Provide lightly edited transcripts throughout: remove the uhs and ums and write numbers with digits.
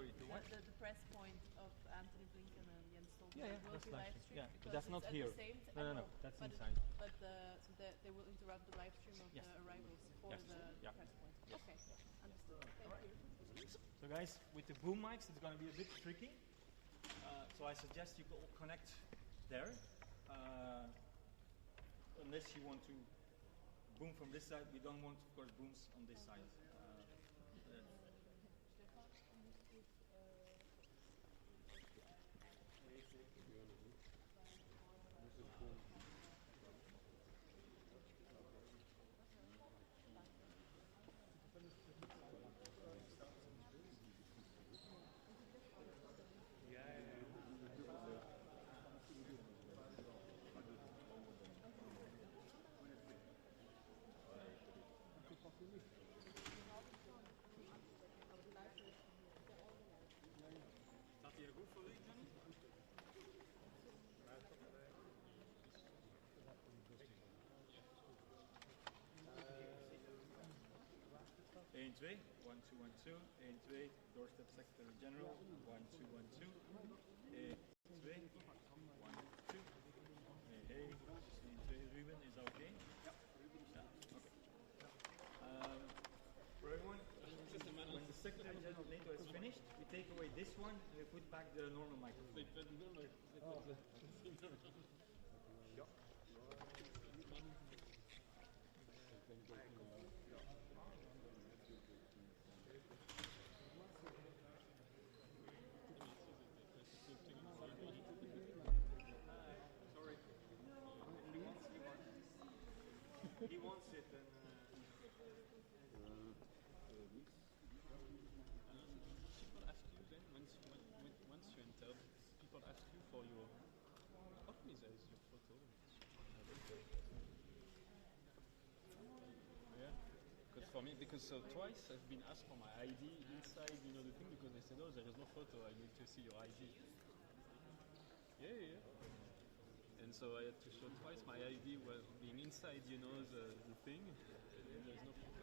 sorry, the what? The press point of Anthony Blinken and Jens Stoltenberg Yeah, will that's be live streamed. Yeah, but that's not here. No, that's inside. But they will interrupt the live stream of the arrivals for the press point. Yes. Okay, understood. Thank you. So guys, with the boom mics, it's going to be a bit tricky. So I suggest you all connect there. Unless you want to boom from this side, we don't want, of course, booms on this side. Staat hier goed voor Lincoln? 1, 2, 1, 2, 1, 2, 1, 2, doorstep Secretary General, 1, 2, 1, 2, 1, 2, 1, 2, hey, 1, 2, Ruben, is that okay? Yeah, okay. For everyone, when the Secretary General of NATO is finished, we take away this one and we put back the normal microphone. Ja. Sorry. He wants it and people ask you then once you enter, people ask you for your how come is your photo? Yeah. Because for me, twice I've been asked for my ID inside, the thing, because they said, oh, there is no photo, I need to see your ID. Yeah. And so I had to show twice my ID was being inside, the thing. And there's no photo.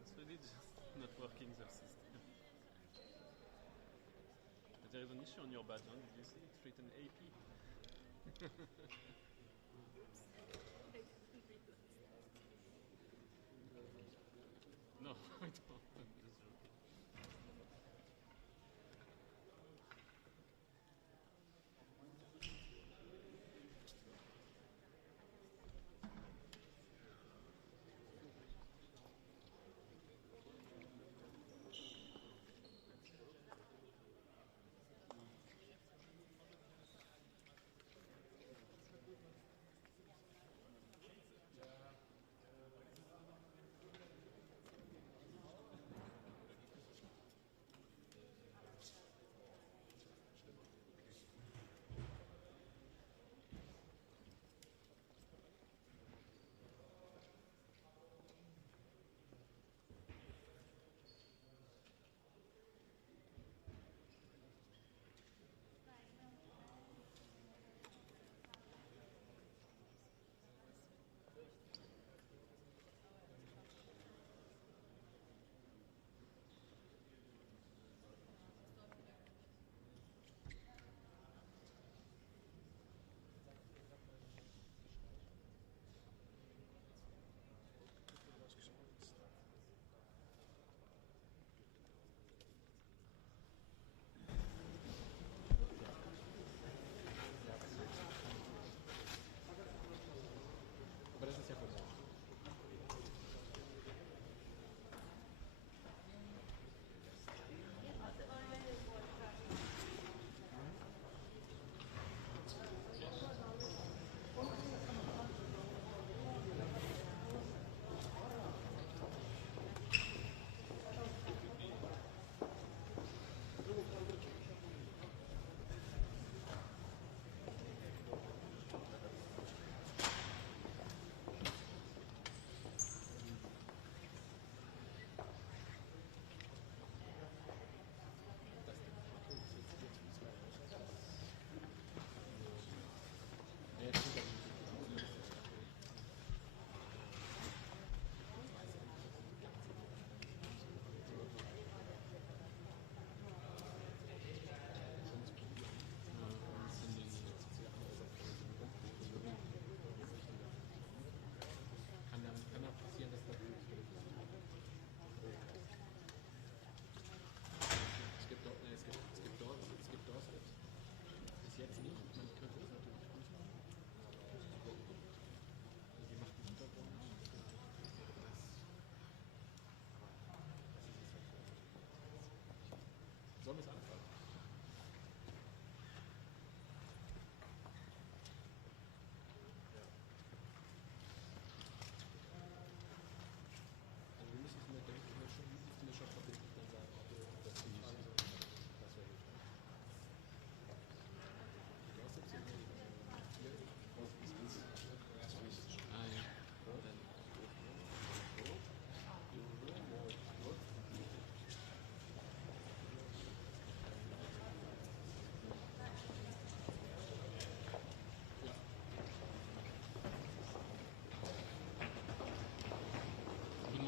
It's really just not working, the system. But there is an issue on your badge, did you see? It's written AP. No, I don't. I'm just joking.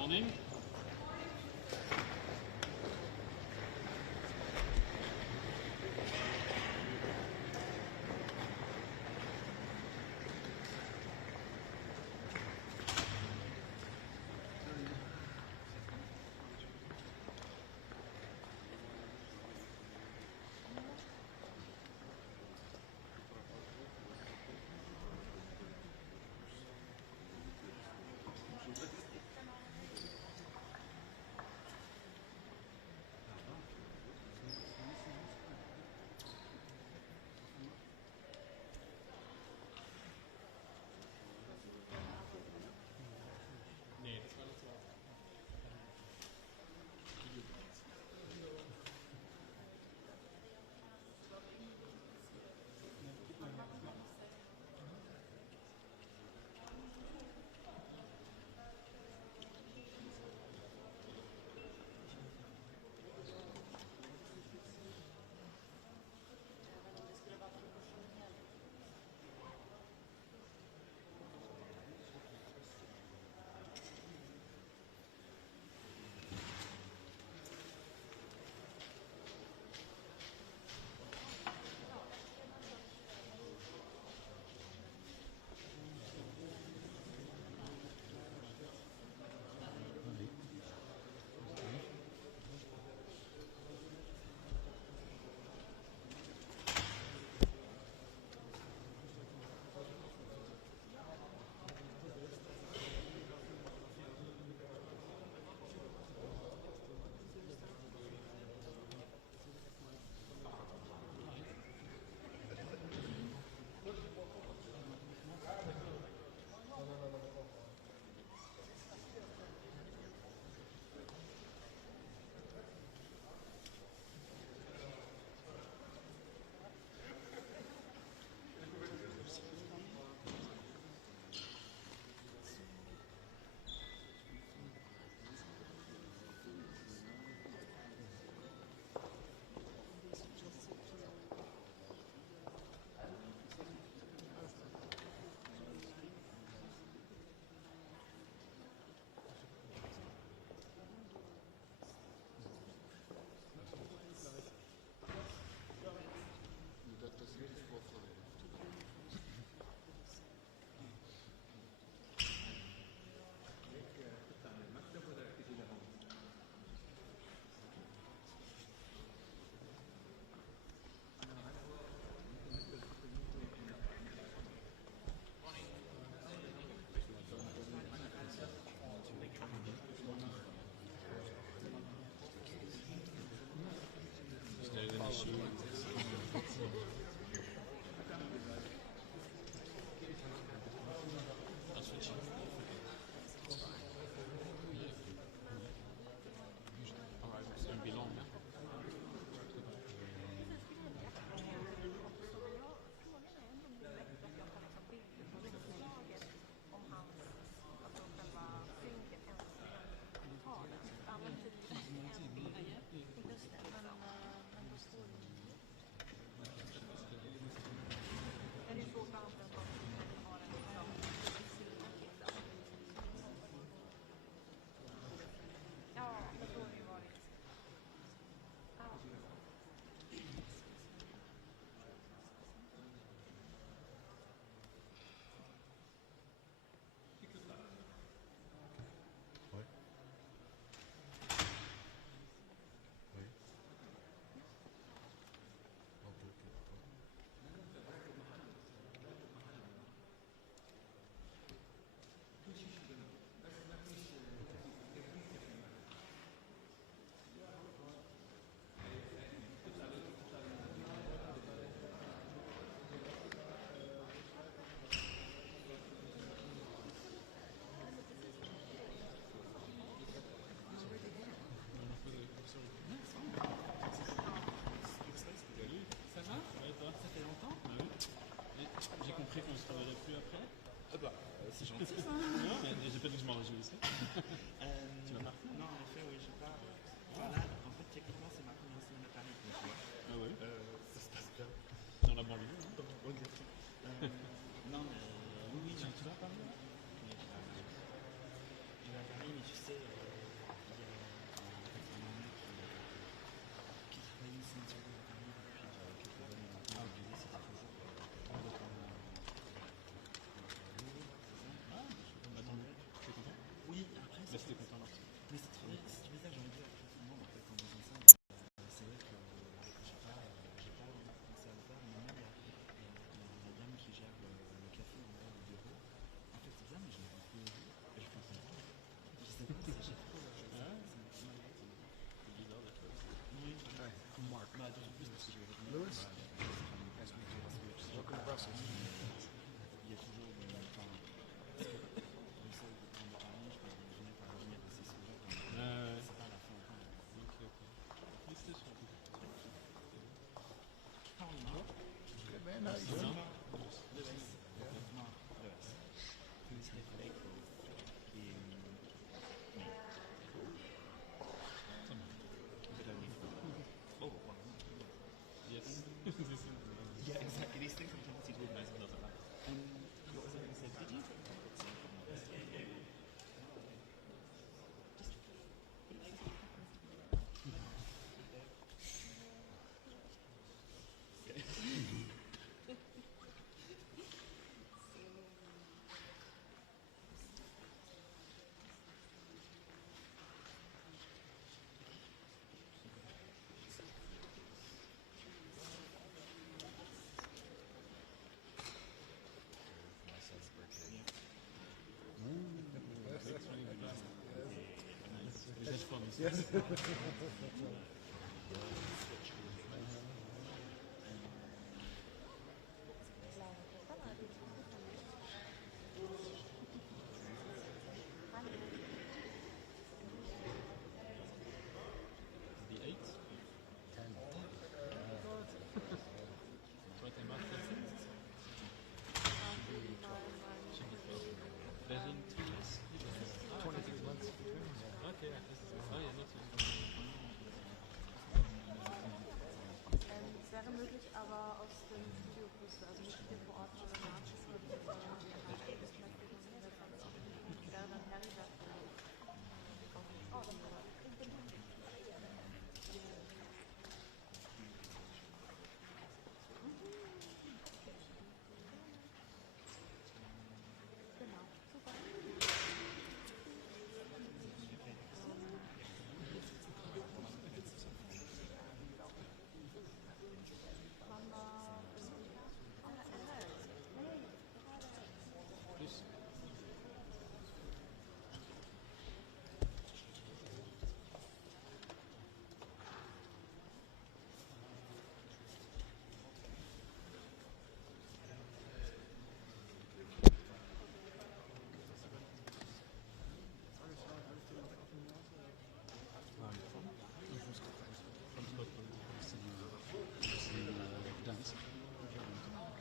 morning. Lewis. Welcome to Brussels. Good man, how you doing? Yeah, exactly. These things sometimes you organise and not like. What was I going to say? Did you take that book from this? Yes. The 8th? 10. There's in 2 years? 23 months between. Okay, oh yeah, not so. Es wäre möglich, aber aus dem Studio größte, also nicht hier vor Ort, sondern nachschauen. Wäre dann Harry da. Oh, dann genau, super.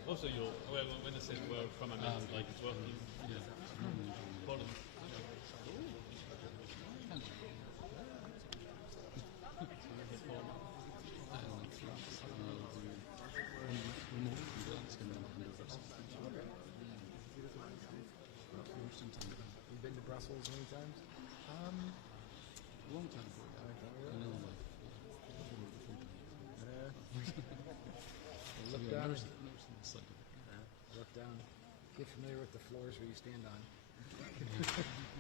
Also, you're, well, when I said well, from America, like it's working. Yeah. Poland. You've been to Brussels many times? Long time ago. Look Yeah, down. never seen the sun. Look down. Get familiar with the floors where you stand on.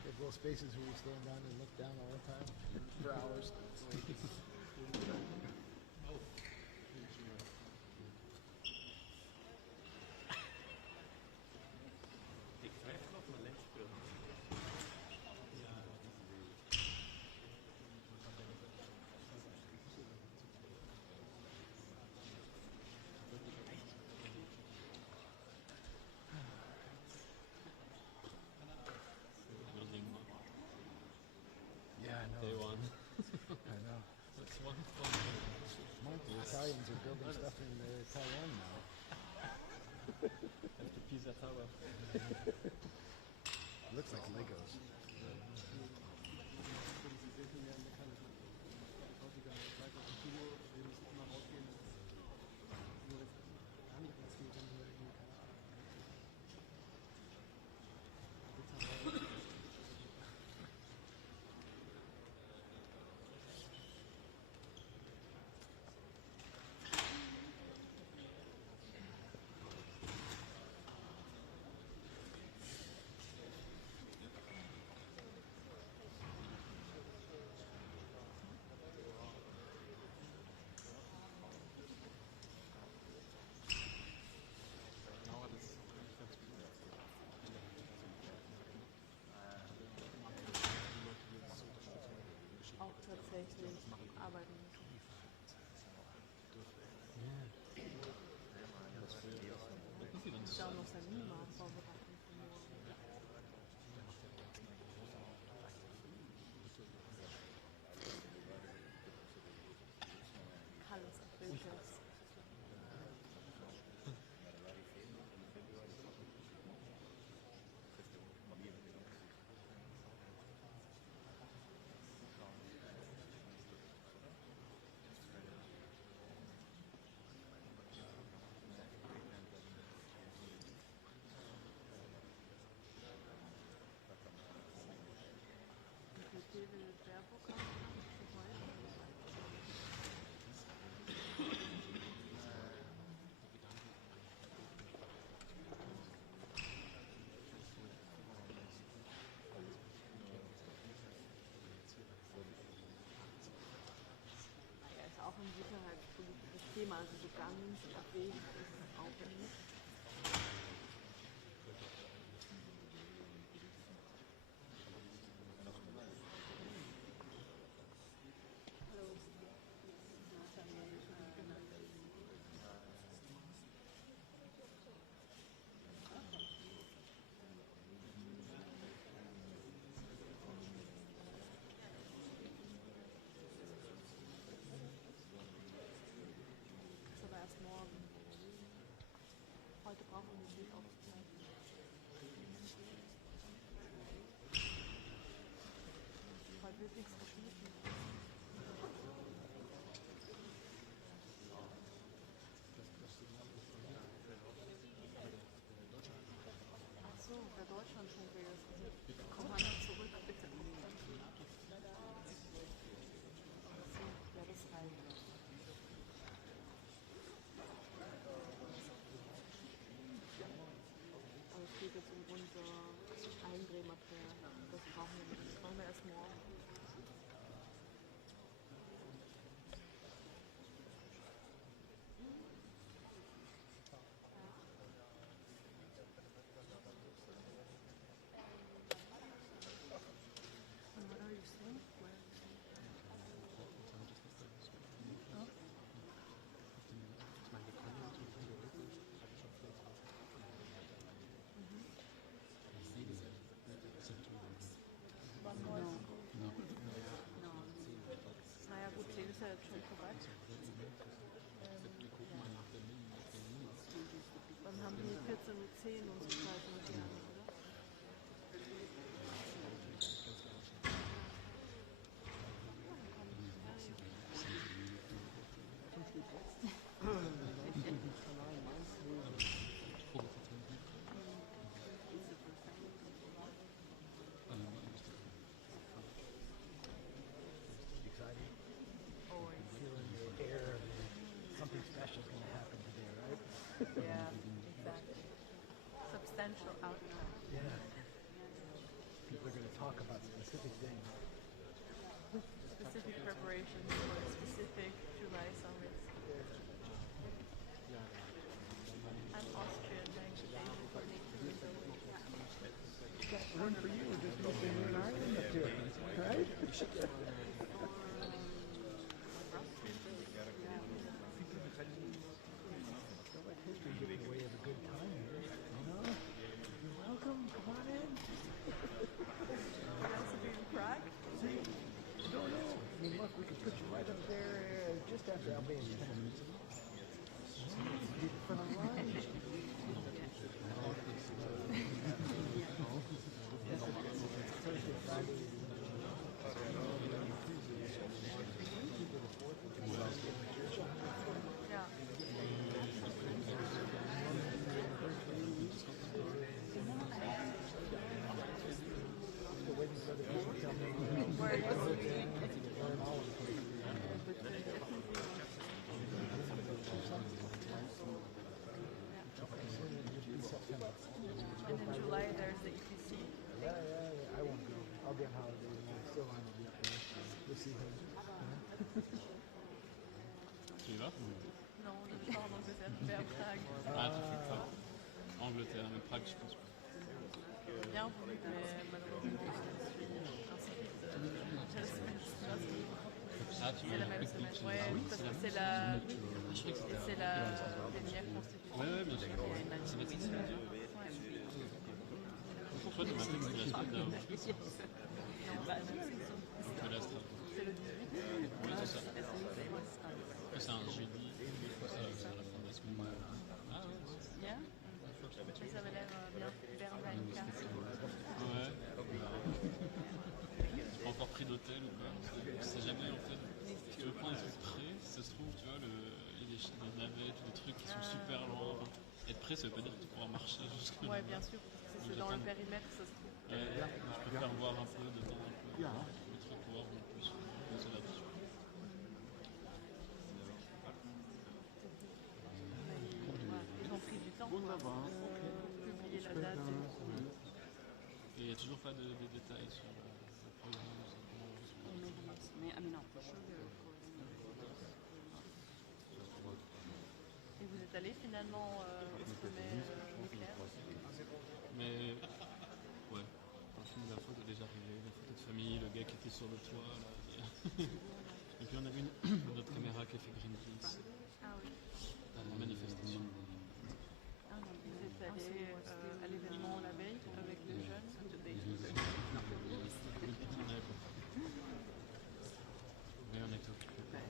There's little spaces where you stand on and look down all the time for hours. Ik twijfel of mijn les speelt. Yeah, I know. Day one. I know. That's one. The Italians are building stuff in Taiwan now. At the Pisa Tower. Looks like Legos. Auch tatsächlich arbeiten müssen. Thema, also so ganz abwegig ist es auch nicht. Heute brauchen wir nicht aufzeichnen. Heute wird nichts geschnitten. Ach so, wer Deutschland schon will, komm mal noch zurück, bitte. Ach so, ja, das reicht. Es geht jetzt um unser Eindrehmaterial. Das brauchen wir nicht. Das brauchen wir erst morgen. And what are you saying? Where are you saying? Huh? Naja gut, 10 ist ja jetzt schon vorbei. Dann haben die 14:10 Uhr unsere Zeit mit dir, oder? Something special is going to happen today, right? Yeah, exactly. Substantial outcome. Yeah. People are going to talk about specific things. Specific preparations for a specific July summit. I'm Austrian, thank you for making me so. Got room for you, just between you and Ireland up here, right? History giving away of a good time here, you know? You're welcome, come on in. You also be in Prague? See, I don't know. I mean, look, we could put you right up there just after Albania. Be the front of the line. Thursday, Friday. Yeah. Still waiting for the people to tell me Where are you? we're in all of them. And in July there's the EPC. Yeah, I won't go. I'll be on holiday and I'm still on the up there. We'll see him. Tu y vas Non, je pars en Angleterre, je vais à Prague. Ah, tu fais pas. Angleterre, mais Prague, je pense pas. J'ai bien voulu, mais malheureusement, je suis inscrite Ah, tu c'est vas la même semaine. Ouais, parce que c'est la plénière constituante. Ouais, bien sûr. C'est la petite semaine. Pourquoi tu m'as dit que c'était la semaine d'avant? Non, bah, Que la Strasbourg. c'est le 18. Oui, c'est ça. Que c'est un jeudi, c'est à la fin de la semaine. Ah ouais. Yeah. Mais ça avait l'air bien. Berlin, Ouais. J'ai pas encore pris d'hôtel ou quoi. Je sais jamais en fait. Si tu veux prendre un truc près, ça se trouve, tu vois, il y a des navettes, des trucs qui sont super loin. Enfin, être prêt, ça veut pas dire que tu pourras marcher jusque là. Ouais, bien sûr, parce que c'est dans le périmètre, ça se trouve. Je préfère voir un peu de temps, un peu le truc pour voir où on peut se poser là-dessus. Ils ont pris du temps pour publier la date. Et il n'y a toujours pas de détails sur le programme. I mean, I'm for sure. allé finalement au sommet nucléaire? Mais ouais, quand on finit la photo déjà arrivée, la photo de famille, le gars qui était sur le toit là. Et puis on avait une autre caméra qui a fait Greenpeace Ah oui. à la manifestation. Vous êtes allé à l'événement la veille avec les jeunes? Mais on était occupé par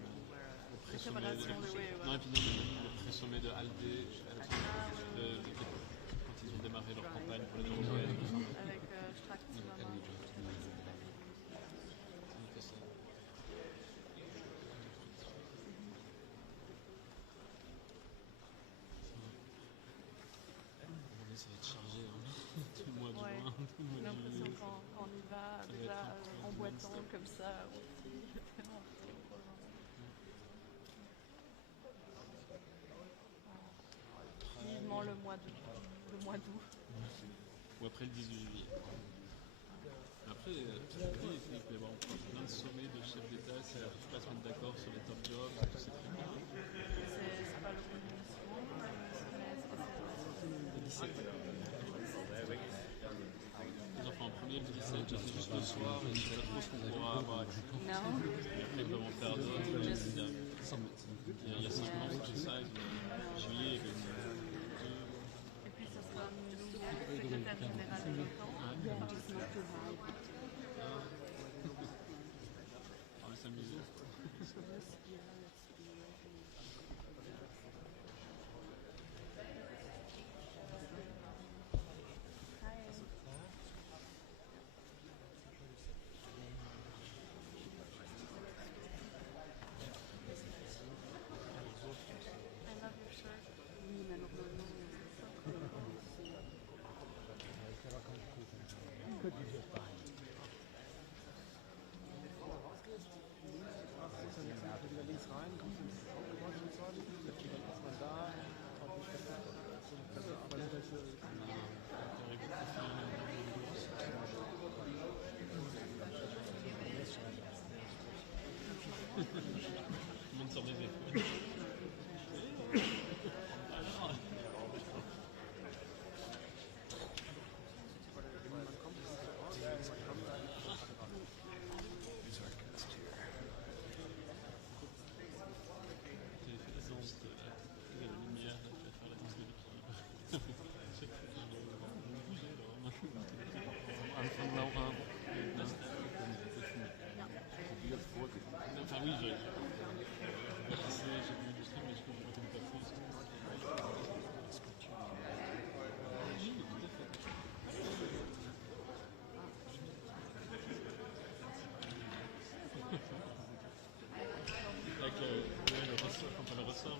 le pré-sommet Préparation de non, et puis non, le pré-sommet de Aldé, quand ils ont démarré leur campagne pour les européennes. Avec Stractimama. Ça va être chargé, hein. Tout le mois de Ouais. juin. J'ai l'impression quand on y va déjà en boitant comme ça aussi. Vivement le mois d'août. Ou après le 18 juillet. Après, il peut y avoir plein de sommets de chefs d'État, ça ne pas se mettre d'accord sur les top jobs, tout c'est très bien. C'est pas le communisme, Le 17. Ils ont fait en premier le 17, c'est juste le soir, et je ne sais pas trop ce qu'on pourra avoir accès. non? Et après, ils peuvent en faire d'autres. Il y a 5 ans, c'est ça, juillet, et Et puis ce sera un nouveau secrétaire général de l'OTAN. on va s'amuser. I love your shirt. Tout le monde sort des effets. Anfang Laura. Enfin oui, j'ai vu l'illustrer, mais je ne connais pas plus. Oui, tout à fait. Avec le ressort, quand on le ressort.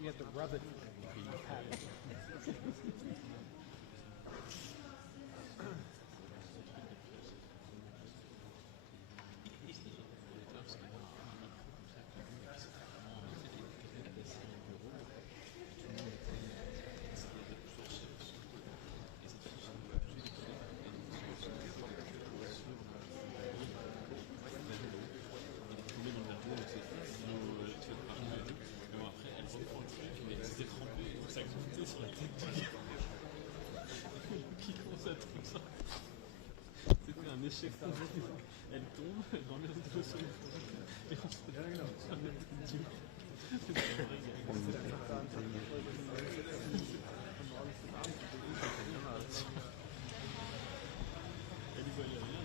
You have to rub it. C'était un échec. Elle tombe, elle va mettre le sol. Et on se fait elle y voyait rien,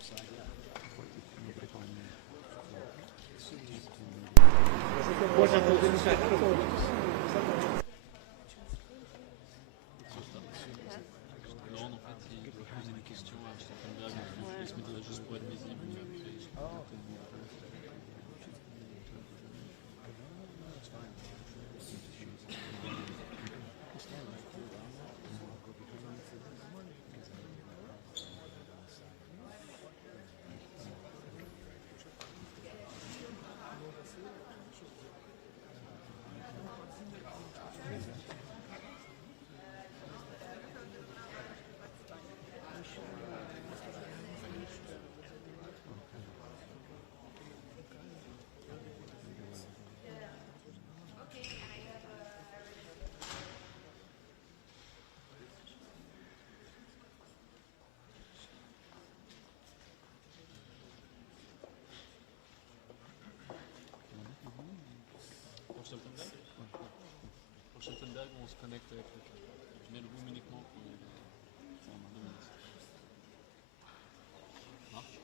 side, yeah. Non, en fait, il doit poser des questions à Stoltenberg, il se met là juste pour être visible. Pour Stoltenberg, on se connecte avec le. Je mets le room uniquement pour 2 minutes. Marche.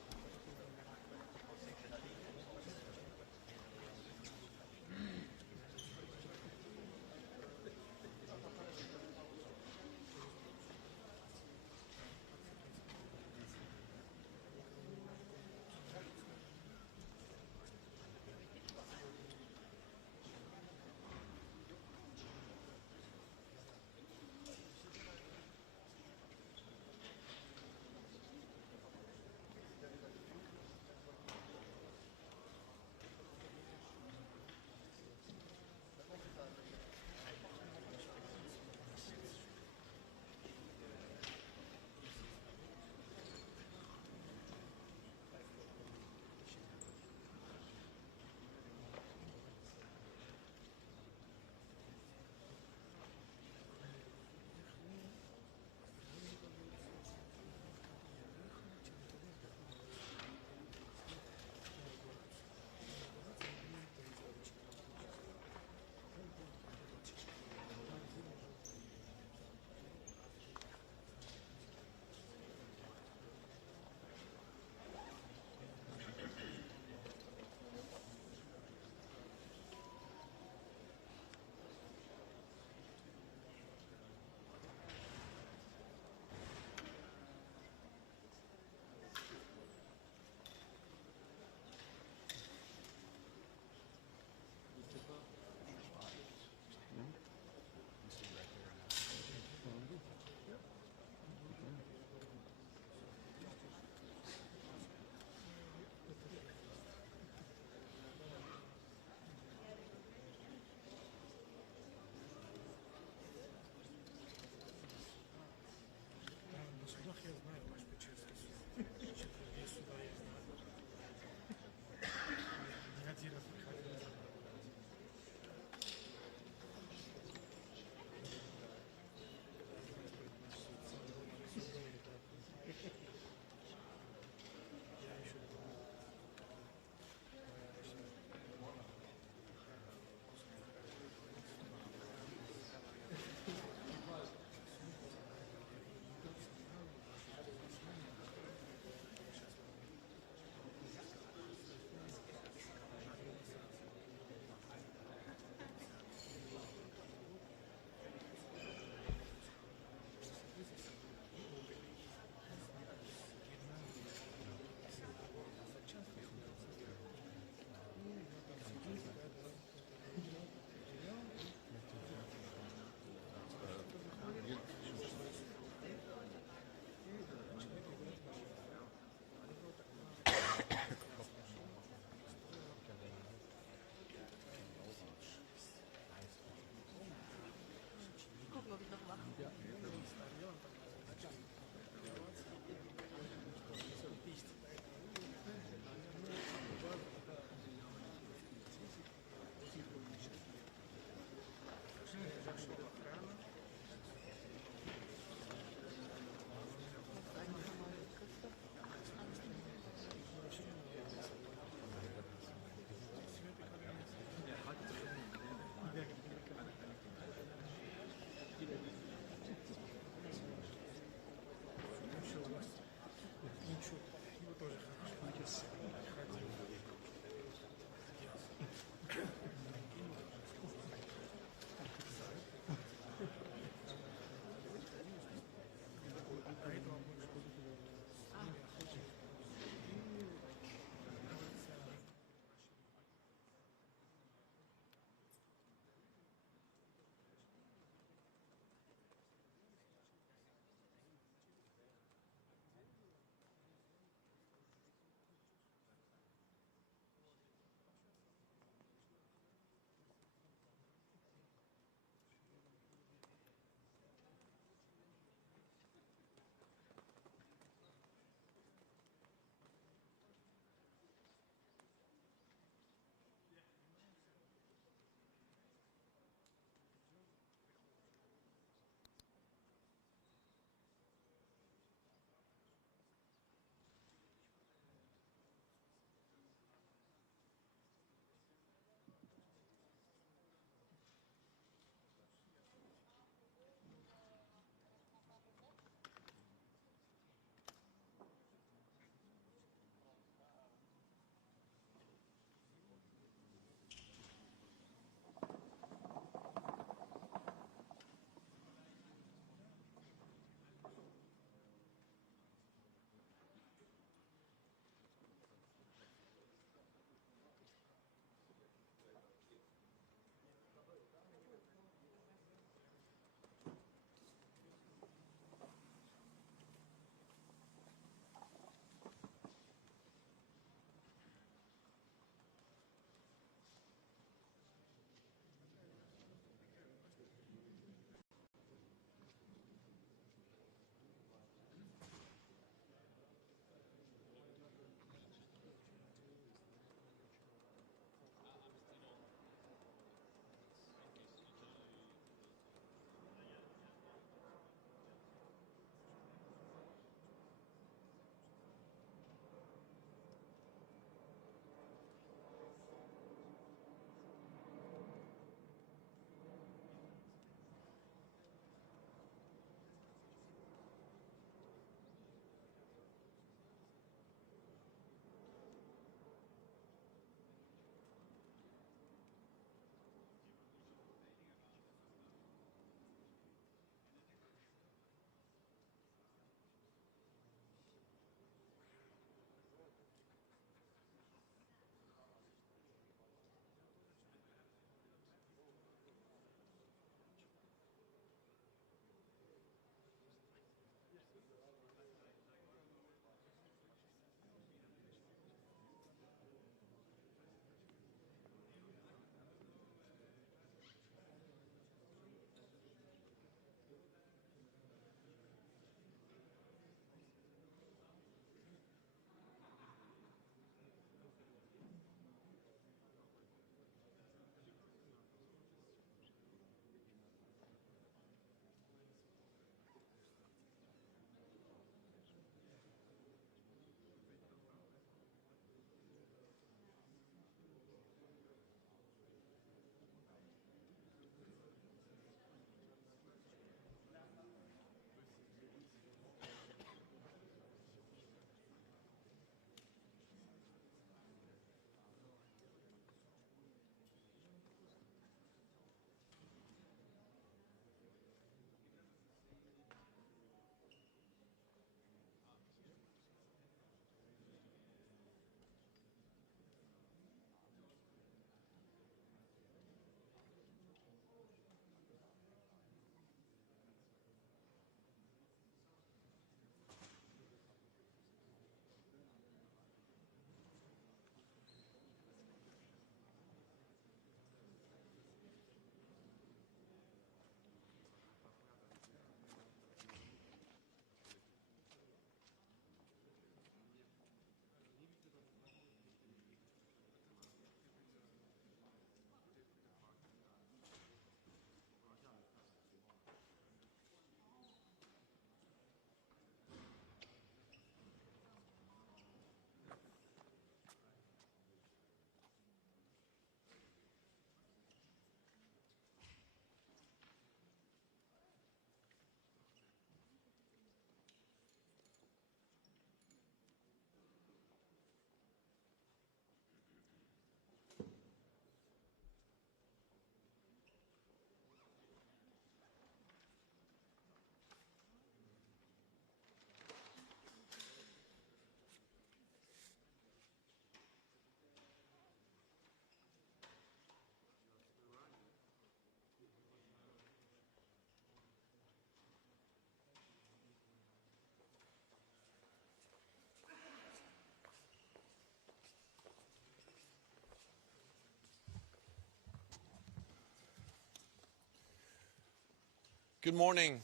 Good morning.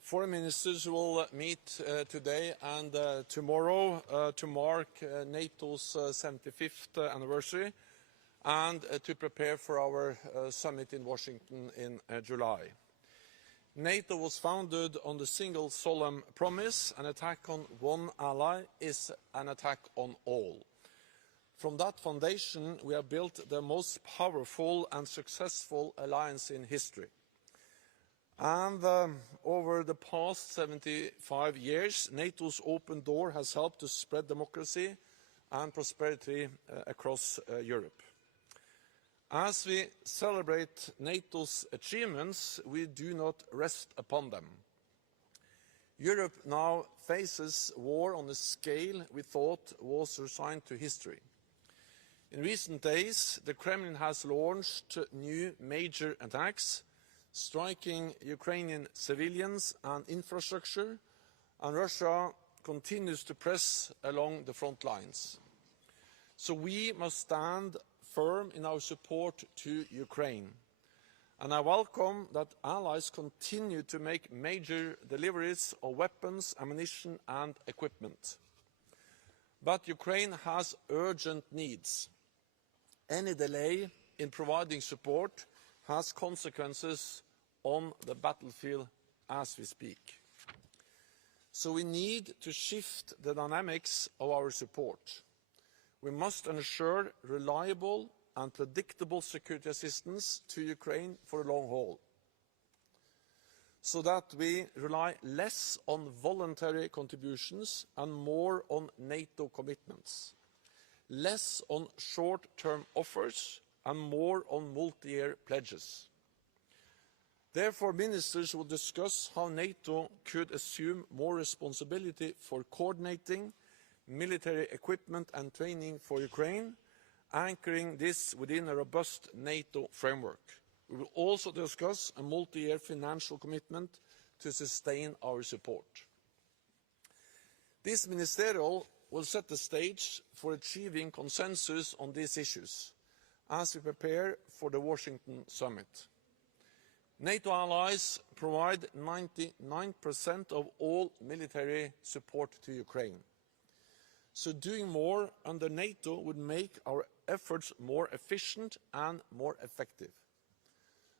Foreign ministers will meet today and tomorrow to mark NATO's 75th anniversary and to prepare for our summit in Washington in July. NATO was founded on the single solemn promise: an attack on one ally is an attack on all. From that foundation, we have built the most powerful and successful alliance in history. And over the past 75 years, NATO's open door has helped to spread democracy and prosperity across Europe. As we celebrate NATO's achievements, we do not rest upon them. Europe now faces war on a scale we thought was resigned to history. In recent days, the Kremlin has launched new major attacks, striking Ukrainian civilians and infrastructure, and Russia continues to press along the front lines. So we must stand firm in our support to Ukraine. And I welcome that allies continue to make major deliveries of weapons, ammunition and equipment. But Ukraine has urgent needs. Any delay in providing support has consequences on the battlefield as we speak. So we need to shift the dynamics of our support. We must ensure reliable and predictable security assistance to Ukraine for the long haul, so that we rely less on voluntary contributions and more on NATO commitments, less on short-term offers and more on multi-year pledges. Therefore, ministers will discuss how NATO could assume more responsibility for coordinating military equipment and training for Ukraine, anchoring this within a robust NATO framework. We will also discuss a multi-year financial commitment to sustain our support. This ministerial will set the stage for achieving consensus on these issues as we prepare for the Washington summit. NATO allies provide 99% of all military support to Ukraine. So doing more under NATO would make our efforts more efficient and more effective.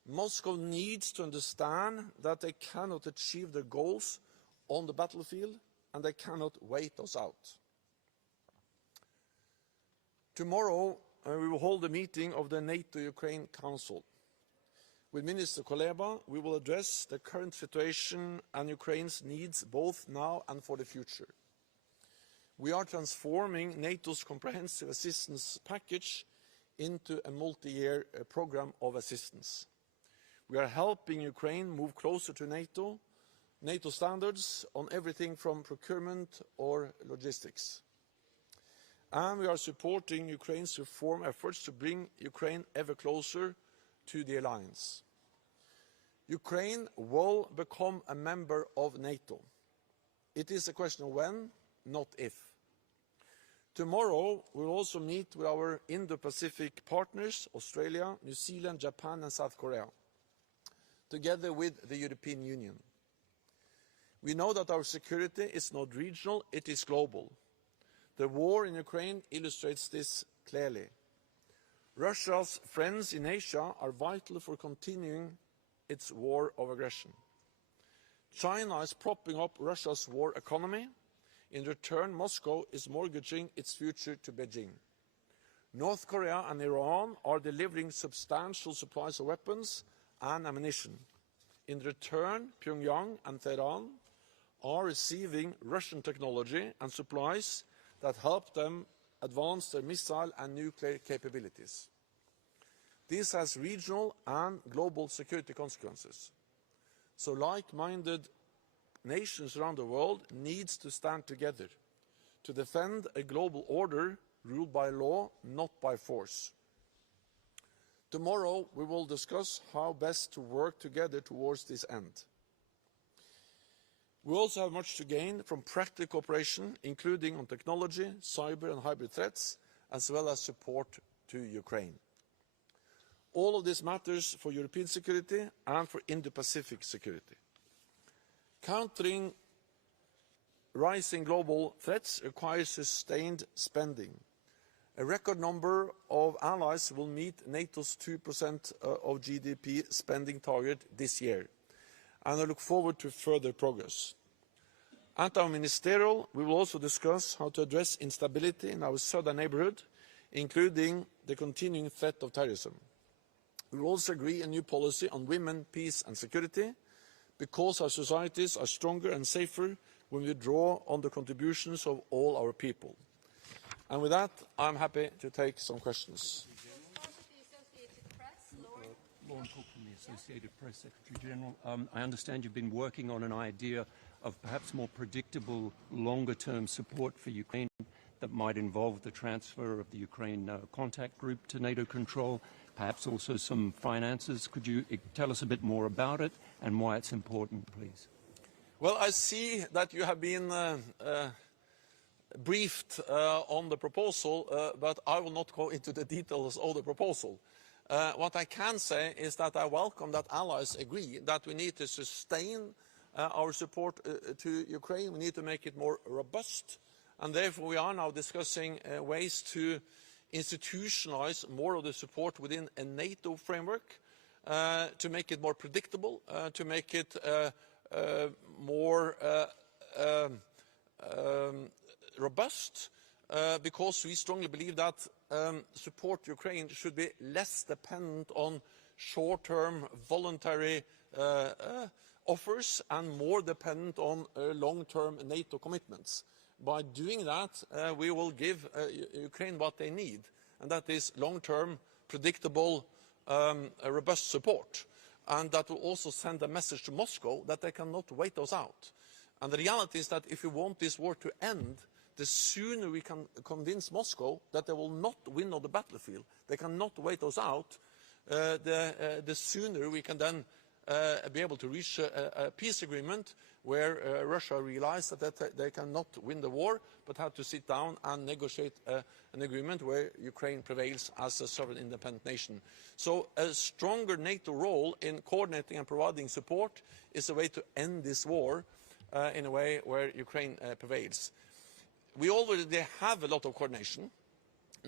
Moscow needs to understand that they cannot achieve their goals on the battlefield and they cannot wait us out. Tomorrow we will hold a meeting of the NATO-Ukraine Council. With Minister Kuleba, we will address the current situation and Ukraine's needs both now and for the future. We are transforming NATO's comprehensive assistance package into a multi-year program of assistance. We are helping Ukraine move closer to NATO standards on everything from procurement or logistics. And we are supporting Ukraine's reform efforts to bring Ukraine ever closer to the alliance. Ukraine will become a member of NATO. It is a question of when, not if. Tomorrow we will also meet with our Indo-Pacific partners, Australia, New Zealand, Japan and South Korea, together with the European Union. We know that our security is not regional, it is global. The war in Ukraine illustrates this clearly. Russia's friends in Asia are vital for continuing its war of aggression. China is propping up Russia's war economy. In return, Moscow is mortgaging its future to Beijing. North Korea and Iran are delivering substantial supplies of weapons and ammunition. In return, Pyongyang and Tehran are receiving Russian technology and supplies that help them advance their missile and nuclear capabilities. This has regional and global security consequences. So like-minded nations around the world need to stand together to defend a global order ruled by law, not by force. Tomorrow we will discuss how best to work together towards this end. We also have much to gain from practical cooperation, including on technology, cyber and hybrid threats, as well as support to Ukraine. All of this matters for European security and for Indo-Pacific security. Countering rising global threats requires sustained spending. A record number of allies will meet NATO's 2% of GDP spending target this year, and I look forward to further progress. At our ministerial, we will also discuss how to address instability in our southern neighbourhood, including the continuing threat of terrorism. We will also agree a new policy on women, peace and security, because our societies are stronger and safer when we draw on the contributions of all our people. And with that, I'm happy to take some questions. Lauren Cook from the Associated Press, Secretary General. I understand you've been working on an idea of perhaps more predictable, longer-term support for Ukraine that might involve the transfer of the Ukraine contact group to NATO control, perhaps also some finances. Could you tell us a bit more about it and why it's important, please? Well, I see that you have been briefed on the proposal, but I will not go into the details of the proposal. What I can say is that I welcome that allies agree that we need to sustain our support to Ukraine. We need to make it more robust, and therefore we are now discussing ways to institutionalize more of the support within a NATO framework, to make it more predictable, to make it more robust, because we strongly believe that support to Ukraine should be less dependent on short-term voluntary offers and more dependent on long-term NATO commitments. By doing that, we will give Ukraine what they need, and that is long-term, predictable, robust support. And that will also send a message to Moscow that they cannot wait us out. And the reality is that if we want this war to end, the sooner we can convince Moscow that they will not win on the battlefield, they cannot wait us out, the sooner we can then be able to reach a peace agreement where Russia realizes that they cannot win the war, but have to sit down and negotiate an agreement where Ukraine prevails as a sovereign independent nation. So a stronger NATO role in coordinating and providing support is a way to end this war in a way where Ukraine prevails. We already have a lot of coordination.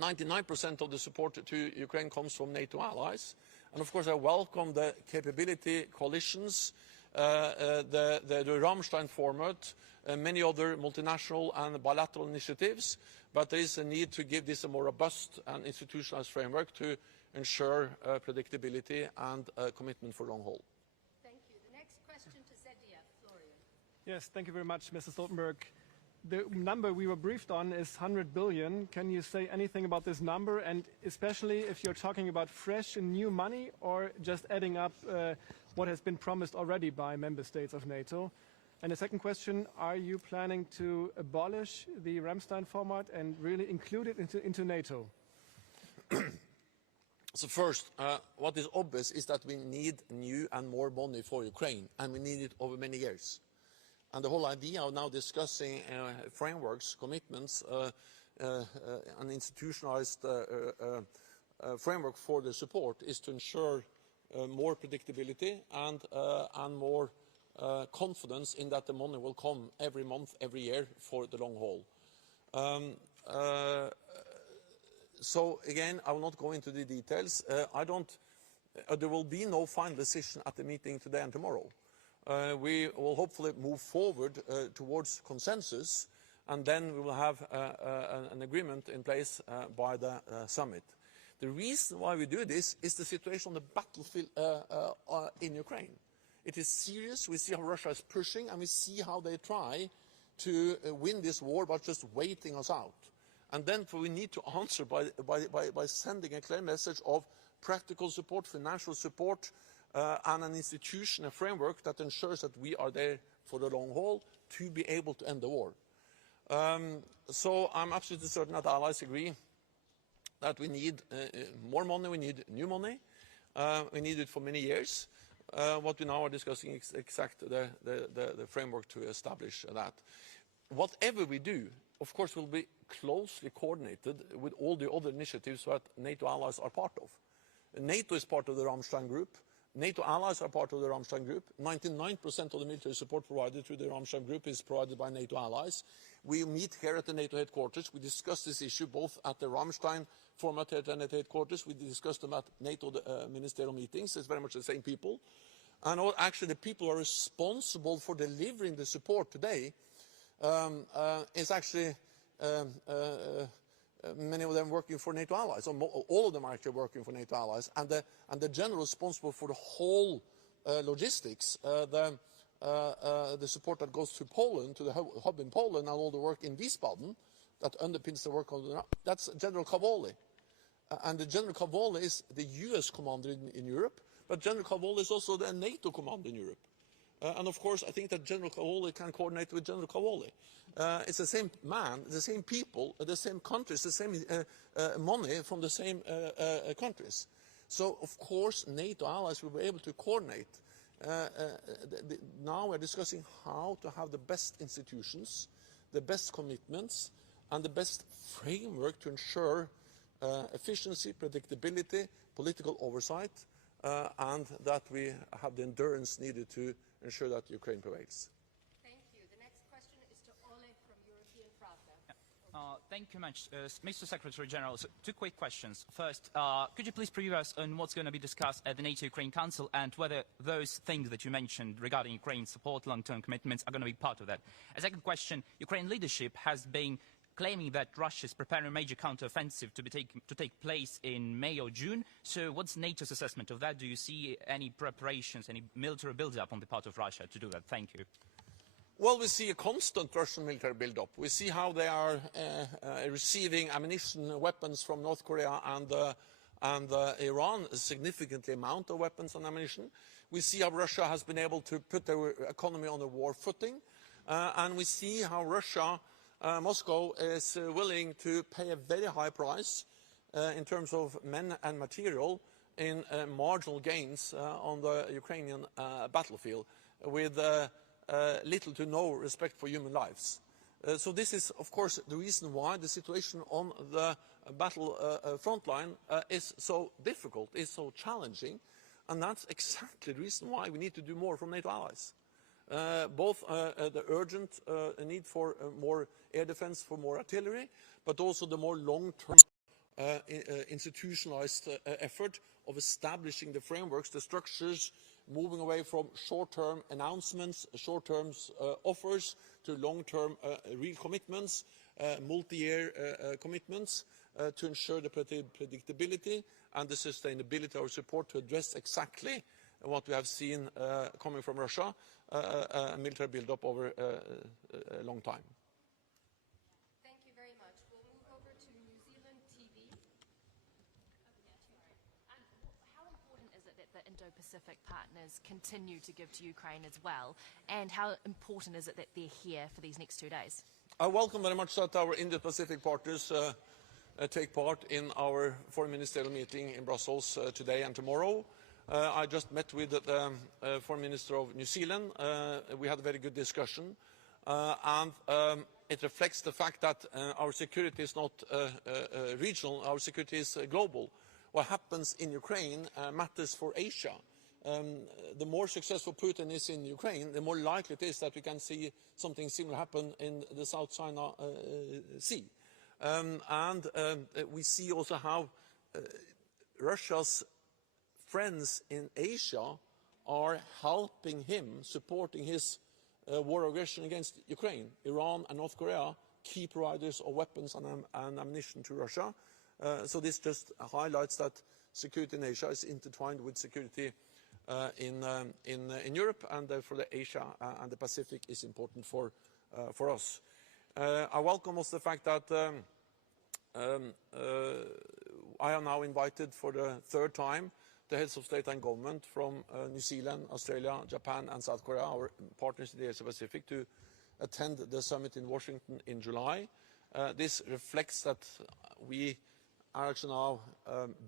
99% of the support to Ukraine comes from NATO allies. And of course I welcome the capability coalitions, the Ramstein format, many other multinational and bilateral initiatives, but there is a need to give this a more robust and institutionalized framework to ensure predictability and commitment for long haul. Thank you. The next question to ZDF, Florian. Yes, thank you very much, Mr. Stoltenberg. The number we were briefed on is 100 billion. Can you say anything about this number, and especially if you're talking about fresh and new money or just adding up what has been promised already by member states of NATO? And the second question, are you planning to abolish the Ramstein format and really include it into NATO? So first, what is obvious is that we need new and more money for Ukraine, and we need it over many years. And the whole idea of now discussing frameworks, commitments, an institutionalized framework for the support is to ensure more predictability and more confidence in that the money will come every month, every year for the long haul. So again, I will not go into the details. There will be no final decision at the meeting today and tomorrow. We will hopefully move forward towards consensus, and then we will have an agreement in place by the summit. The reason why we do this is the situation on the battlefield in Ukraine. It is serious. We see how Russia is pushing, and we see how they try to win this war by just waiting us out. And then we need to answer by sending a clear message of practical support, financial support, and an institution, a framework that ensures that we are there for the long haul to be able to end the war. So I'm absolutely certain that allies agree that we need more money, we need new money, we need it for many years. What we now are discussing is exactly the framework to establish that. Whatever we do, of course, will be closely coordinated with all the other initiatives that NATO allies are part of. NATO is part of the Ramstein group. NATO allies are part of the Ramstein group. 99% of the military support provided through the Ramstein group is provided by NATO allies. We meet here at the NATO headquarters. We discuss this issue both at the Ramstein format here at the NATO headquarters. We discuss them at NATO ministerial meetings. It's very much the same people. And actually the people who are responsible for delivering the support today is actually many of them working for NATO allies, or all of them are actually working for NATO allies, and the general responsible for the whole logistics, the support that goes to Poland, to the hub in Poland, and all the work in Wiesbaden that underpins the work on that's General Cavoli. And the General Cavoli is the US commander in Europe, but General Cavoli is also the NATO commander in Europe. And of course, I think that General Cavoli can coordinate with General Cavoli. It's the same man, the same people, the same countries, the same money from the same countries. So, of course, NATO allies will be able to coordinate. Now we're discussing how to have the best institutions, the best commitments, and the best framework to ensure efficiency, predictability, political oversight, and that we have the endurance needed to ensure that Ukraine prevails. Thank you. The next question is to Ole from European Pravda. Thank you much, Mr. Secretary General. So, two quick questions. First, could you please preview us on what's going to be discussed at the NATO-Ukraine Council and whether those things that you mentioned regarding Ukraine support, long-term commitments are going to be part of that? A second question, Ukraine leadership has been claiming that Russia is preparing a major counter-offensive to take place in May or June. So what's NATO's assessment of that? Do you see any preparations, any military build-up on the part of Russia to do that? Thank you. Well, we see a constant Russian military build-up. We see how they are receiving ammunition, weapons from North Korea and Iran, a significant amount of weapons and ammunition. We see how Russia has been able to put their economy on a war footing. And we see how Moscow is willing to pay a very high price in terms of men and material in marginal gains on the Ukrainian battlefield with little to no respect for human lives. So this is, of course, the reason why the situation on the battle front line is so difficult, is so challenging, and that's exactly the reason why we need to do more from NATO allies. Both the urgent need for more air defense, for more artillery, but also the more long-term institutionalized effort of establishing the frameworks, the structures, moving away from short-term announcements, short-term offers, to long-term real commitments, multi-year commitments, to ensure the predictability and the sustainability of our support to address exactly what we have seen coming from Russia, a military build-up over a long time. Thank you very much. We'll move over to New Zealand TV. How important is it that the Indo-Pacific partners continue to give to Ukraine as well? And how important is it that they're here for these next 2 days? I welcome very much that our Indo-Pacific partners take part in our foreign ministerial meeting in Brussels today and tomorrow. I just met with the Foreign Minister of New Zealand. We had a very good discussion, and it reflects the fact that our security is not regional, our security is global. What happens in Ukraine matters for Asia. The more successful Putin is in Ukraine, the more likely it is that we can see something similar happen in the South China Sea. And we see also how Russia's friends in Asia are helping him, supporting his war aggression against Ukraine. Iran and North Korea, key providers of weapons and ammunition to Russia. So this just highlights that security in Asia is intertwined with security in Europe, and therefore the Asia and the Pacific is important for us. I welcome also the fact that I am now invited for the third time the heads of state and government from New Zealand, Australia, Japan and South Korea, our partners in the Asia Pacific, to attend the summit in Washington in July. This reflects that we are actually now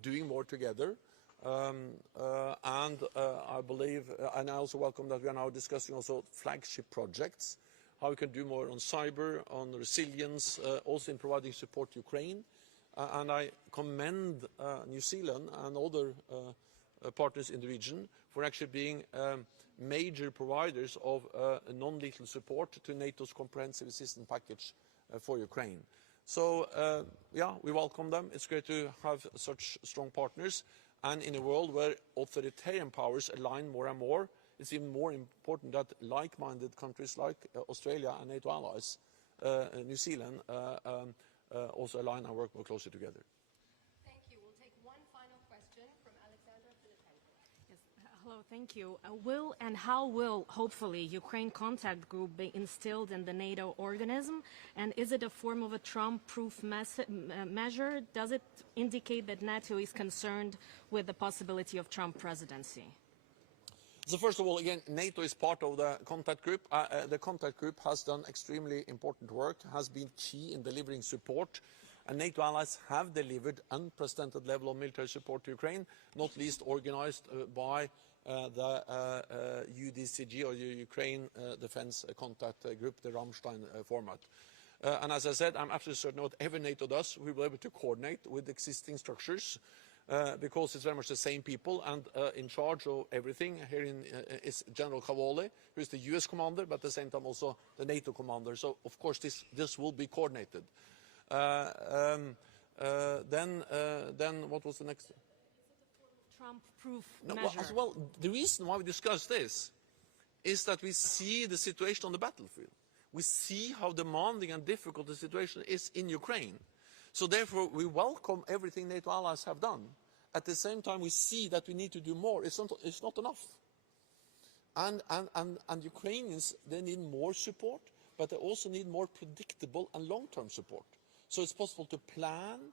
doing more together. And I believe, and I also welcome that we are now discussing also flagship projects, how we can do more on cyber, on resilience, also in providing support to Ukraine, and I commend New Zealand and other partners in the region for actually being major providers of non-lethal support to NATO's comprehensive assistance package for Ukraine. So, yeah, we welcome them. It's great to have such strong partners. And in a world where authoritarian powers align more and more, it's even more important that like-minded countries like Australia and NATO allies, New Zealand, also align and work more closely together. Thank you. We'll take one final question from Alexandra Filipenko. Yes. Hello, thank you. Will and how will, hopefully, Ukraine Contact Group be instilled in the NATO organism? And is it a form of a Trump-proof measure? Does it indicate that NATO is concerned with the possibility of Trump presidency? So first of all, again, NATO is part of the contact group. The contact group has done extremely important work, has been key in delivering support, and NATO allies have delivered unprecedented level of military support to Ukraine, not least organized by the UDCG, or the Ukraine Defense Contact Group, the Ramstein format. And as I said, I'm absolutely certain whatever NATO does, we will be able to coordinate with existing structures, because it's very much the same people, and in charge of everything here is General Cavoli, who is the US commander, but at the same time also the NATO commander. So, of course, this will be coordinated. Then what was the next? Trump-proof measure. Well, the reason why we discuss this is that we see the situation on the battlefield. We see how demanding and difficult the situation is in Ukraine. So therefore, we welcome everything NATO allies have done. At the same time, we see that we need to do more. It's not enough. And Ukrainians, they need more support, but they also need more predictable and long-term support. So it's possible to plan,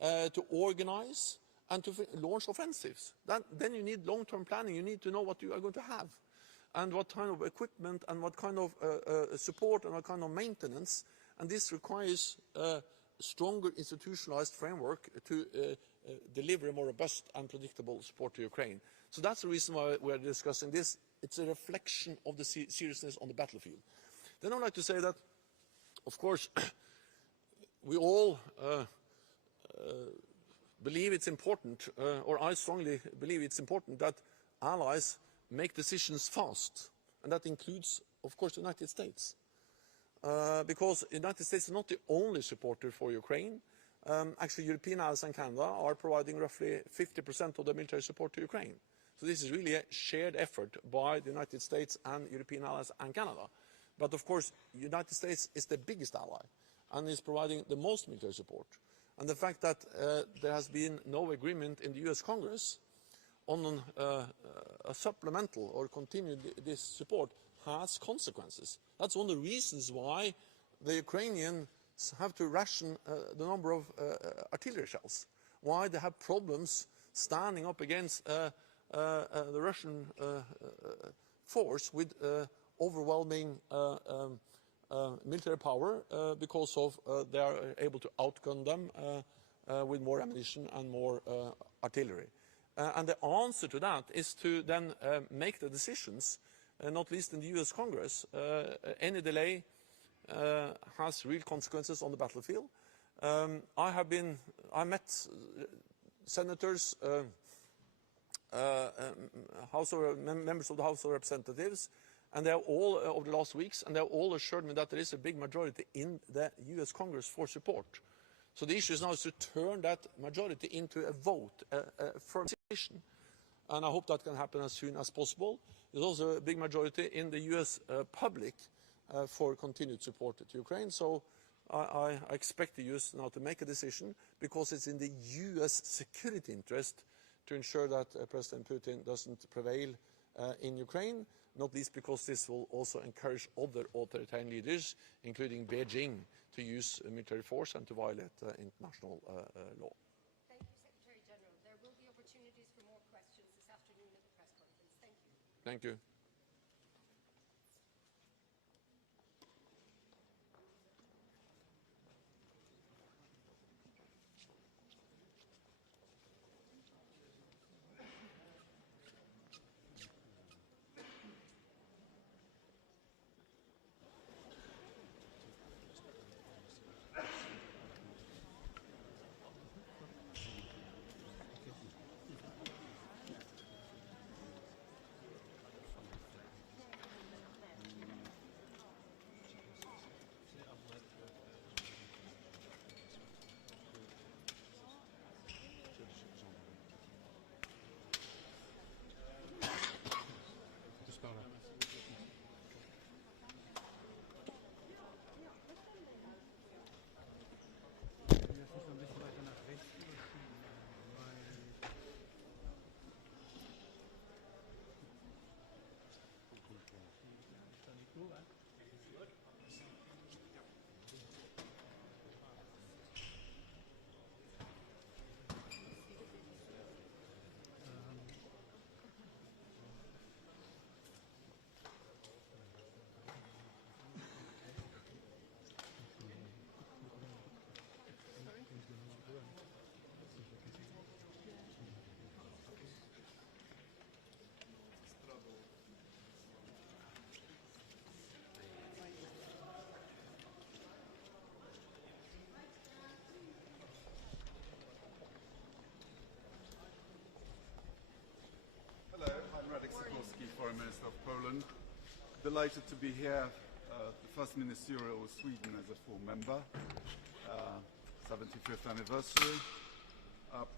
to organize, and to launch offensives. Then you need long-term planning. You need to know what you are going to have, and what kind of equipment, and what kind of support, and what kind of maintenance. And this requires stronger institutionalized framework to deliver a more robust and predictable support to Ukraine. So that's the reason why we're discussing this. It's a reflection of the seriousness on the battlefield. Then I'd like to say that, of course, we all believe it's important, or I strongly believe it's important, that allies make decisions fast. And that includes, of course, the United States. Because the United States is not the only supporter for Ukraine. Actually, European allies and Canada are providing roughly 50% of the military support to Ukraine. So this is really a shared effort by the United States and European allies and Canada. But of course, the United States is the biggest ally and is providing the most military support. And the fact that there has been no agreement in the US Congress on a supplemental or continued this support has consequences. That's one of the reasons why the Ukrainians have to ration the number of artillery shells, why they have problems standing up against the Russian force with overwhelming military power, because of they are able to outgun them with more ammunition and more artillery. And the answer to that is to then make the decisions, not least in the US Congress. Any delay has real consequences on the battlefield. I met senators, members of the House of Representatives, and they are all, over the last weeks, and they have all assured me that there is a big majority in the US Congress for support. So the issue is now to turn that majority into a vote, a firm decision. And I hope that can happen as soon as possible. There's also a big majority in the US public for continued support to Ukraine. So I expect the US now to make a decision, because it's in the US security interest to ensure that President Putin doesn't prevail in Ukraine, not least because this will also encourage other authoritarian leaders, including Beijing, to use military force and to violate international law. Thank you, Secretary General. There will be opportunities for more questions this afternoon at the press conference. Thank you. Thank you. Foreign Minister of Poland. Delighted to be here, the first ministerial of Sweden as a full member, 75th anniversary.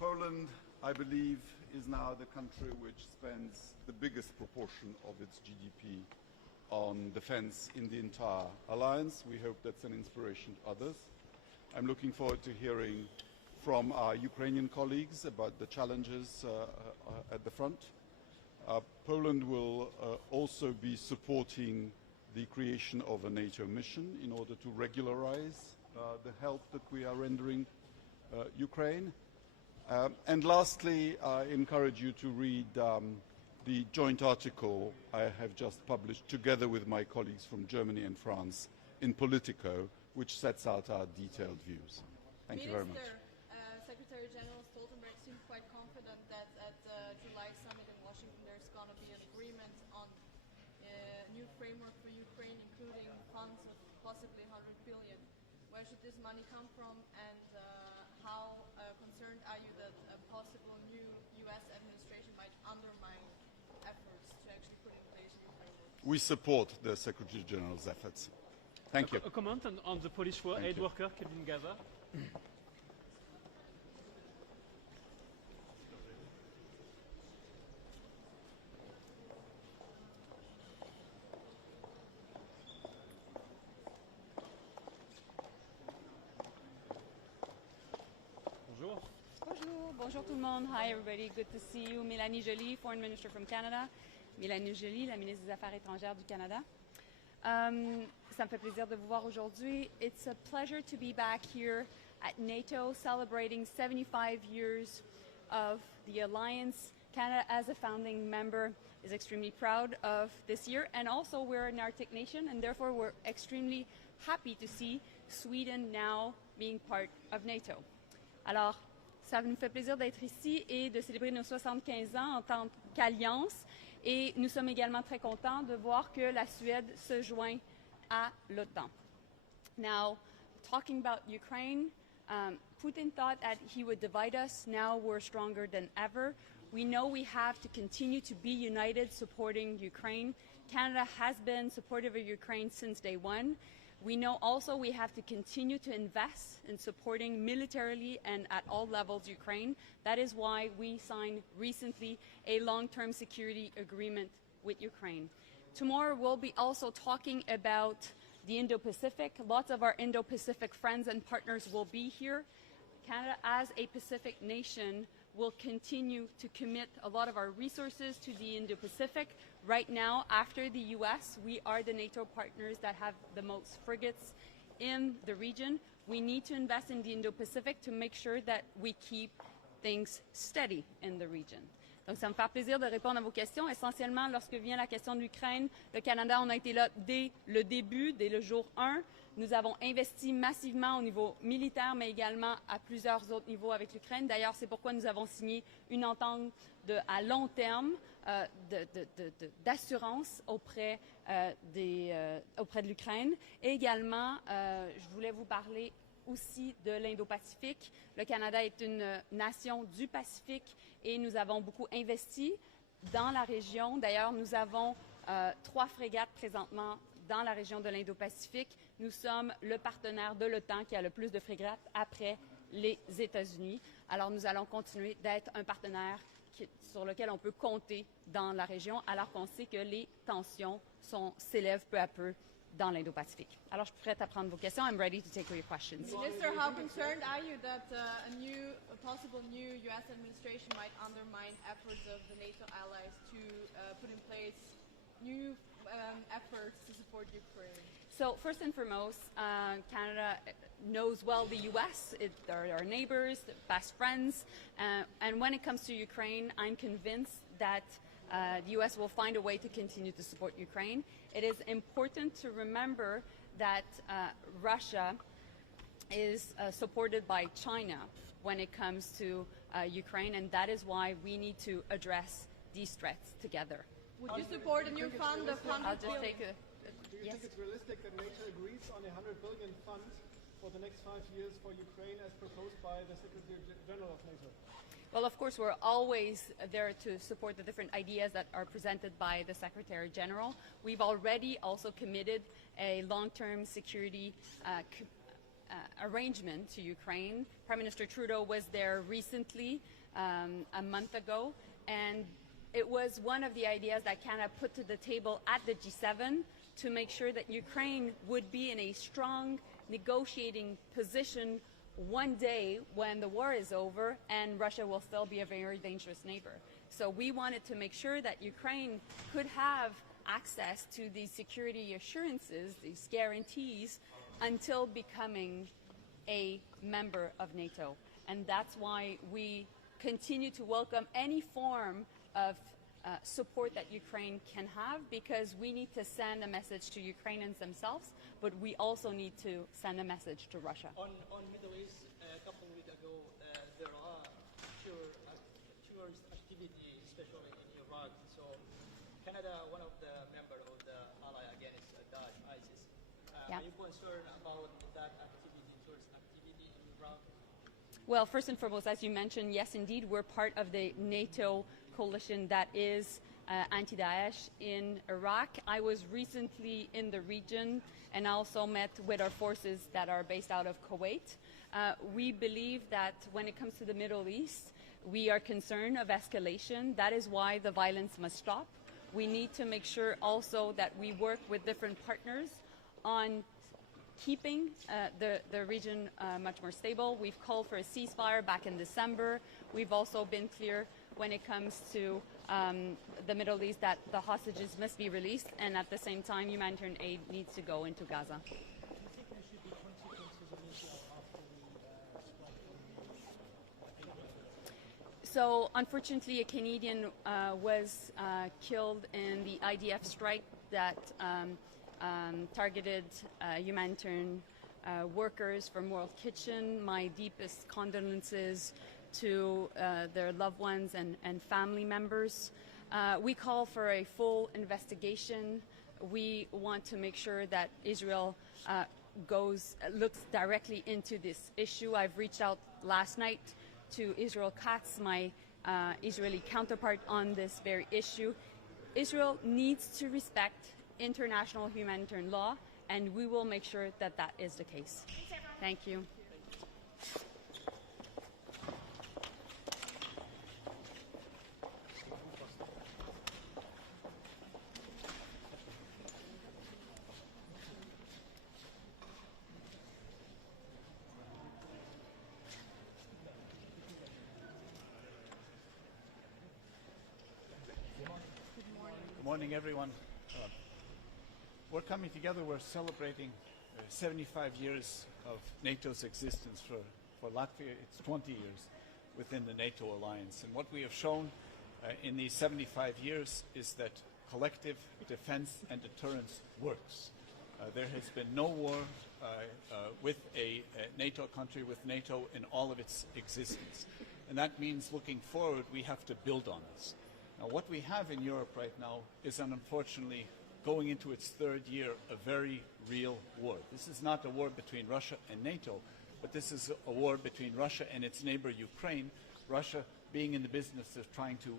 Poland, I believe, is now the country which spends the biggest proportion of its GDP on defense in the entire alliance. We hope that's an inspiration to others. I'm looking forward to hearing from our Ukrainian colleagues about the challenges at the front. Poland will also be supporting the creation of a NATO mission in order to regularize the help that we are rendering Ukraine. And lastly, I encourage you to read the joint article I have just published together with my colleagues from Germany and France in Politico, which sets out our detailed views. Thank you very much. Secretary General Stoltenberg seemed quite confident that at the July summit in Washington there's going to be an agreement on a new framework for Ukraine, including funds of possibly 100 billion. Where should this money come from, and how concerned are you that a possible new U.S. administration might undermine efforts to actually put in place new framework? We support the Secretary General's efforts. Thank you. A comment on the Polish aid worker killed in Gaza? Bonjour tout le monde. Hi everybody. Good to see you. Mélanie Joly, Foreign Minister from Canada. Mélanie Joly, la ministre des Affaires étrangères du Canada. Ça me fait plaisir de vous voir aujourd'hui. It's a pleasure to be back here at NATO celebrating 75 years of the alliance. Canada, as a founding member, is extremely proud of this year, and also we're an Arctic nation, and therefore we're extremely happy to see Sweden now being part of NATO. Alors, ça nous fait plaisir d'être ici et de célébrer nos 75 ans en tant qu'alliance. Et nous sommes également très contents de voir que la Suède se joint à l'OTAN. Now, talking about Ukraine, Putin thought that he would divide us. Now we're stronger than ever. We know we have to continue to be united supporting Ukraine. Canada has been supportive of Ukraine since day one. We know also we have to continue to invest in supporting militarily and at all levels Ukraine. That is why we signed recently a long-term security agreement with Ukraine. Tomorrow we'll be also talking about the Indo-Pacific. Lots of our Indo-Pacific friends and partners will be here. Canada, as a Pacific nation, will continue to commit a lot of our resources to the Indo-Pacific. Right now, after the US, we are the NATO partners that have the most frigates in the region. We need to invest in the Indo-Pacific to make sure that we keep things steady in the region. Donc, ça me fait plaisir de répondre à vos questions. Essentiellement, lorsque vient la question de l'Ukraine, le Canada, on a été là dès le début, dès le jour 1. Nous avons investi massivement au niveau militaire, mais également à plusieurs autres niveaux avec l'Ukraine. D'ailleurs, c'est pourquoi nous avons signé une entente à long terme d'assurance auprès de l'Ukraine. Et également, je voulais vous parler aussi de l'Indo-Pacifique. Le Canada est une nation du Pacifique et nous avons beaucoup investi dans la région. D'ailleurs, nous avons 3 frégates présentement dans la région de l'Indo-Pacifique. Nous sommes le partenaire de l'OTAN qui a le plus de frégates après les États-Unis. Alors, nous allons continuer d'être un partenaire sur lequel on peut compter dans la région, alors qu'on sait que les tensions s'élèvent peu à peu dans l'Indo-Pacifique. Alors, je suis prête à prendre vos questions. I'm ready to take your questions. Minister, how concerned are you that a possible new U.S. administration might undermine efforts of the NATO allies to put in place new efforts to support Ukraine? So, first and foremost, Canada knows well the U.S. They're our neighbors, best friends. And when it comes to Ukraine, I'm convinced that the U.S. will find a way to continue to support Ukraine. It is important to remember that Russia is supported by China when it comes to Ukraine, and that is why we need to address these threats together. Would you support a new fund of 100 billion? Do you think it's realistic that NATO agrees on a 100 billion fund for the next 5 years for Ukraine as proposed by the Secretary General of NATO? Well, of course, we're always there to support the different ideas that are presented by the Secretary General. We've already also committed a long-term security arrangement to Ukraine. Prime Minister Trudeau was there recently, a month ago, and it was one of the ideas that Canada put to the table at the G7 to make sure that Ukraine would be in a strong negotiating position one day when the war is over and Russia will still be a very dangerous neighbor. So we wanted to make sure that Ukraine could have access to these security assurances, these guarantees, until becoming a member of NATO. And that's why we continue to welcome any form of support that Ukraine can have, because we need to send a message to Ukrainians themselves, but we also need to send a message to Russia. On Middle East, a couple of weeks ago, there are tourist activity, especially in Iraq. So Canada, one of the members of the ally against Daesh, ISIS. Yeah. Are you concerned about that activity, tourist activity in Iraq? Well, first and foremost, as you mentioned, yes, indeed, we're part of the NATO coalition that is anti-Daesh in Iraq. I was recently in the region and also met with our forces that are based out of Kuwait. We believe that when it comes to the Middle East, we are concerned of escalation. That is why the violence must stop. We need to make sure also that we work with different partners on keeping the region much more stable. We've called for a ceasefire back in December. We've also been clear when it comes to the Middle East that the hostages must be released, and at the same time humanitarian aid needs to go into Gaza. So unfortunately a Canadian was killed in the IDF strike that targeted humanitarian workers from World Kitchen. My deepest condolences to their loved ones and family members. We call for a full investigation. We want to make sure that Israel looks directly into this issue. I've reached out last night to Israel Katz, my Israeli counterpart, on this very issue. Israel needs to respect international humanitarian law, and we will make sure that that is the case. Thank you. Good morning, everyone. We're coming together. We're celebrating 75 years of NATO's existence. For Latvia, it's 20 years within the NATO alliance. And what we have shown in these 75 years is that collective defense and deterrence works. There has been no war with a NATO country, with NATO in all of its existence. And that means looking forward, we have to build on this. Now, what we have in Europe right now is, unfortunately, going into its third year, a very real war. This is not a war between Russia and NATO, but this is a war between Russia and its neighbor Ukraine, Russia being in the business of trying to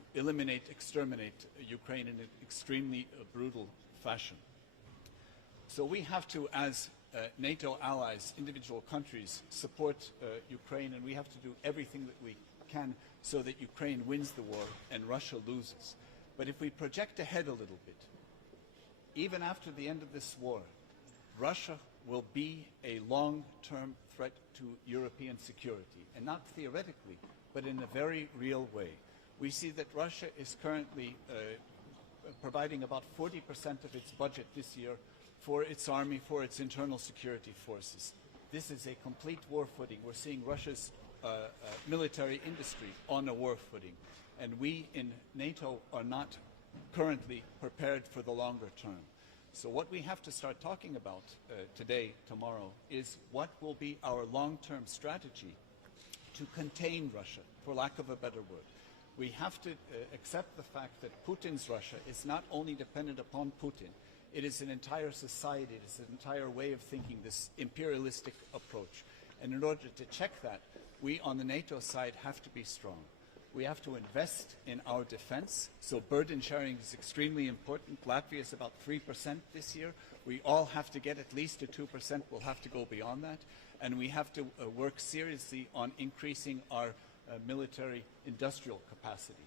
exterminate Ukraine in an extremely brutal fashion. So we have to, as NATO allies, individual countries, support Ukraine, and we have to do everything that we can so that Ukraine wins the war and Russia loses. But if we project ahead a little bit, even after the end of this war, Russia will be a long-term threat to European security, and not theoretically, but in a very real way. We see that Russia is currently providing about 40% of its budget this year for its army, for its internal security forces. This is a complete war footing. We're seeing Russia's military industry on a war footing, and we in NATO are not currently prepared for the longer term. So what we have to start talking about today, tomorrow, is what will be our long-term strategy to contain Russia, for lack of a better word. We have to accept the fact that Putin's Russia is not only dependent upon Putin, it is an entire society, it is an entire way of thinking, this imperialistic approach. And in order to check that, we on the NATO side have to be strong. We have to invest in our defense. So burden sharing is extremely important. Latvia is about 3% this year. We all have to get at least to 2%. We'll have to go beyond that. And we have to work seriously on increasing our military industrial capacity.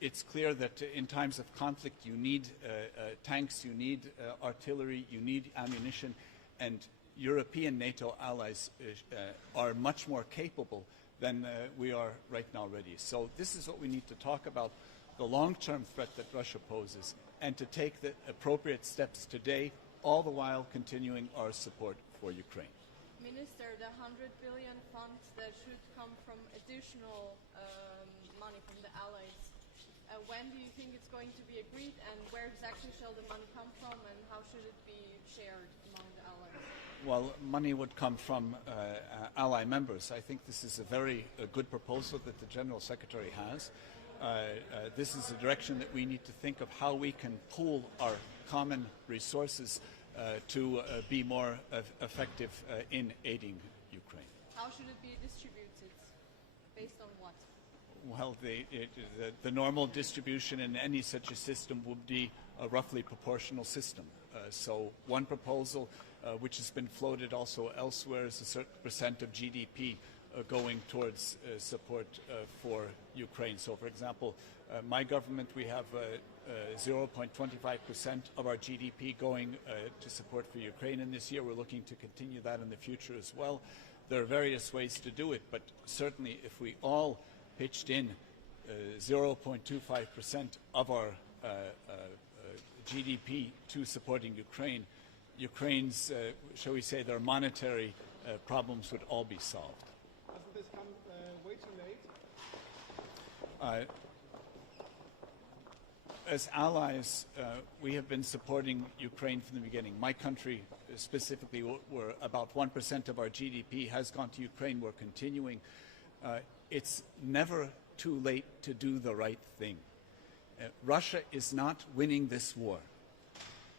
It's clear that in times of conflict you need tanks, you need artillery, you need ammunition, and European NATO allies are much more capable than we are right now ready. So this is what we need to talk about, the long-term threat that Russia poses, and to take the appropriate steps today, all the while continuing our support for Ukraine. Minister, the 100 billion fund that should come from additional money from the allies, when do you think it's going to be agreed, and where exactly shall the money come from, and how should it be shared among the allies? Well, money would come from ally members. I think this is a very good proposal that the General Secretary has. This is a direction that we need to think of how we can pool our common resources to be more effective in aiding Ukraine. How should it be distributed? Based on what? Well, the normal distribution in any such a system would be a roughly proportional system. So one proposal which has been floated also elsewhere is a certain percent of GDP going towards support for Ukraine. So, for example, my government, we have 0.25% of our GDP going to support for Ukraine in this year. We're looking to continue that in the future as well. There are various ways to do it, but certainly if we all pitched in 0.25% of our GDP to supporting Ukraine, Ukraine's, shall we say, their monetary problems would all be solved. Doesn't this come way too late? As allies, we have been supporting Ukraine from the beginning. My country specifically, where about 1% of our GDP has gone to Ukraine, we're continuing. It's never too late to do the right thing. Russia is not winning this war,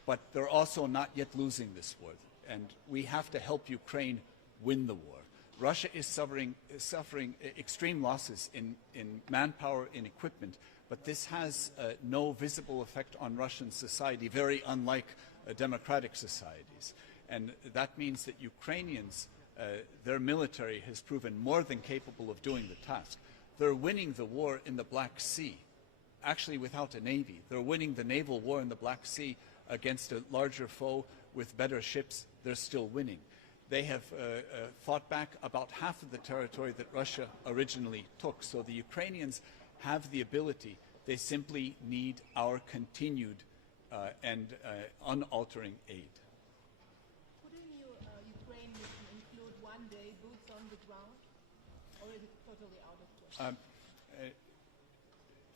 but they're also not yet losing this war. And we have to help Ukraine win the war. Russia is suffering extreme losses in manpower, in equipment, but this has no visible effect on Russian society, very unlike democratic societies. And that means that Ukrainians, their military has proven more than capable of doing the task. They're winning the war in the Black Sea, actually without a navy. They're winning the naval war in the Black Sea against a larger foe with better ships. They're still winning. They have fought back about half of the territory that Russia originally took. So the Ukrainians have the ability. They simply need our continued and unaltering aid. Couldn't Ukraine include one day boots on the ground, or is it totally out of question?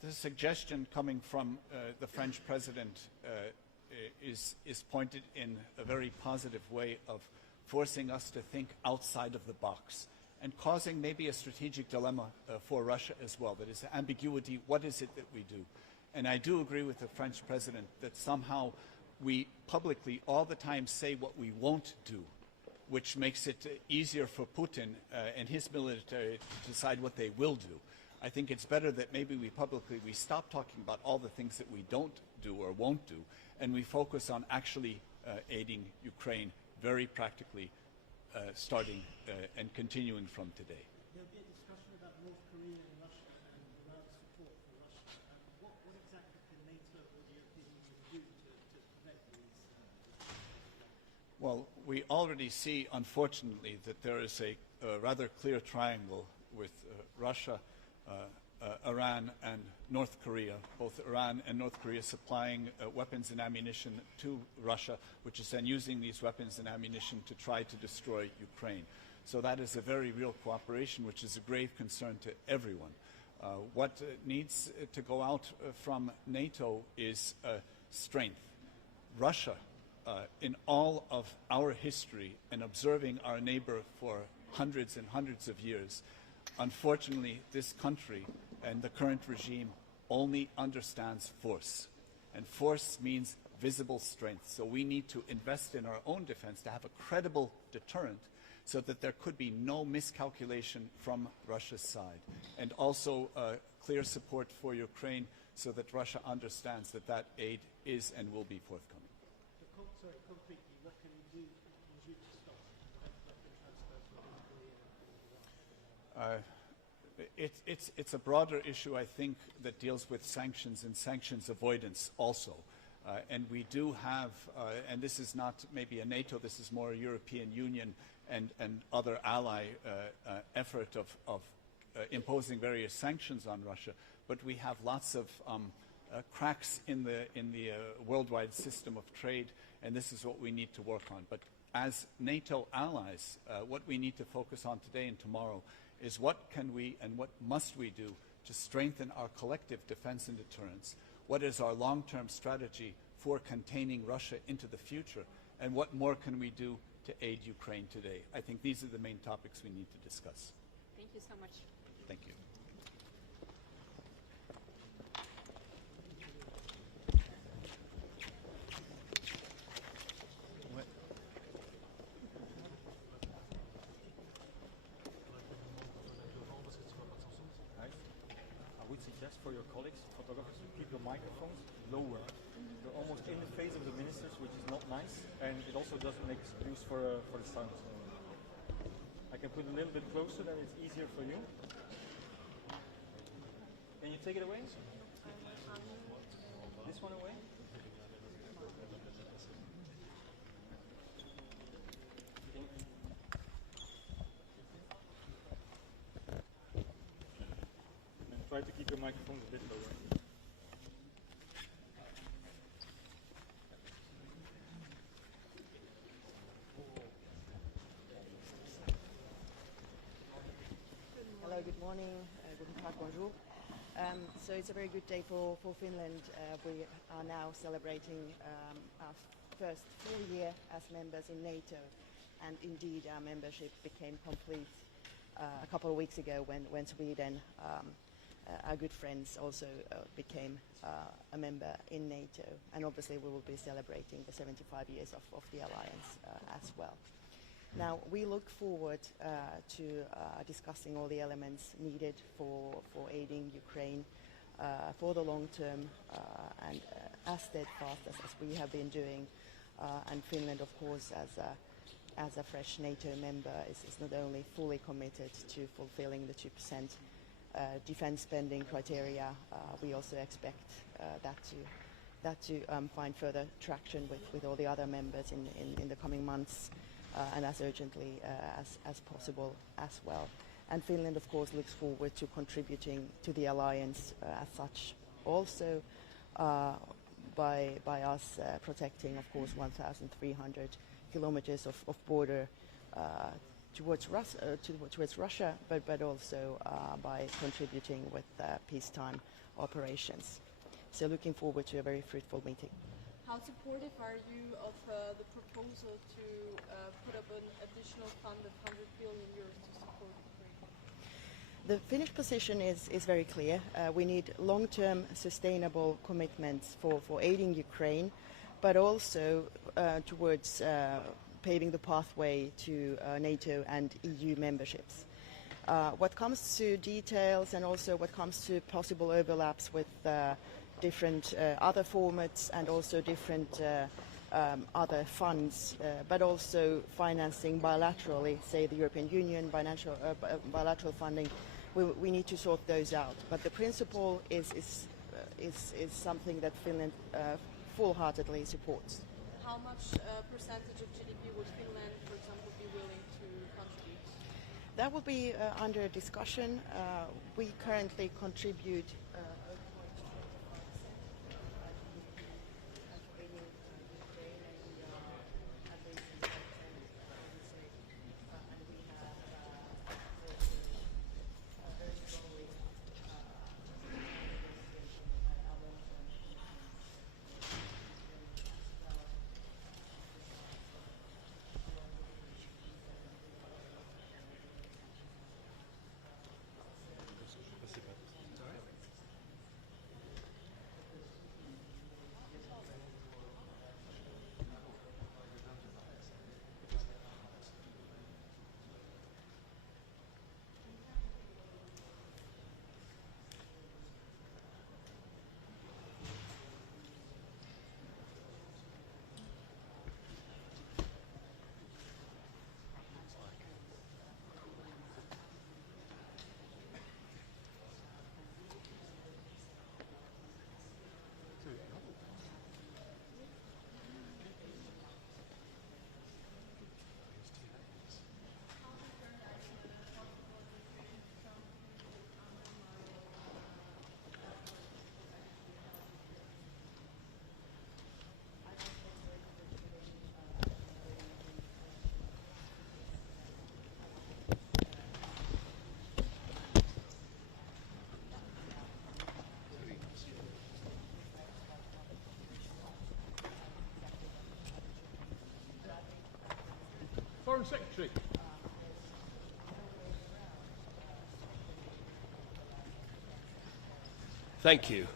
The suggestion coming from the French president is pointed in a very positive way of forcing us to think outside of the box and causing maybe a strategic dilemma for Russia as well. That is ambiguity, what is it that we do? And I do agree with the French president that somehow we publicly all the time say what we won't do, which makes it easier for Putin and his military to decide what they will do. I think it's better that maybe we publicly stop talking about all the things that we don't do or won't do, and we focus on actually aiding Ukraine very practically, starting and continuing from today. There'll be a discussion about North Korea and Russia and Iran's support for Russia. What exactly can NATO or the European Union do to prevent these? Well, we already see, unfortunately, that there is a rather clear triangle with Russia, Iran and North Korea, both Iran and North Korea supplying weapons and ammunition to Russia, which is then using these weapons and ammunition to try to destroy Ukraine. So that is a very real cooperation, which is a grave concern to everyone. What needs to go out from NATO is strength. Russia, in all of our history and observing our neighbor for hundreds and hundreds of years, unfortunately, this country and the current regime only understands force. And force means visible strength. So we need to invest in our own defense to have a credible deterrent so that there could be no miscalculation from Russia's side, and also clear support for Ukraine so that Russia understands that that aid is and will be forthcoming. Sorry, concretely, what can you do to stop weapon transfers from It's a broader issue, I think, that deals with sanctions and sanctions avoidance also. And we do have, and this is not maybe a NATO, this is more a European Union and other ally effort of imposing various sanctions on Russia, but we have lots of cracks in the worldwide system of trade, and this is what we need to work on. But as NATO allies, what we need to focus on today and tomorrow is what can we and what must we do to strengthen our collective defense and deterrence? What is our long-term strategy for containing Russia into the future? And what more can we do to aid Ukraine today? I think these are the main topics we need to discuss. Thank you so much. Thank you. I would suggest for your colleagues, photographers, to keep your microphones lower. You're almost in the face of the ministers, which is not nice, and it also doesn't make excuse for the sound. I can put it a little bit closer, then it's easier for you. Can you take it away? This one away? And try to keep your microphones a bit lower. Hello, good morning, guten Tag, bonjour. So it's a very good day for Finland. We are now celebrating our first full year as members in NATO, and indeed our membership became complete a couple of weeks ago when Sweden, our good friends, also became a member in NATO, and obviously we will be celebrating the 75 years of the alliance as well. Now, we look forward to discussing all the elements needed for aiding Ukraine for the long term and as steadfast as we have been doing. And Finland, of course, as a fresh NATO member, is not only fully committed to fulfilling the 2% defense spending criteria, we also expect that to find further traction with all the other members in the coming months. And as urgently as possible as well. And Finland, of course, looks forward to contributing to the alliance as such, also by us protecting, of course, 1,300 kilometers of border towards Russia, but also by contributing with peacetime operations. So looking forward to a very fruitful meeting. How supportive are you of the proposal to put up an additional fund of 100 billion euros to support Ukraine? The Finnish position is very clear. We need long-term sustainable commitments for aiding Ukraine, but also towards paving the pathway to NATO and EU memberships. What comes to details and also what comes to possible overlaps with different other formats and also different other funds, but also financing bilaterally, say the European Union, bilateral funding, we need to sort those out. But the principle is something that Finland full-heartedly supports. How much percentage of GDP would Finland, for example, be willing to contribute? That will be under discussion. We currently contribute Foreign Secretary. Thank you.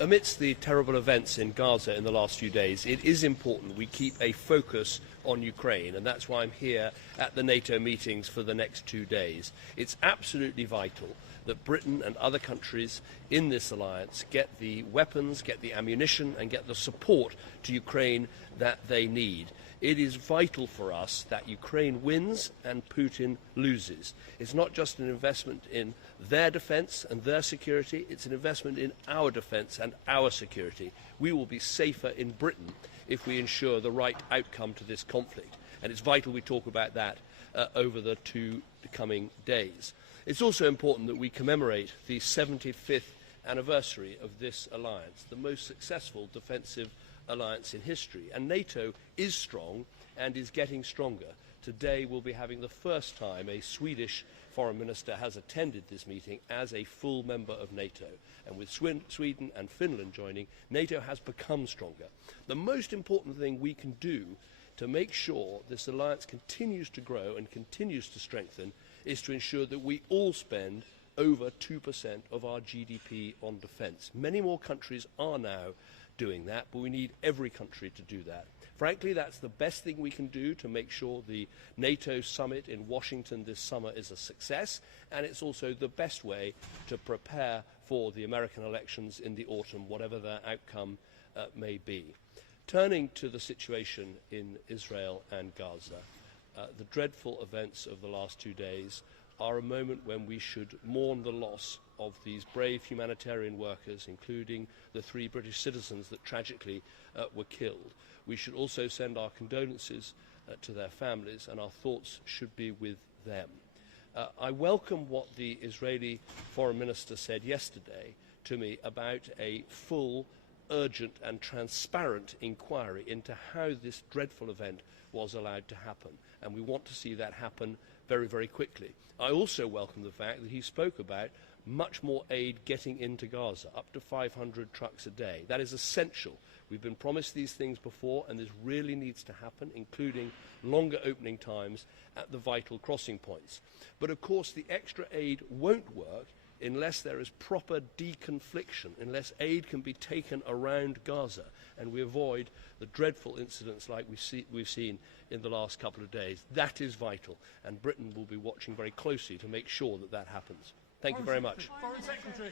Amidst the terrible events in Gaza in the last few days, it is important we keep a focus on Ukraine, and that's why I'm here at the NATO meetings for the next 2 days. It's absolutely vital that Britain and other countries in this alliance get the weapons, get the ammunition, and get the support to Ukraine that they need. It is vital for us that Ukraine wins and Putin loses. It's not just an investment in their defence and their security, it's an investment in our defence and our security. We will be safer in Britain if we ensure the right outcome to this conflict. And it's vital we talk about that over the coming days. It's also important that we commemorate the 75th anniversary of this alliance, the most successful defensive alliance in history. And NATO is strong and is getting stronger. Today we'll be having the first time a Swedish foreign minister has attended this meeting as a full member of NATO. And with Sweden and Finland joining, NATO has become stronger. The most important thing we can do to make sure this alliance continues to grow and continues to strengthen is to ensure that we all spend over 2% of our GDP on defence. Many more countries are now doing that, but we need every country to do that. Frankly, that's the best thing we can do to make sure the NATO summit in Washington this summer is a success, and it's also the best way to prepare for the American elections in the autumn, whatever their outcome may be. Turning to the situation in Israel and Gaza, the dreadful events of the last 2 days are a moment when we should mourn the loss of these brave humanitarian workers, including the 3 British citizens that tragically were killed. We should also send our condolences to their families, and our thoughts should be with them. I welcome what the Israeli Foreign Minister said yesterday to me about a full, urgent and transparent inquiry into how this dreadful event was allowed to happen, and we want to see that happen very, very quickly. I also welcome the fact that he spoke about much more aid getting into Gaza, up to 500 trucks a day. That is essential. We've been promised these things before, and this really needs to happen, including longer opening times at the vital crossing points. But of course the extra aid won't work unless there is proper deconfliction, unless aid can be taken around Gaza, and we avoid the dreadful incidents like we've seen in the last couple of days. That is vital, and Britain will be watching very closely to make sure that that happens. Thank you very much. Foreign Secretary.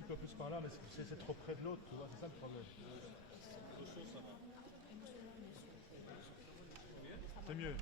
Un peu plus par là, mais c'est trop près de l'autre, tu vois, c'est ça le problème. C'est mieux.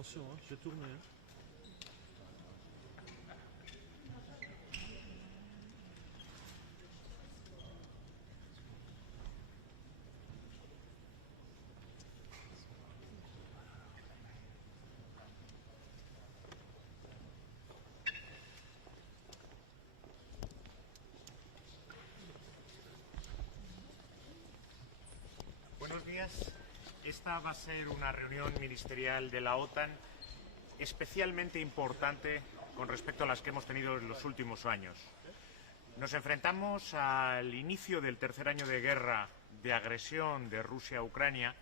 Attention, hein, je vais tourner. Hein. Buenos días. Esta va a ser una reunión ministerial de la OTAN especialmente importante con respecto a las que hemos tenido en los últimos años. Nos enfrentamos al inicio del tercer año de guerra de agresión de Rusia a Ucrania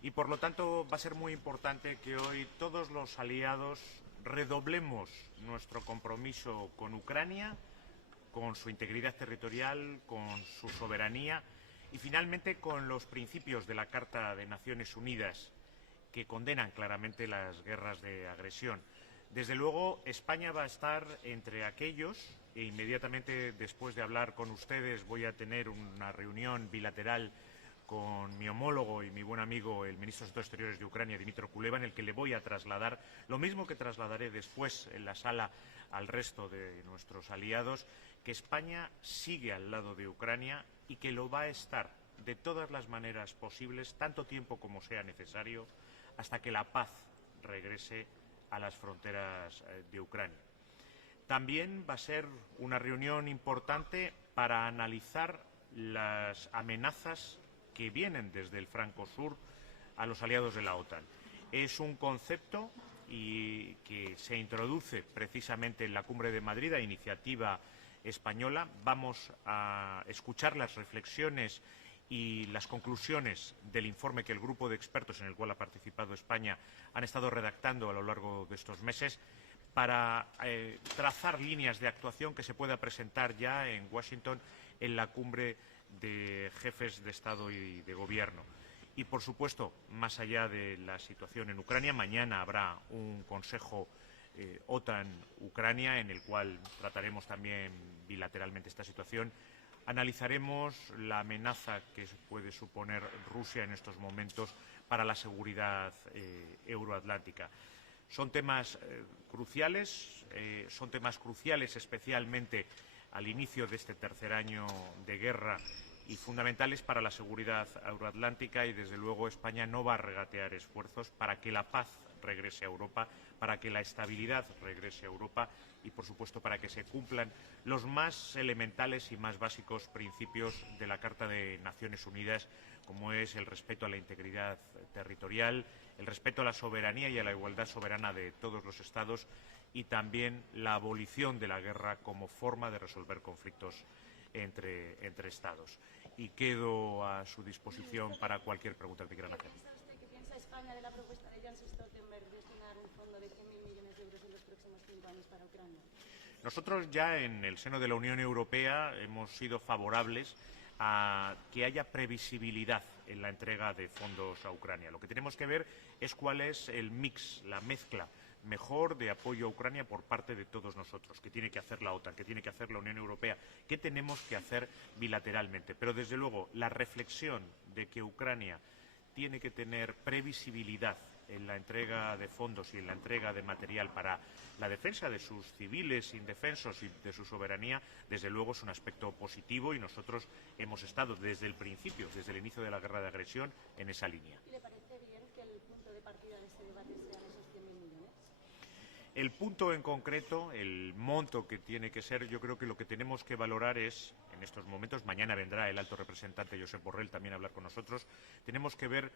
y por lo tanto va a ser muy importante que hoy todos los aliados redoblemos nuestro compromiso con Ucrania, con su integridad territorial, con su soberanía y finalmente con los principios de la Carta de Naciones Unidas que condenan claramente las guerras de agresión. Desde luego, España va a estar entre aquellos, e inmediatamente después de hablar con ustedes voy a tener una reunión bilateral con mi homólogo y mi buen amigo, el ministro de Asuntos Exteriores de Ucrania, Dmytro Kuleba, en el que le voy a trasladar lo mismo que trasladaré después en la sala al resto de nuestros aliados, que España sigue al lado de Ucrania y que lo va a estar de todas las maneras posibles, tanto tiempo como sea necesario, hasta que la paz regrese a las fronteras de Ucrania. También va a ser una reunión importante para analizar las amenazas que vienen desde el flanco sur a los aliados de la OTAN. Es un concepto que se introduce precisamente en la Cumbre de Madrid a iniciativa española. Vamos a escuchar las reflexiones y las conclusiones del informe que el grupo de expertos en el cual ha participado España han estado redactando a lo largo de estos meses para trazar líneas de actuación que se pueda presentar ya en Washington en la cumbre de jefes de Estado y de Gobierno. Y, por supuesto, más allá de la situación en Ucrania, mañana habrá un Consejo OTAN-Ucrania en el cual trataremos también bilateralmente esta situación. Analizaremos la amenaza que puede suponer Rusia en estos momentos para la seguridad euroatlántica. Son temas cruciales especialmente al inicio de este tercer año de guerra y fundamentales para la seguridad euroatlántica y, desde luego, España no va a regatear esfuerzos para que la paz regrese a Europa, para que la estabilidad regrese a Europa y, por supuesto, para que se cumplan los más elementales y más básicos principios de la Carta de Naciones Unidas, como es el respeto a la integridad territorial, el respeto a la soberanía y a la igualdad soberana de todos los Estados y también la abolición de la guerra como forma de resolver conflictos entre Estados. Y quedo a su disposición para cualquier pregunta que quieran hacer. ¿Qué piensa España de la propuesta de Jens Stoltenberg de destinar un fondo de 100.000 millones de euros en los próximos 5 años para Ucrania? Nosotros ya en el seno de la Unión Europea hemos sido favorables a que haya previsibilidad en la entrega de fondos a Ucrania. Lo que tenemos que ver es cuál es el mix, la mezcla mejor de apoyo a Ucrania por parte de todos nosotros, que tiene que hacer la OTAN, que tiene que hacer la Unión Europea, que tenemos que hacer bilateralmente. Pero, desde luego, la reflexión de que Ucrania tiene que tener previsibilidad en la entrega de fondos y en la entrega de material para la defensa de sus civiles indefensos y de su soberanía, desde luego es un aspecto positivo y nosotros hemos estado desde el principio, desde el inicio de la guerra de agresión, en esa línea. ¿Y le parece bien que el punto de partida de este debate sean esos 100.000 millones? El punto en concreto, el monto que tiene que ser, yo creo que lo que tenemos que valorar es, en estos momentos, mañana vendrá el alto representante Josep Borrell también a hablar con nosotros, tenemos que ver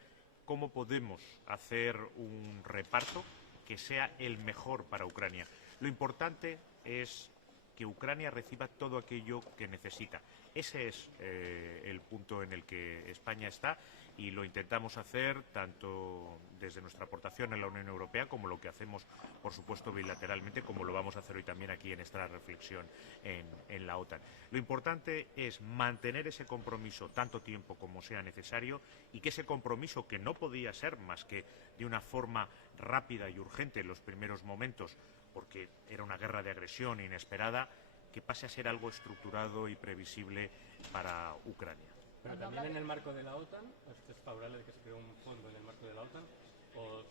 cómo podemos hacer un reparto que sea el mejor para Ucrania. Lo importante es que Ucrania reciba todo aquello que necesita. Ese es el punto en el que España está y lo intentamos hacer tanto desde nuestra aportación en la Unión Europea como lo que hacemos, por supuesto, bilateralmente, como lo vamos a hacer hoy también aquí en esta reflexión en la OTAN. Lo importante es mantener ese compromiso tanto tiempo como sea necesario y que ese compromiso, que no podía ser más que de una forma rápida y urgente en los primeros momentos, porque era una guerra de agresión inesperada, que pase a ser algo estructurado y previsible para Ucrania. Pero también en el marco de la OTAN, ¿es favorable de que se cree un fondo en el marco de la OTAN? ¿O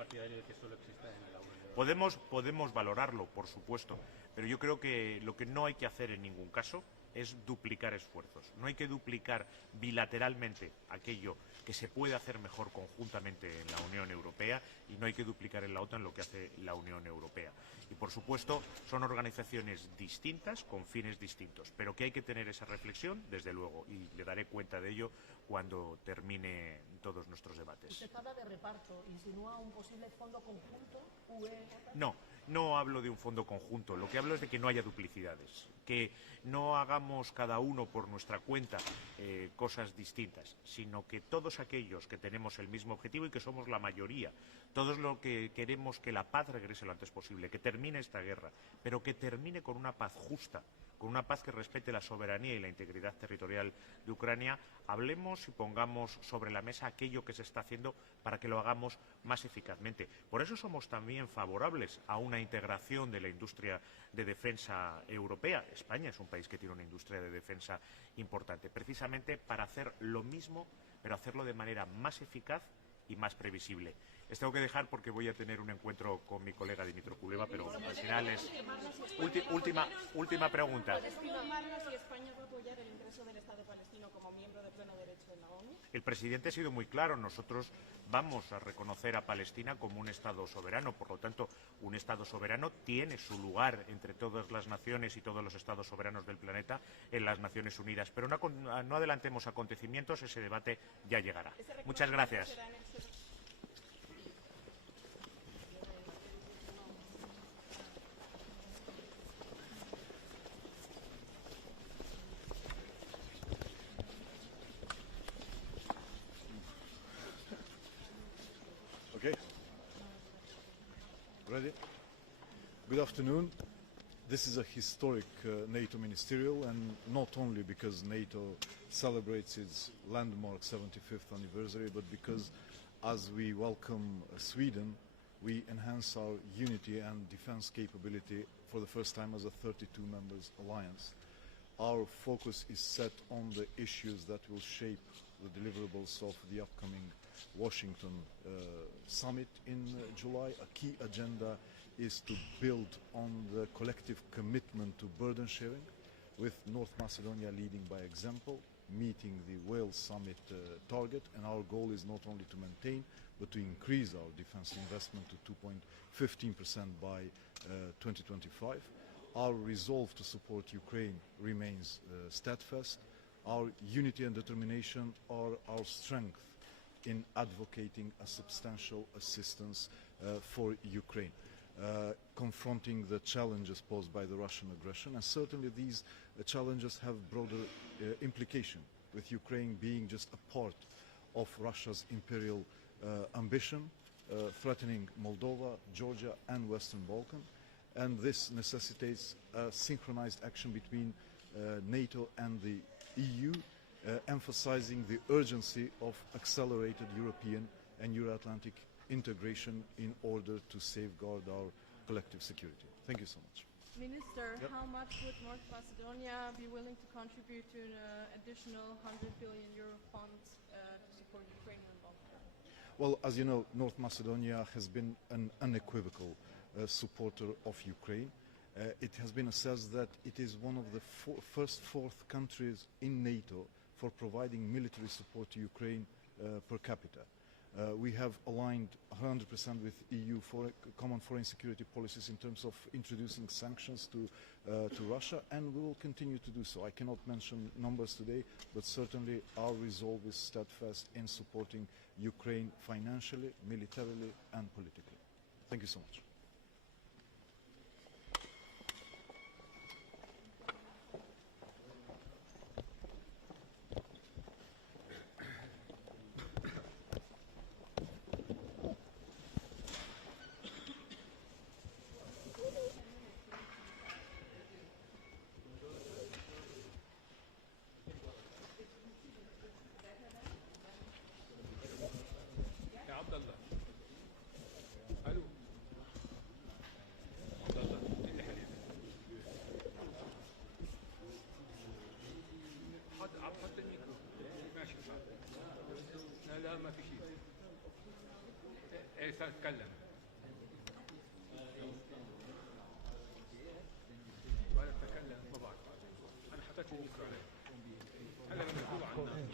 partidario de que solo exista en la Unión. Podemos valorarlo, por supuesto, pero yo creo que lo que no hay que hacer en ningún caso es duplicar esfuerzos. No hay que duplicar bilateralmente aquello que se puede hacer mejor conjuntamente en la Unión Europea y no hay que duplicar en la OTAN lo que hace la Unión Europea. Y, por supuesto, son organizaciones distintas con fines distintos, pero que hay que tener esa reflexión, desde luego, y le daré cuenta de ello cuando termine todos nuestros debates. Usted habla de reparto, ¿insinúa un posible fondo conjunto UE-OTAN? No hablo de un fondo conjunto, lo que hablo es de que no haya duplicidades, que no hagamos cada uno por nuestra cuenta cosas distintas, sino que todos aquellos que tenemos el mismo objetivo y que somos la mayoría, todos los que queremos que la paz regrese lo antes posible, que termine esta guerra, pero que termine con una paz justa, con una paz que respete la soberanía y la integridad territorial de Ucrania, hablemos y pongamos sobre la mesa aquello que se está haciendo para que lo hagamos más eficazmente. Por eso somos también favorables a una integración de la industria de defensa europea. España es un país que tiene una industria de defensa importante, precisamente para hacer lo mismo, pero hacerlo de manera más eficaz y más previsible. Les tengo que dejar porque voy a tener un encuentro con mi colega Dimitro Kuleva, pero al final es... Última pregunta. ¿Puedes confirmarnos si España va a apoyar el ingreso del Estado palestino como miembro de pleno derecho en la ONU? El presidente ha sido muy claro. Nosotros vamos a reconocer a Palestina como un Estado soberano. Por lo tanto, un Estado soberano tiene su lugar entre todas las naciones y todos los Estados soberanos del planeta en las Naciones Unidas. Pero no adelantemos acontecimientos, ese debate ya llegará. Muchas gracias. Okay. Ready? Good afternoon. This is a historic NATO ministerial, and not only because NATO celebrates its landmark 75th anniversary, but because as we welcome Sweden, we enhance our unity and defense capability for the first time as a 32 members alliance. Our focus is set on the issues that will shape the deliverables of the upcoming Washington summit in July. A key agenda is to build on the collective commitment to burden sharing, with North Macedonia leading by example, meeting the Wales summit target, and our goal is not only to maintain but to increase our defense investment to 2.15% by 2025. Our resolve to support Ukraine remains steadfast. Our unity and determination are our strength in advocating a substantial assistance for Ukraine, confronting the challenges posed by the Russian aggression. And certainly these challenges have broader implication, with Ukraine being just a part of Russia's imperial ambition, threatening Moldova, Georgia and Western Balkan. And this necessitates synchronized action between NATO and the EU, emphasizing the urgency of accelerated European and Euro-Atlantic integration in order to safeguard our collective security. Thank you so much. Minister, Yep. how much would North Macedonia be willing to contribute to an additional €100 billion fund to support Ukrainian long-term? Well, as you know, North Macedonia has been an unequivocal supporter of Ukraine. It has been assessed that it is one of the first four countries in NATO for providing military support to Ukraine per capita. We have aligned 100% with EU common foreign security policies in terms of introducing sanctions to Russia, and we will continue to do so. I cannot mention numbers today, but certainly our resolve is steadfast in supporting Ukraine financially, militarily and politically. Thank you so much. ايه تتكلم ولا تتكلم ما بعرف انا حطيت الميكرو عليه هلا بنزلوه عنا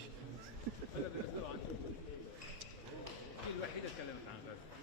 هلا بنزلوه عنا هي الوحيده تكلمت عن غزه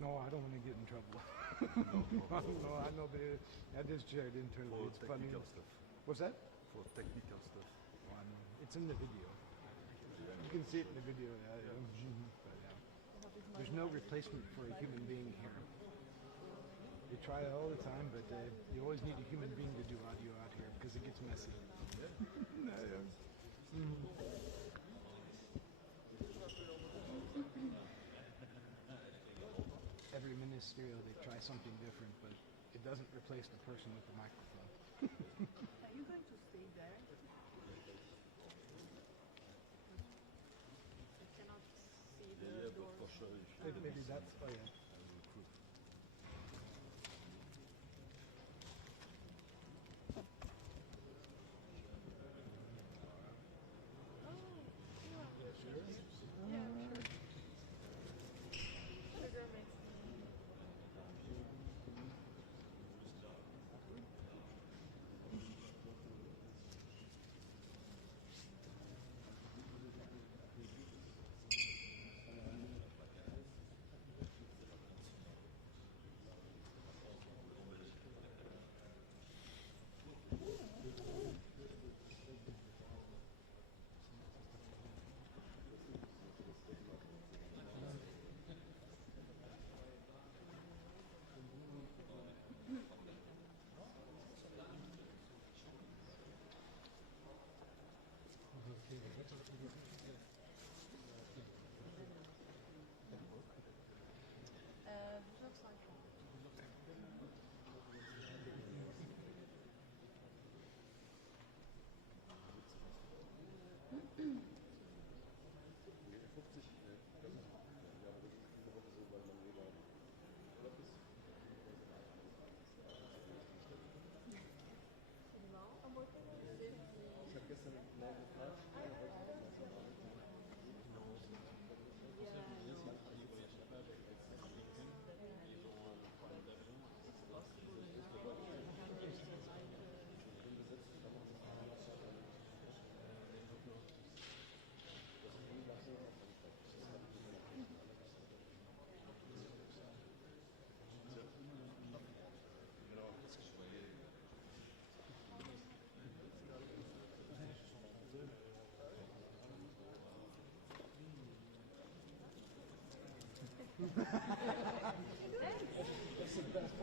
No, I don't want to get in trouble. No, I know that is shared internally. It's funny. Stuff. What's that? For technical stuff. Well, I mean, it's in the video. You can see it in the video. But, there's no replacement for a human being here. We try it all the time, but you always need a human being to do audio out here because it gets messy. Every ministerial, they try something different, but it doesn't replace the person with the microphone. Are you going to stay there? I cannot see the doors. For sure. Maybe that's, oh yeah. That's the best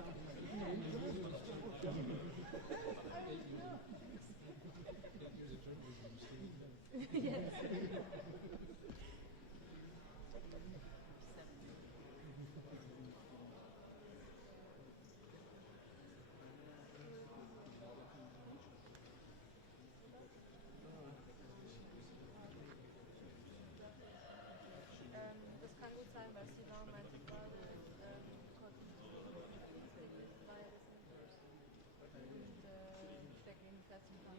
Das kann gut sein, weil sie war meinte gerade, dagegen platzen kann.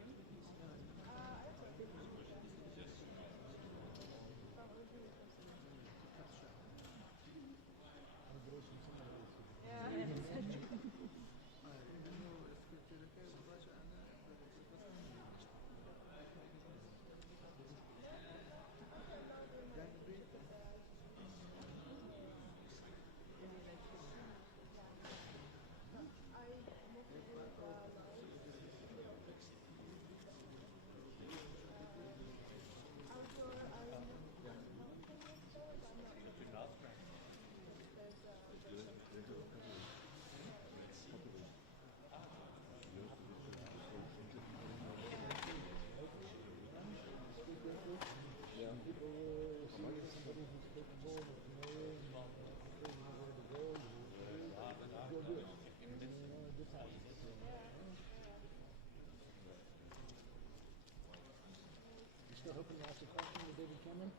Still hoping to ask a question to David Cameron?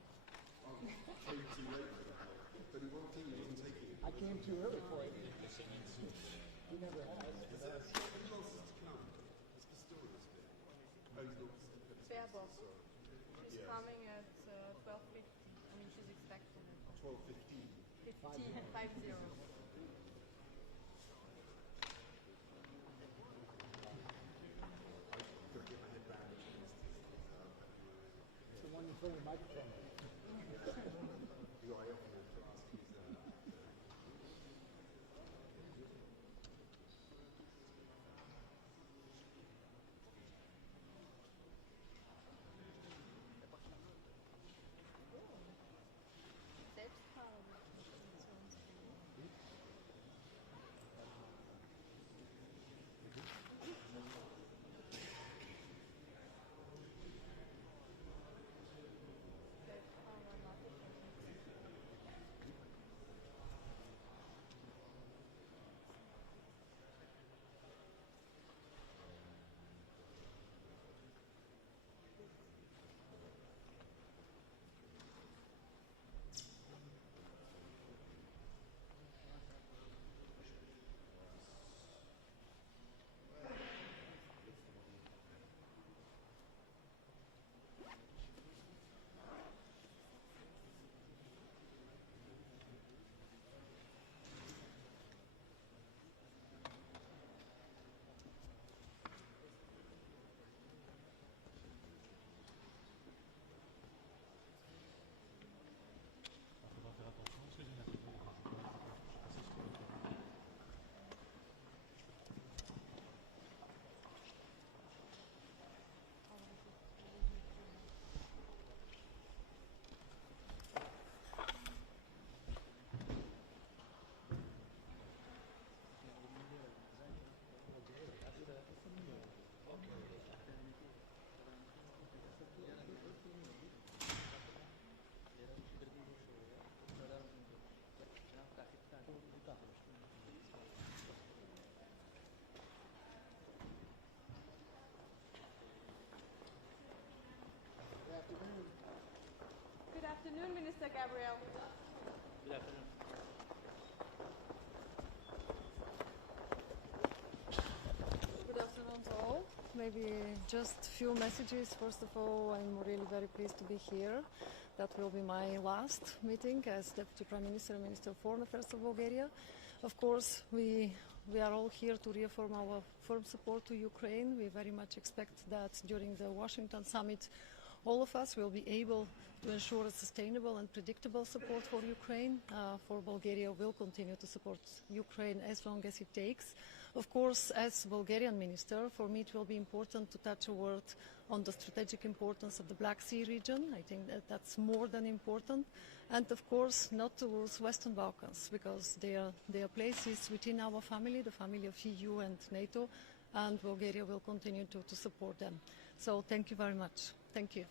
I came too early for it. He never has. Baerbock. She's coming at 12:50. I mean, she's expecting it. 12:15. 50. It's the one you put in the microphone. Good afternoon, Minister Gabriel. Good afternoon. Good afternoon to all. Maybe just a few messages. First of all, I'm really very pleased to be here. That will be my last meeting as Deputy Prime Minister and Minister of Foreign Affairs of Bulgaria. Of course, we are all here to reaffirm our firm support to Ukraine. We very much expect that during the Washington summit, all of us will be able to ensure a sustainable and predictable support for Ukraine. For Bulgaria will continue to support Ukraine as long as it takes. Of course, as Bulgarian minister, for me it will be important to touch a word on the strategic importance of the Black Sea region. I think that that's more than important. And of course, not to lose Western Balkans, because their place is within our family, the family of EU and NATO, and Bulgaria will continue to support them. So thank you very much. Thank you.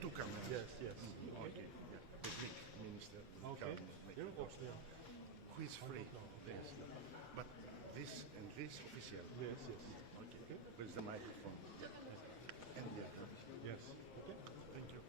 Two cameras. Yes, yes. Okay. Yeah. The Greek minister. Okay. Who is free? Yes. But this and this official. Yes, yes. Okay. Where's the microphone? Yeah. And the other. Yes. Okay. Thank you.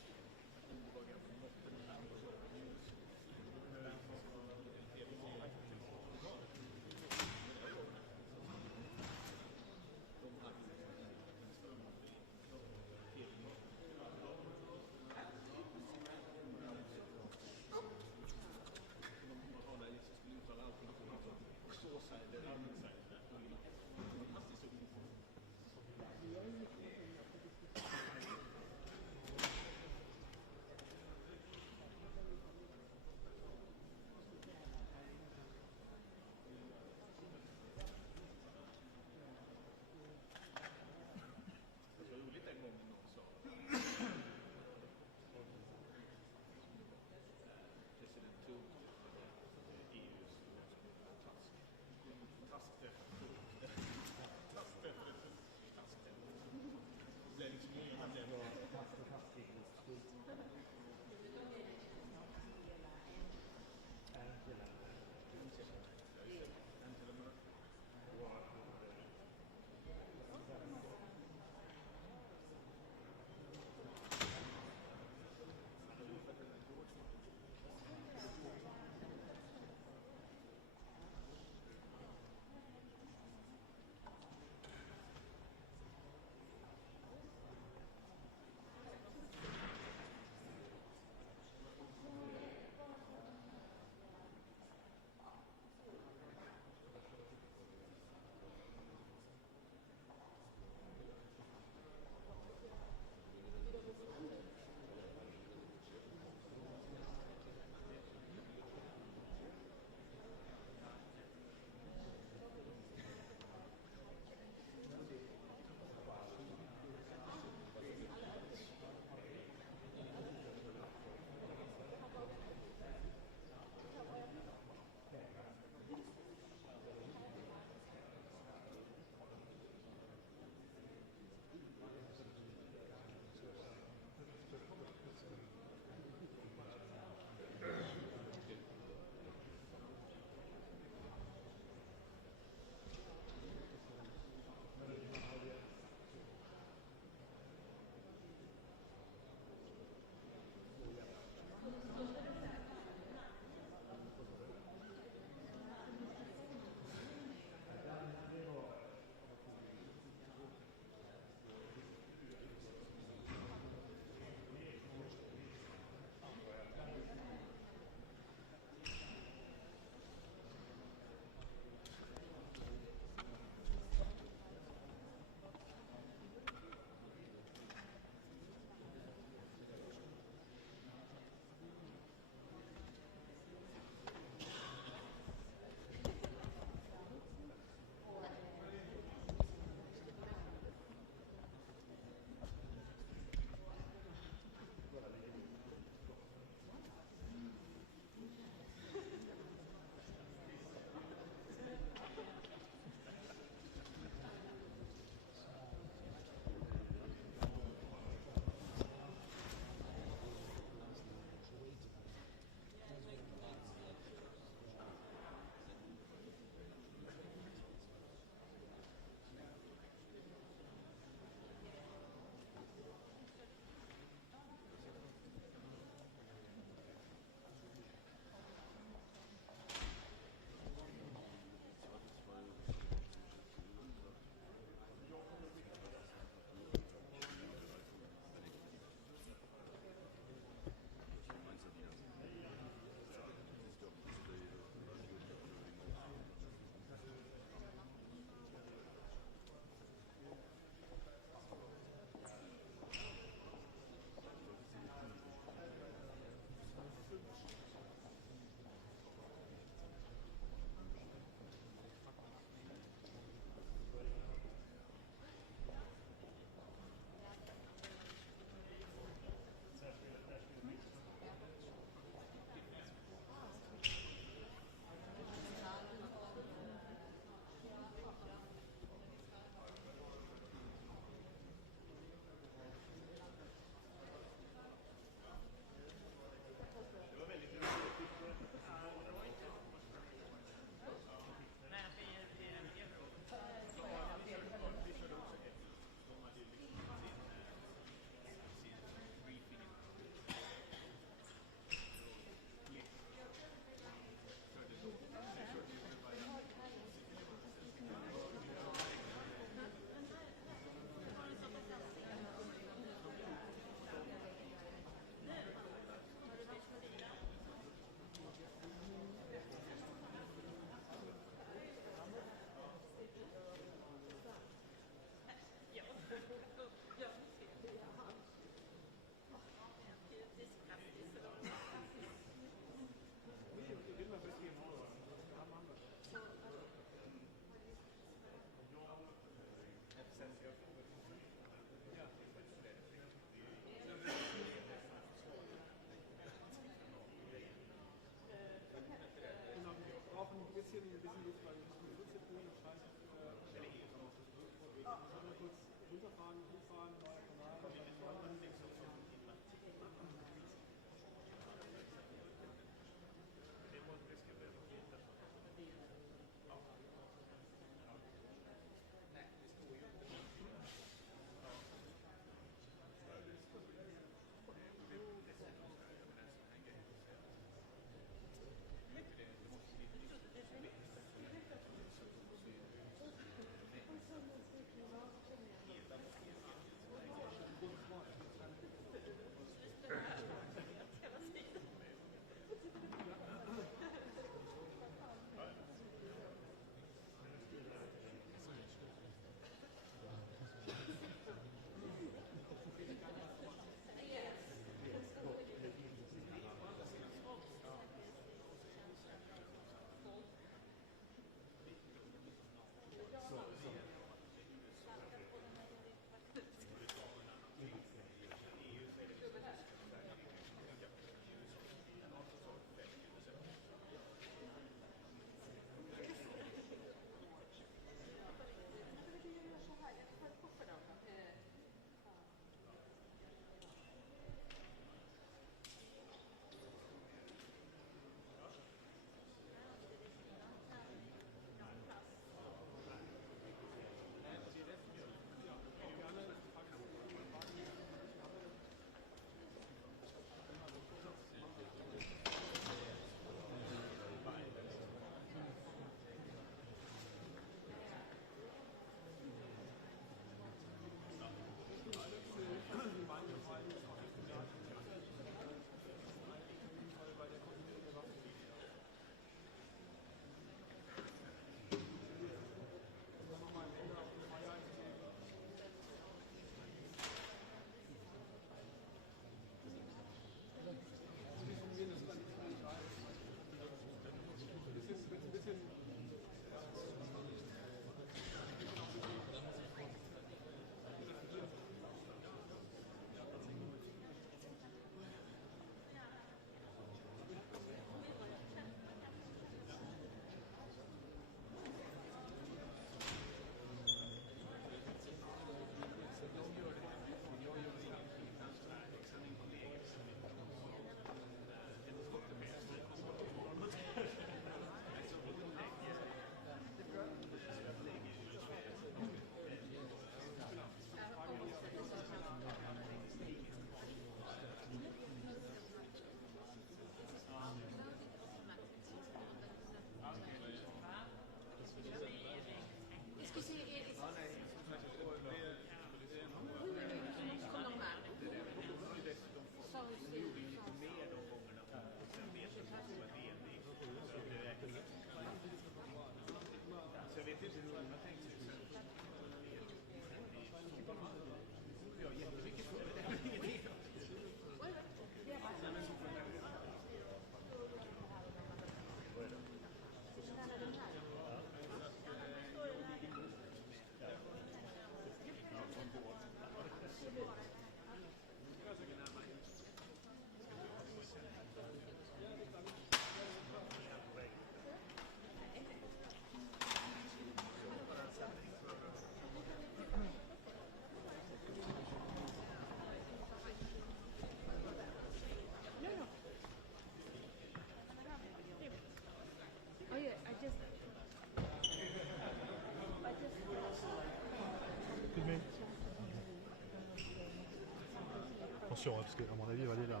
Attention, parce qu'à mon avis, il va aller là.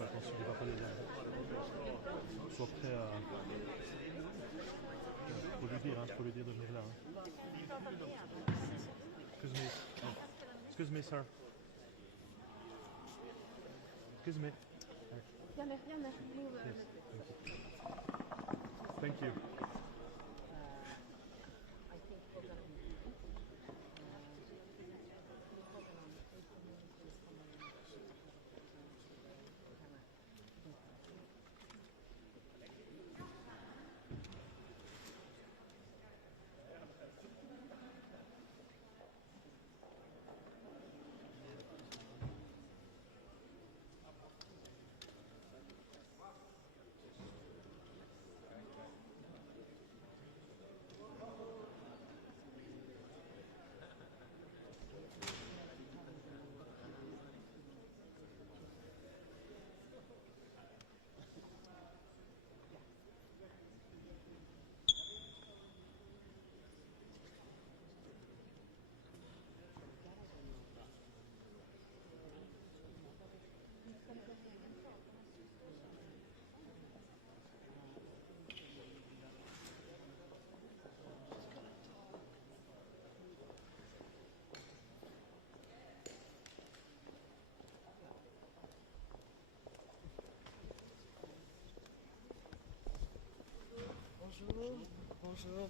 Attention, il va pas aller là. Sois prêt à... Faut lui dire de venir là. Excuse me. Oh. Excuse me, sir. Excuse me. Yes. Thank you.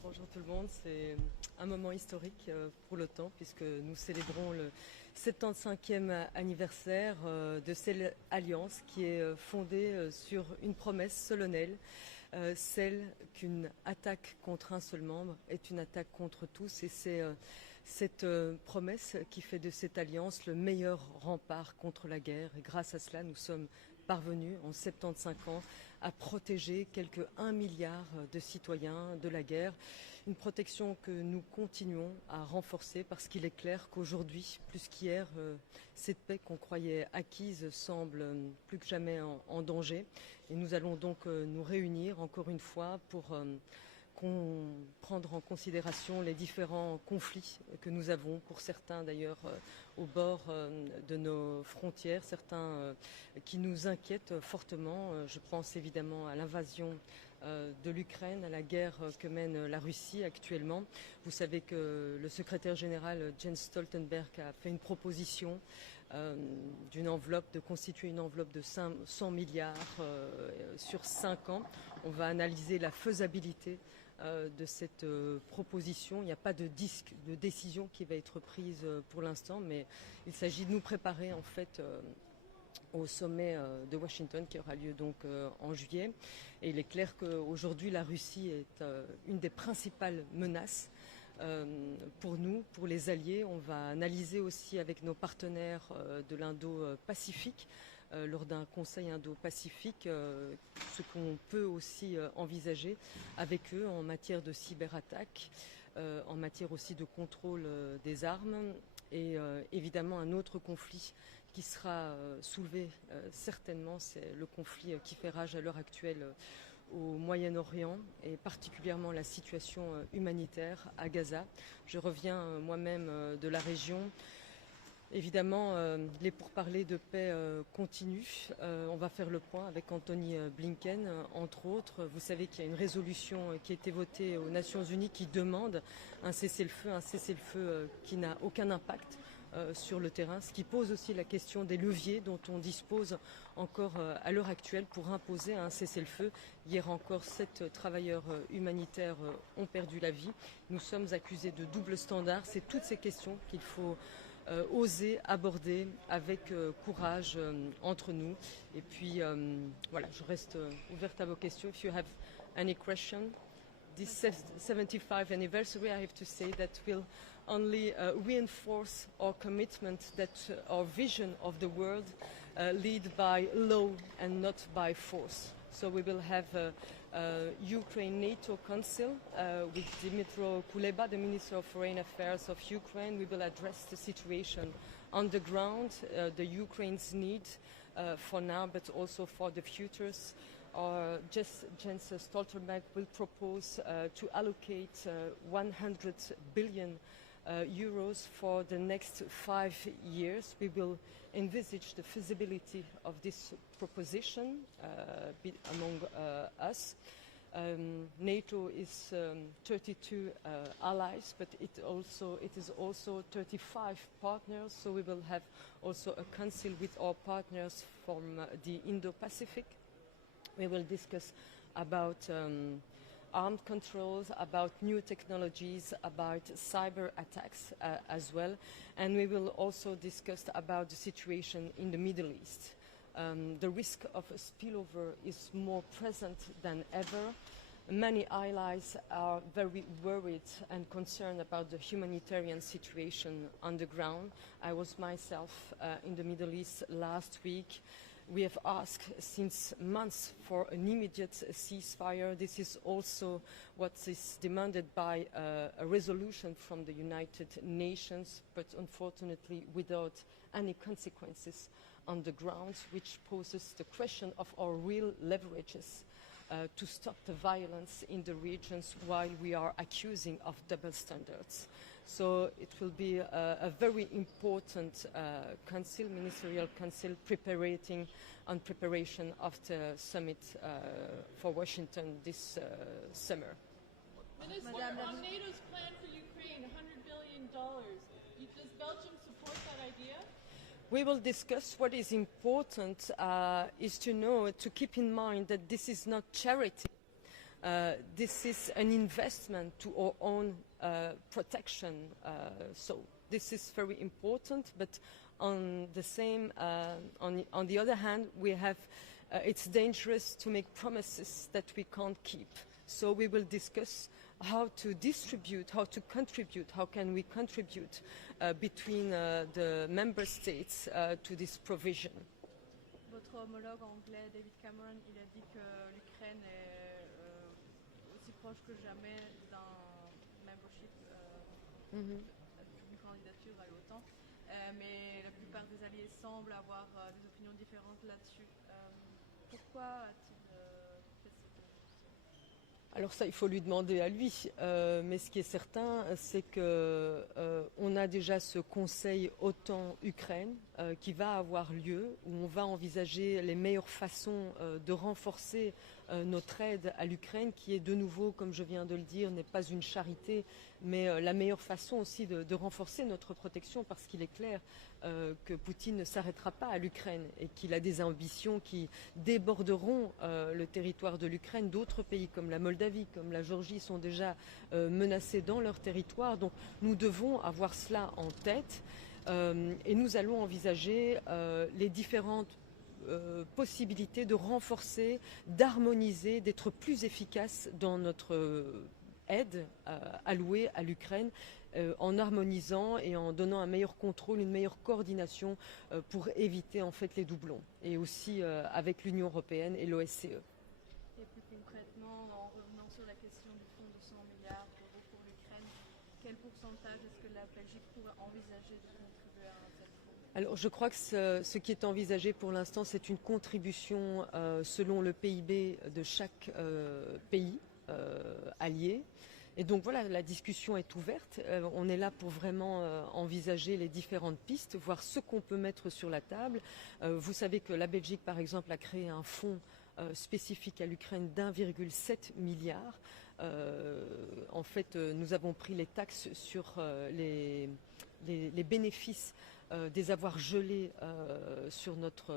Bonjour tout le monde. C'est un moment historique pour l'OTAN puisque nous célébrons le 75e anniversaire de cette alliance qui est fondée sur une promesse solennelle, celle qu'une attaque contre un seul membre est une attaque contre tous, et c'est cette promesse qui fait de cette alliance le meilleur rempart contre la guerre, et grâce à cela nous sommes parvenus en 75 ans à protéger quelques 1 milliard de citoyens de la guerre. Une protection que nous continuons à renforcer parce qu'il est clair qu'aujourd'hui, plus qu'hier, cette paix qu'on croyait acquise semble plus que jamais en danger. Et nous allons donc nous réunir encore une fois pour prendre en considération les différents conflits que nous avons, pour certains d'ailleurs au bord de nos frontières, certains qui nous inquiètent fortement. Je pense évidemment à l'invasion de l'Ukraine, à la guerre que mène la Russie actuellement. Vous savez que le secrétaire général Jens Stoltenberg a fait une proposition de constituer une enveloppe de 100 milliards sur 5 ans. On va analyser la faisabilité de cette proposition. Il n'y a pas de décision qui va être prise pour l'instant, mais il s'agit de nous préparer en fait au sommet de Washington qui aura lieu donc en juillet. Et il est clair qu'aujourd'hui la Russie est une des principales menaces pour nous, pour les alliés. On va analyser aussi avec nos partenaires de l'Indo-Pacifique lors d'un conseil Indo-Pacifique ce qu'on peut aussi envisager avec eux en matière de cyberattaque, en matière aussi de contrôle des armes, et évidemment un autre conflit qui sera soulevé certainement, c'est le conflit qui fait rage à l'heure actuelle au Moyen-Orient, et particulièrement la situation humanitaire à Gaza. Je reviens moi-même de la région. Évidemment, les pourparlers de paix continuent. On va faire le point avec Anthony Blinken, entre autres. Vous savez qu'il y a une résolution qui a été votée aux Nations Unies qui demande un cessez-le-feu qui n'a aucun impact sur le terrain, ce qui pose aussi la question des leviers dont on dispose encore à l'heure actuelle pour imposer un cessez-le-feu. Hier encore, 7 travailleurs humanitaires ont perdu la vie. Nous sommes accusés de double standard. C'est toutes ces questions qu'il faut oser aborder avec courage entre nous. Et puis voilà, je reste ouverte à vos questions. If you have any question, this 75th anniversary, I have to say that will only reinforce our commitment that our vision of the world lead by law and not by force. So we will have Ukraine NATO Council with Dmytro Kuleba, the Minister of Foreign Affairs of Ukraine. We will address the situation on the ground, the Ukraine's need for now, but also for the futures. Jens Stoltenberg will propose to allocate 100 billion euros for the next 5 years. We will envisage the feasibility of this proposition among us. NATO is 32 allies, but it is also 35 partners, so we will have also a council with our partners from the Indo-Pacific. We will discuss about armed controls, about new technologies, about cyber attacks as well, and we will also discuss about the situation in the Middle East. The risk of a spillover is more present than ever. Many allies are very worried and concerned about the humanitarian situation on the ground. I was myself in the Middle East last week. We have asked since months for an immediate ceasefire. This is also what is demanded by a resolution from the United Nations, but unfortunately without any consequences on the ground, which poses the question of our real leverages to stop the violence in the regions while we are accusing of double standards. So it will be a very important council, ministerial council, preparing of the summit for Washington this summer. Minister, on NATO's plan for Ukraine, $100 billion, does Belgium support that idea? We will discuss. What is important is to keep in mind that this is not charity. This is an investment to our own protection. So this is very important. But on the other hand, it's dangerous to make promises that we can't keep. So we will discuss how to distribute, how to contribute, how can we contribute between the member states to this provision. Votre homologue anglais, David Cameron, il a dit que l'Ukraine est aussi proche que jamais d'un membership, d'une candidature à l'OTAN, mais la plupart des alliés semblent avoir des opinions différentes là-dessus. Pourquoi a-t-il fait cette proposition? Alors ça, il faut lui demander à lui. Mais ce qui est certain, c'est qu'on a déjà ce Conseil OTAN-Ukraine qui va avoir lieu, où on va envisager les meilleures façons de renforcer notre aide à l'Ukraine, qui est de nouveau, comme je viens de le dire, n'est pas une charité, mais la meilleure façon aussi de renforcer notre protection, parce qu'il est clair que Poutine ne s'arrêtera pas à l'Ukraine et qu'il a des ambitions qui déborderont le territoire de l'Ukraine. D'autres pays comme la Moldavie, comme la Géorgie sont déjà menacés dans leur territoire. Donc nous devons avoir cela en tête et nous allons envisager les différentes possibilités de renforcer, d'harmoniser, d'être plus efficace dans notre aide allouée à l'Ukraine, en harmonisant et en donnant un meilleur contrôle, une meilleure coordination pour éviter en fait les doublons, et aussi avec l'Union européenne et l'OSCE. Et plus concrètement, en revenant sur la question du fonds de 100 milliards d'euros pour l'Ukraine, quel pourcentage est-ce que la Belgique pourrait envisager de contribuer à un tel fonds? Alors je crois que ce qui est envisagé pour l'instant, c'est une contribution selon le PIB de chaque pays allié. Et donc voilà, la discussion est ouverte. On est là pour vraiment envisager les différentes pistes, voir ce qu'on peut mettre sur la table. Vous savez que la Belgique, par exemple, a créé un fonds spécifique à l'Ukraine d'1,7 milliard. En fait, nous avons pris les taxes sur les bénéfices des avoirs gelés sur notre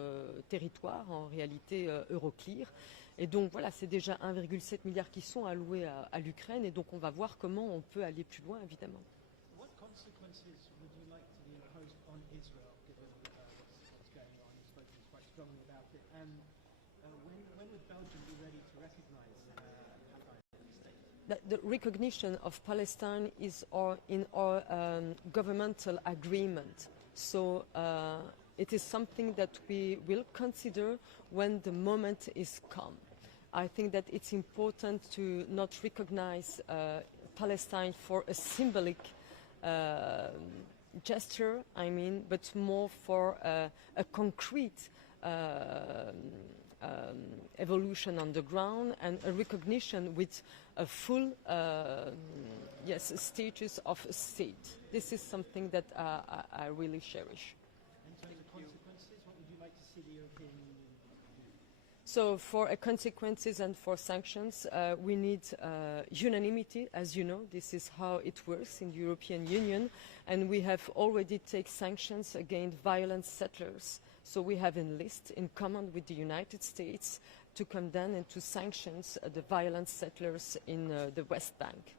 territoire, en réalité Euroclear. Et donc voilà, c'est déjà 1,7 milliard qui sont alloués à l'Ukraine, et donc on va voir comment on peut aller plus loin, évidemment. What consequences would you like to be imposed on Israel, given what's going on? You've spoken quite strongly about it. And when would Belgium be ready to recognise Palestine? The recognition of Palestine is in our governmental agreement. So it is something that we will consider when the moment is come. I think that it's important to not recognize Palestine for a symbolic gesture, but more for a concrete evolution on the ground, and a recognition with a full status of a state. This is something that I really cherish. In terms of consequences, what would you like to see the European Union do? So for consequences and for sanctions, we need unanimity. As you know, this is how it works in the European Union, and we have already taken sanctions against violent settlers. So we have enlisted in common with the United States to condemn and to sanction the violent settlers in the West Bank.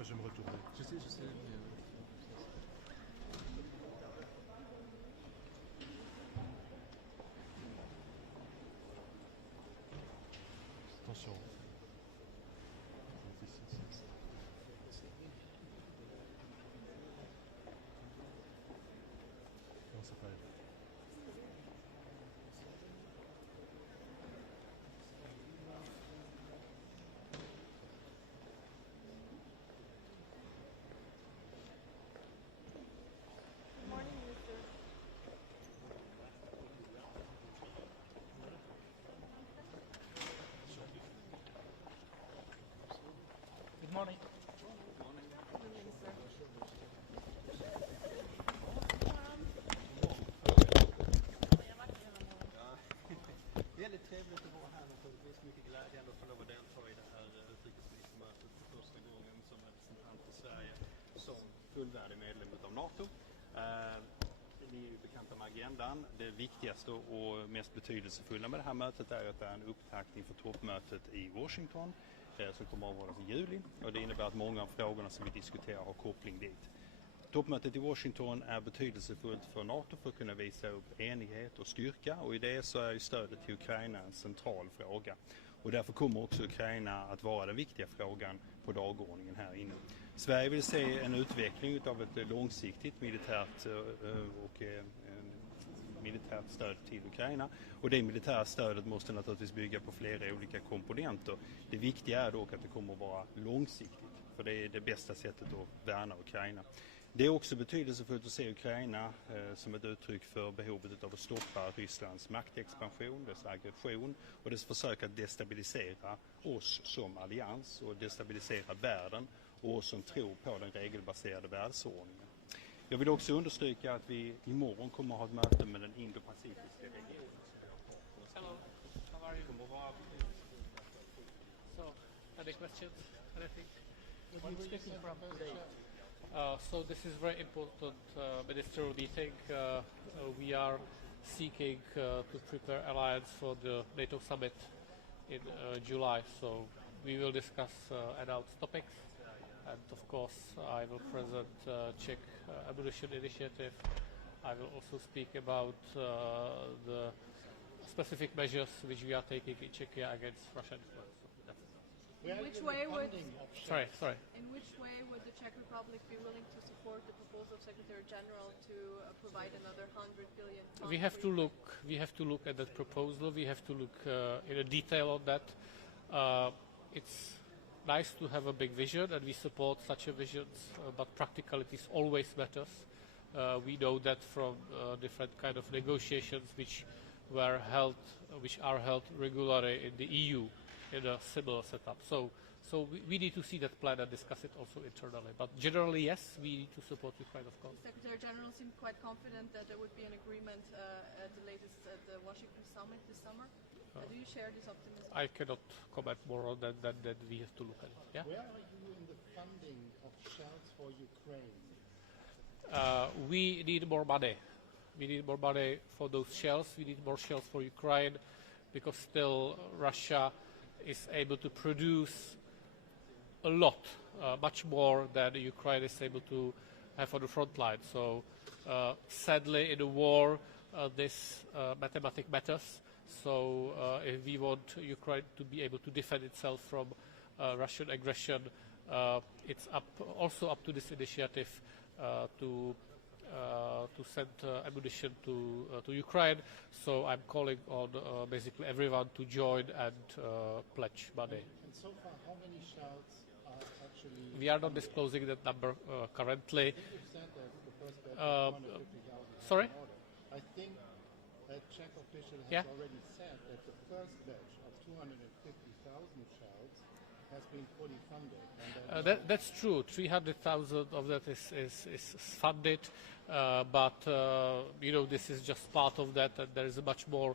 Je vais me retourner. Je sais. Attention. Non, c'est pas elle. Good morning. Det är väldigt trevligt att vara här naturligtvis. Mycket glädjande att få lov att delta i det här utrikesministermötet för första gången som representant för Sverige som fullvärdig medlem av NATO. Ni är ju bekanta med agendan. Det viktigaste och mest betydelsefulla med det här mötet är att det är en upptaktning för toppmötet i Washington som kommer att hållas i juli. Och det innebär att många av frågorna som vi diskuterar har koppling dit. Toppmötet i Washington är betydelsefullt för NATO för att kunna visa upp enighet och styrka, och i det så är ju stödet till Ukraina en central fråga. Och därför kommer också Ukraina att vara den viktiga frågan på dagordningen här inne. Sverige vill se en utveckling av ett långsiktigt militärt stöd till Ukraina, och det militära stödet måste naturligtvis bygga på flera olika komponenter. Det viktiga är dock att det kommer att vara långsiktigt, för det är det bästa sättet att värna Ukraina. Det är också betydelsefullt att se Ukraina som ett uttryck för behovet av att stoppa Rysslands maktexpansion, dess aggression och dess försök att destabilisera oss som allians och destabilisera världen och oss som tror på den regelbaserade världsordningen. Jag vill också understryka att vi imorgon kommer att ha ett möte med den indo-pacifiska regionen. Hello, how are you? So, any questions? Anything? What are you speaking from today? So this is very important ministerial meeting. We are seeking to prepare alliance for the NATO summit in July. So we will discuss announced topics, and of course I will present Czech abolition initiative. I will also speak about the specific measures which we are taking in Czechia against Russian influence. In which way would Sorry. In which way would the Czech Republic be willing to support the proposal of Secretary General to provide another 100 billion? We have to look at that proposal. We have to look in a detail on that. It's nice to have a big vision, and we support such a vision, but practicalities always matters. We know that from different kind of negotiations which are held regularly in the EU in a similar setup. So So we need to see that plan and discuss it also internally. But generally, yes, we need to support Ukraine, of course. The Secretary General seemed quite confident that there would be an agreement at the latest at the Washington summit this summer. Do you share this optimism? I cannot comment more on that than we have to look at it. Yeah? Where are you in the funding of shells for Ukraine? We need more money. We need more money for those shells. We need more shells for Ukraine because still Russia is able to produce a lot, much more than Ukraine is able to have on the front line. So sadly in a war this mathematics matters. So if we want Ukraine to be able to defend itself from Russian aggression, it's also up to this initiative to send ammunition to Ukraine. So I'm calling on basically everyone to join and pledge money. And so far, how many shells are actually... We are not disclosing that number currently. I think you've said that the first batch of 250,000 sorry? I think a Czech official has already said that the first batch of 250,000 shells has been fully funded. And that's true. 300,000 of that is funded, but you know, this is just part of that, and there is much more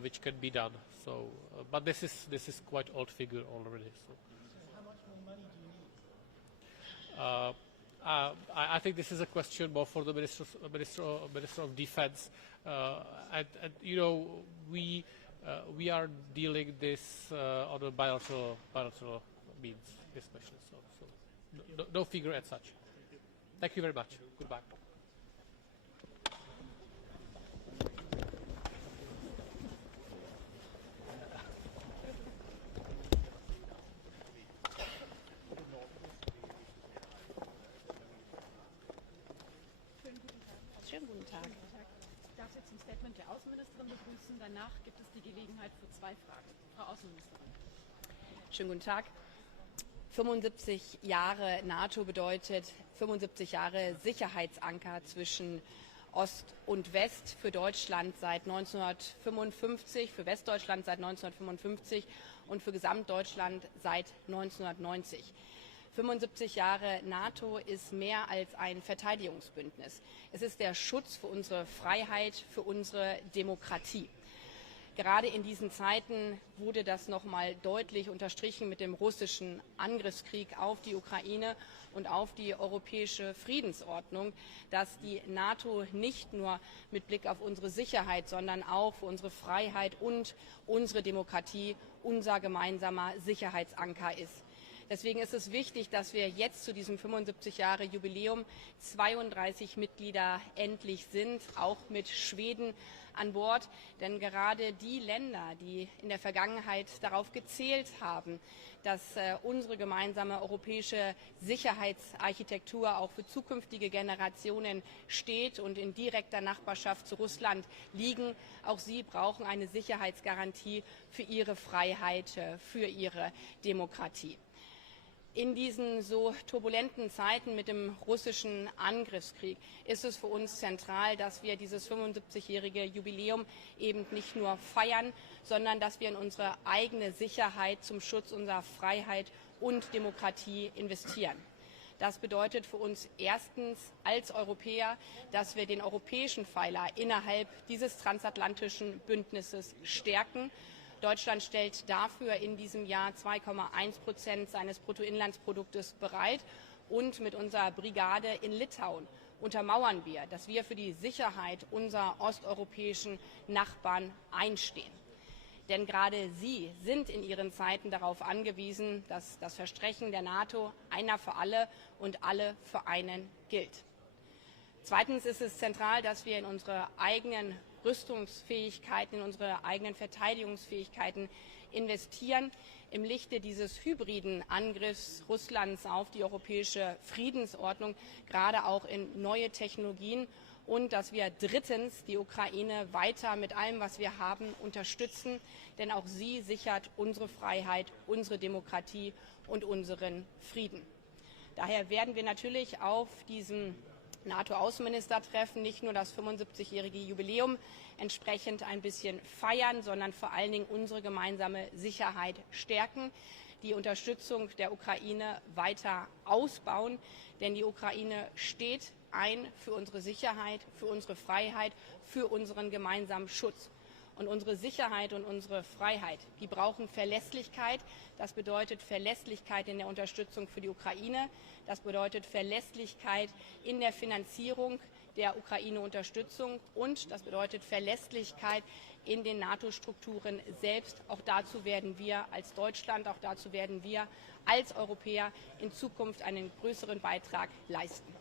which can be done. So, but this is quite old figure already. So. How much more money do you need? I think this is a question more for the Minister of Defense, and you know, we are dealing this on a bilateral means, especially. So no figure as such. Thank you very much. Goodbye. Schönen guten Tag. Ich darf jetzt ein Statement der Außenministerin begrüßen. Danach gibt es die Gelegenheit für 2 Fragen. Frau Außenministerin. Schönen guten Tag. 75 Jahre NATO bedeutet 75 Jahre Sicherheitsanker zwischen Ost und West für Deutschland seit 1955, für Westdeutschland seit 1955 und für Gesamtdeutschland seit 1990. 75 Jahre NATO ist mehr als ein Verteidigungsbündnis. Es ist der Schutz für unsere Freiheit, für unsere Demokratie. Gerade in diesen Zeiten wurde das noch mal deutlich unterstrichen mit dem russischen Angriffskrieg auf die Ukraine und auf die europäische Friedensordnung, dass die NATO nicht nur mit Blick auf unsere Sicherheit, sondern auch für unsere Freiheit und unsere Demokratie unser gemeinsamer Sicherheitsanker ist. Deswegen ist es wichtig, dass wir jetzt zu diesem 75-Jahre-Jubiläum 32 Mitglieder endlich sind, auch mit Schweden an Bord. Denn gerade die Länder, die in der Vergangenheit darauf gezählt haben, dass unsere gemeinsame europäische Sicherheitsarchitektur auch für zukünftige Generationen steht und in direkter Nachbarschaft zu Russland liegen, auch sie brauchen eine Sicherheitsgarantie für ihre Freiheit, für ihre Demokratie. In diesen so turbulenten Zeiten mit dem russischen Angriffskrieg ist es für uns zentral, dass wir dieses 75-jährige Jubiläum eben nicht nur feiern, sondern dass wir in unsere eigene Sicherheit zum Schutz unserer Freiheit und Demokratie investieren. Das bedeutet für uns erstens als Europäer, dass wir den europäischen Pfeiler innerhalb dieses transatlantischen Bündnisses stärken. Deutschland stellt dafür in diesem Jahr 2,1% seines Bruttoinlandsproduktes bereit. Und mit unserer Brigade in Litauen untermauern wir, dass wir für die Sicherheit unserer osteuropäischen Nachbarn einstehen. Denn gerade sie sind in ihren Zeiten darauf angewiesen, dass das Versprechen der NATO einer für alle und alle für einen gilt. Zweitens ist es zentral, dass wir in unsere eigenen Rüstungsfähigkeiten, in unsere eigenen Verteidigungsfähigkeiten investieren. Im Lichte dieses hybriden Angriffs Russlands auf die europäische Friedensordnung, gerade auch in neue Technologien, und dass wir drittens die Ukraine weiter mit allem, was wir haben, unterstützen, denn auch sie sichert unsere Freiheit, unsere Demokratie und unseren Frieden. Daher werden wir natürlich auf diesem NATO-Außenministertreffen nicht nur das 75-jährige Jubiläum entsprechend ein bisschen feiern, sondern vor allen Dingen unsere gemeinsame Sicherheit stärken. die Unterstützung der Ukraine weiter ausbauen, denn die Ukraine steht ein für unsere Sicherheit, für unsere Freiheit, für unseren gemeinsamen Schutz. Und unsere Sicherheit und unsere Freiheit, die brauchen Verlässlichkeit. Das bedeutet Verlässlichkeit in der Unterstützung für die Ukraine. Das bedeutet Verlässlichkeit in der Finanzierung der Ukraine-Unterstützung. Und das bedeutet Verlässlichkeit in den NATO-Strukturen selbst. Auch dazu werden wir als Deutschland, auch dazu werden wir als Europäer in Zukunft einen größeren Beitrag leisten.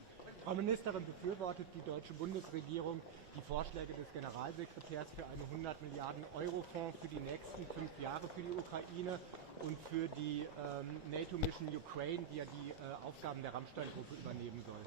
Frau Ministerin, befürwortet die deutsche Bundesregierung die Vorschläge des Generalsekretärs für einen 100 Milliarden Euro Fonds für die nächsten 5 Jahre für die Ukraine und für die NATO-Mission Ukraine, die ja die Aufgaben der Rammstein-Gruppe übernehmen soll?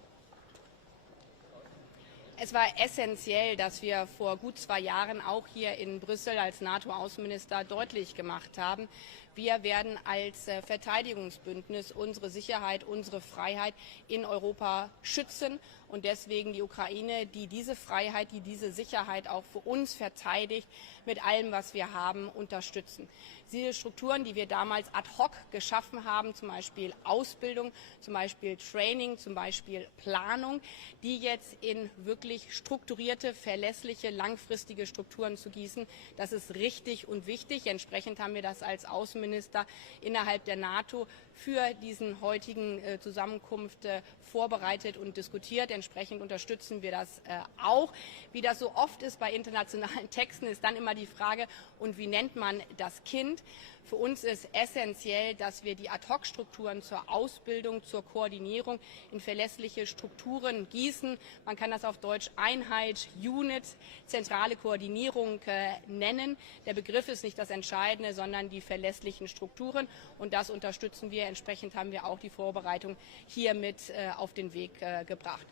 Es war essentiell, dass wir vor gut 2 Jahren auch hier in Brüssel als NATO-Außenminister deutlich gemacht haben, wir werden als Verteidigungsbündnis unsere Sicherheit, unsere Freiheit in Europa schützen und deswegen die Ukraine, die diese Freiheit, die diese Sicherheit auch für uns verteidigt, mit allem, was wir haben, unterstützen. Diese Strukturen, die wir damals ad hoc geschaffen haben, zum Beispiel Ausbildung, zum Beispiel Training, zum Beispiel Planung, die jetzt in wirklich strukturierte, verlässliche, langfristige Strukturen zu gießen, das ist richtig und wichtig. Entsprechend haben wir das als Außenminister innerhalb der NATO für diesen heutigen Zusammenkunft vorbereitet und diskutiert. Entsprechend unterstützen wir das auch. Wie das so oft ist bei internationalen Texten, ist dann immer die Frage, und wie nennt man das Kind? Für uns ist essentiell, dass wir die Ad-hoc-Strukturen zur Ausbildung, zur Koordinierung in verlässliche Strukturen gießen. Man kann das auf Deutsch Einheit, Unit, zentrale Koordinierung nennen. Der Begriff ist nicht das Entscheidende, sondern die verlässlichen Strukturen. Und das unterstützen wir. Entsprechend haben wir auch die Vorbereitung hier mit auf den Weg gebracht.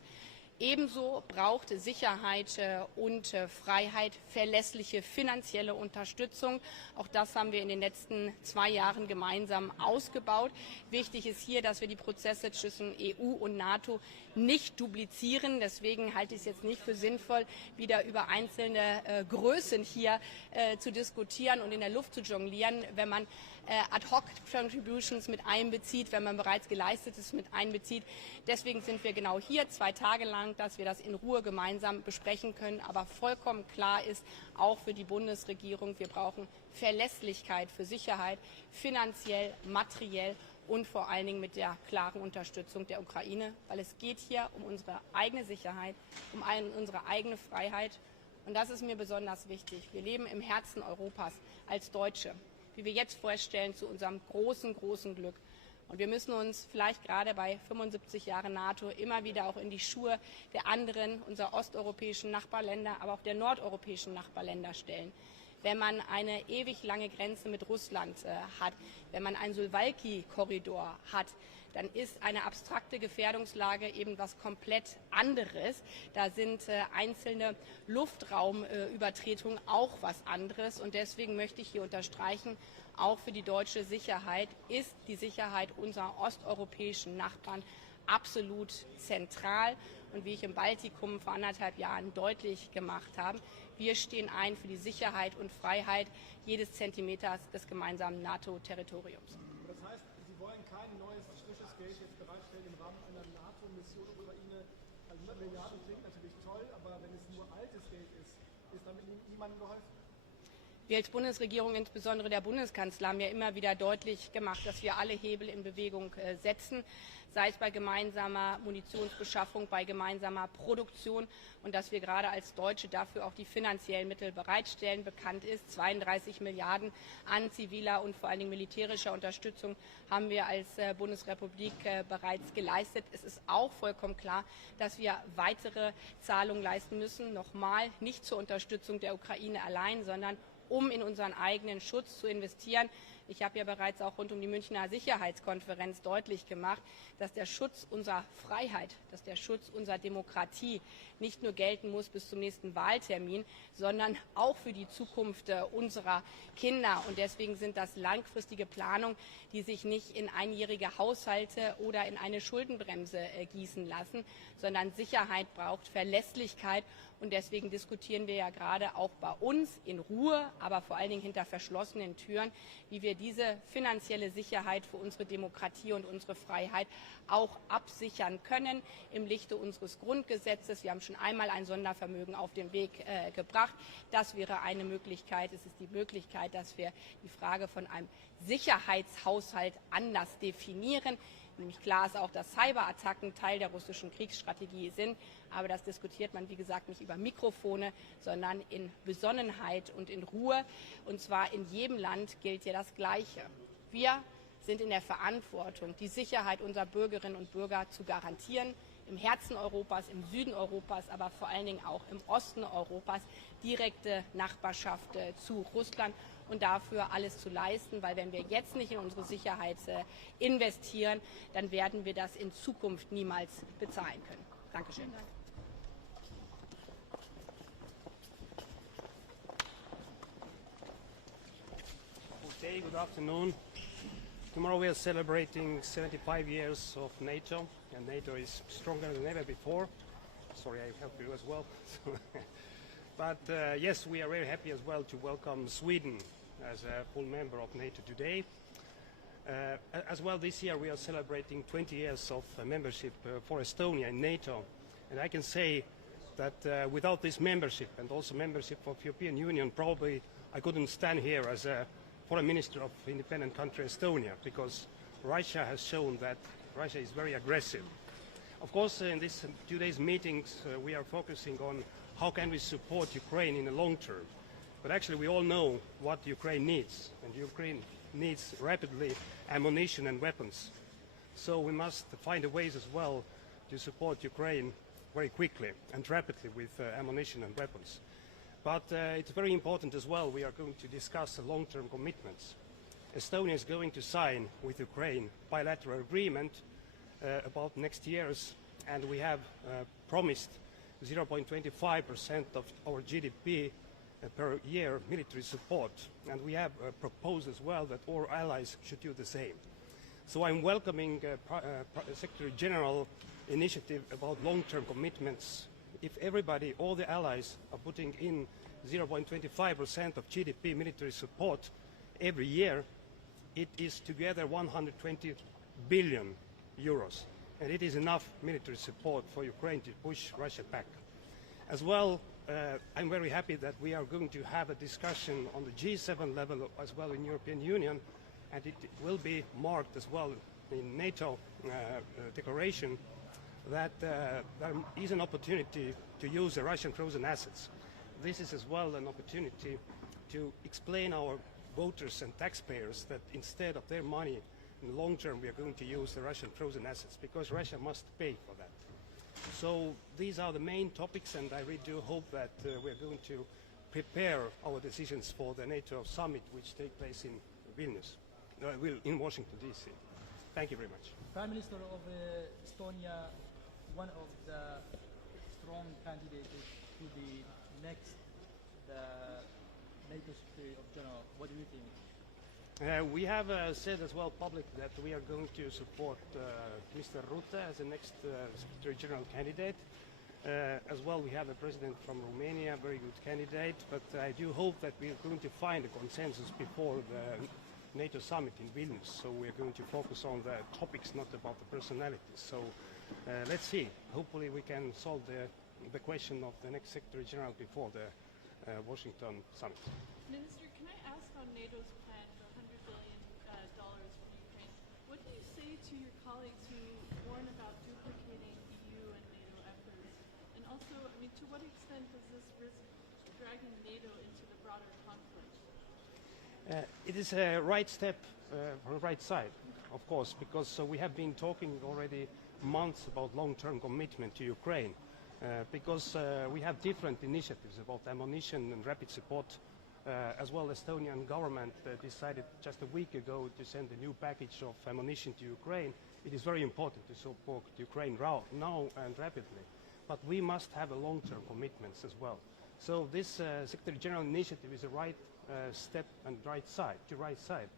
Ebenso braucht Sicherheit und Freiheit verlässliche finanzielle Unterstützung. Auch das haben wir in den letzten 2 Jahren gemeinsam ausgebaut. Wichtig ist hier, dass wir die Prozesse zwischen EU und NATO nicht duplizieren. Deswegen halte ich es jetzt nicht für sinnvoll, wieder über einzelne Größen hier zu diskutieren und in der Luft zu jonglieren, wenn man Ad-hoc-Contributions mit einbezieht, wenn man bereits Geleistetes mit einbezieht. Deswegen sind wir genau hier 2 Tage lang, dass wir das in Ruhe gemeinsam besprechen können. Aber vollkommen klar ist, auch für die Bundesregierung, wir brauchen Verlässlichkeit für Sicherheit, finanziell, materiell und vor allen Dingen mit der klaren Unterstützung der Ukraine, weil es geht hier um unsere eigene Sicherheit, um unsere eigene Freiheit. Und das ist mir besonders wichtig. Wir leben im Herzen Europas als Deutsche, wie wir jetzt feststellen, zu unserem großen, großen Glück. Und wir müssen uns vielleicht gerade bei 75 Jahren NATO immer wieder auch in die Schuhe der anderen, unserer osteuropäischen Nachbarländer, aber auch der nordeuropäischen Nachbarländer stellen. Wenn man eine ewig lange Grenze mit Russland hat, wenn man einen Suwałki-Korridor hat, dann ist eine abstrakte Gefährdungslage eben was komplett anderes. Da sind einzelne Luftraumübertretungen auch was anderes. Und deswegen möchte ich hier unterstreichen, auch für die deutsche Sicherheit ist die Sicherheit unserer osteuropäischen Nachbarn absolut zentral. Und wie ich im Baltikum vor 1,5 Jahren deutlich gemacht habe, wir stehen ein für die Sicherheit und Freiheit jedes Zentimeters des gemeinsamen NATO-Territoriums. Das heißt, Sie wollen kein neues frisches Geld jetzt bereitstellen im Rahmen einer NATO-Mission Ukraine. Also 100 Milliarden klingt natürlich toll, aber wenn es nur altes Geld ist, ist damit niemandem geholfen. Wir als Bundesregierung, insbesondere der Bundeskanzler, haben ja immer wieder deutlich gemacht, dass wir alle Hebel in Bewegung setzen, sei es bei gemeinsamer Munitionsbeschaffung, bei gemeinsamer Produktion und dass wir gerade als Deutsche dafür auch die finanziellen Mittel bereitstellen. Bekannt ist, 32 Milliarden an ziviler und vor allen Dingen militärischer Unterstützung haben wir als Bundesrepublik bereits geleistet. Es ist auch vollkommen klar, dass wir weitere Zahlungen leisten müssen. Nochmal, nicht zur Unterstützung der Ukraine allein, sondern um in unseren eigenen Schutz zu investieren. Ich habe ja bereits auch rund um die Münchner Sicherheitskonferenz deutlich gemacht, dass der Schutz unserer Freiheit, dass der Schutz unserer Demokratie nicht nur gelten muss bis zum nächsten Wahltermin, sondern auch für die Zukunft unserer Kinder. Und deswegen sind das langfristige Planungen, die sich nicht in einjährige Haushalte oder in eine Schuldenbremse gießen lassen, sondern Sicherheit braucht Verlässlichkeit. Und deswegen diskutieren wir ja gerade auch bei uns in Ruhe, aber vor allen Dingen hinter verschlossenen Türen, wie wir wir diese finanzielle Sicherheit für unsere Demokratie und unsere Freiheit auch absichern können im Lichte unseres Grundgesetzes. Wir haben schon einmal ein Sondervermögen auf den Weg gebracht. Das wäre eine Möglichkeit. Es ist die Möglichkeit, dass wir die Frage von einem Sicherheitshaushalt anders definieren. Nämlich klar ist auch, dass Cyberattacken Teil der russischen Kriegsstrategie sind. Aber das diskutiert man, wie gesagt, nicht über Mikrofone, sondern in Besonnenheit und in Ruhe. Und zwar in jedem Land gilt ja das Gleiche. Wir sind in der Verantwortung, die Sicherheit unserer Bürgerinnen und Bürger zu garantieren. Im Herzen Europas, im Süden Europas, aber vor allen Dingen auch im Osten Europas, direkte Nachbarschaft zu Russland und dafür alles zu leisten, weil wenn wir jetzt nicht in unsere Sicherheit investieren, dann werden wir das in Zukunft niemals bezahlen können. Dankeschön. Okay, good afternoon. Tomorrow we are celebrating 75 years of NATO, and NATO is stronger than ever before. Sorry, I help you as well. But yes, we are very happy as well to welcome Sweden as a full member of NATO today. As well, this year we are celebrating 20 years of membership for Estonia in NATO. And I can say that without this membership and also membership of the European Union, probably I couldn't stand here as a foreign minister of independent country Estonia, because Russia has shown that Russia is very aggressive. Of course, in these today's meetings, we are focusing on how can we support Ukraine in the long term. But actually, we all know what Ukraine needs, and Ukraine needs rapidly ammunition and weapons. So we must find a ways as well to support Ukraine very quickly and rapidly with ammunition and weapons. But it's very important as well, we are going to discuss long-term commitments. Estonia is going to sign with Ukraine bilateral agreement about next year's, and we have promised 0.25% of our GDP per year military support, and we have proposed as well that all allies should do the same. So I'm welcoming Secretary General initiative about long-term commitments. If everybody, all the allies, are putting in 0.25% of GDP military support every year, it is together 120 billion euros, and it is enough military support for Ukraine to push Russia back. As well, I'm very happy that we are going to have a discussion on the G7 level as well in European Union, and it will be marked as well in NATO declaration that there is an opportunity to use the Russian frozen assets. This is as well an opportunity to explain our voters and taxpayers that instead of their money in the long term we are going to use the Russian frozen assets, because Russia must pay for that. So these are the main topics, and I really do hope that we are going to prepare our decisions for the NATO summit which takes place in Vilnius, in Washington D.C. Thank you very much. Prime Minister of Estonia, one of the strong candidates to the next NATO Secretary of General. What do you think? We have said as well public that we are going to support Mr. Rutte as the next Secretary General candidate. As well, we have a president from Romania, very good candidate, but I do hope that we are going to find a consensus before the NATO summit in Vilnius. So we are going to focus on the topics, not about the personalities. So let's see. Hopefully we can solve the question of the next Secretary General before the Washington summit. Minister, can I ask on NATO's plan for $100 billion for Ukraine? What do you say to your colleagues who warn about duplicating EU and NATO efforts? And also, I mean, to what extent does this risk dragging NATO into the broader conflict? It is a right step on the right side, of course, because we have been talking already months about long-term commitment to Ukraine, because we have different initiatives about ammunition and rapid support. As well, the Estonian government decided just a week ago to send a new package of ammunition to Ukraine. It is very important to support Ukraine now and rapidly, but we must have a long-term commitments as well. So this Secretary General initiative is a right step and right side.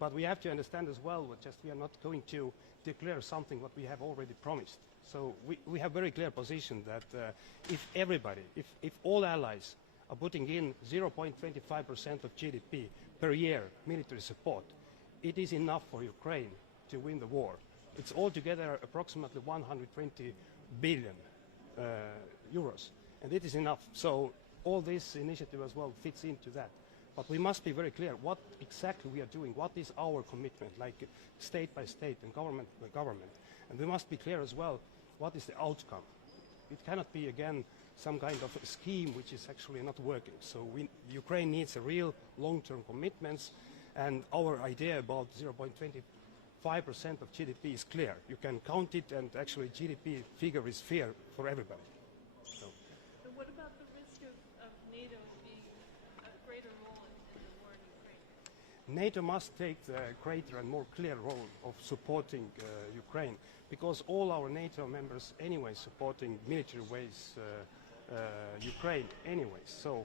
But we have to understand as well that just we are not going to declare something what we have already promised. So we have very clear position that if everybody, if all allies are putting in 0.25% of GDP per year military support, it is enough for Ukraine to win the war. It's altogether approximately 120 billion euros, and it is enough. So all this initiative as well fits into that. But we must be very clear what exactly we are doing, what is our commitment, like state by state and government by government. And we must be clear as well what is the outcome. It cannot be, again, some kind of a scheme which is actually not working. So Ukraine needs a real long-term commitments, and our idea about 0.25% of GDP is clear. You can count it, and actually GDP figure is fair for everybody. So. But what about the risk of NATO being a greater role in the war in Ukraine? NATO must take the greater and more clear role of supporting Ukraine, because all our NATO members anyway supporting military ways Ukraine anyway. So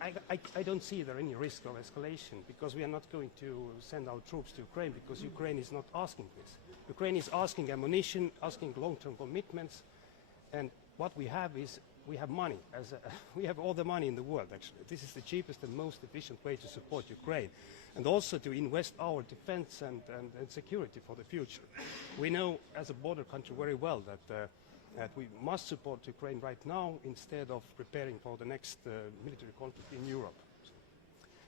I don't see there any risk of escalation, because we are not going to send our troops to Ukraine, because Ukraine is not asking this. Ukraine is asking ammunition, asking long-term commitments, and what we have is we have money. We have all the money in the world, actually. This is the cheapest and most efficient way to support Ukraine, and also to invest our defense and security for the future. We know as a border country very well that we must support Ukraine right now instead of preparing for the next military conflict in Europe.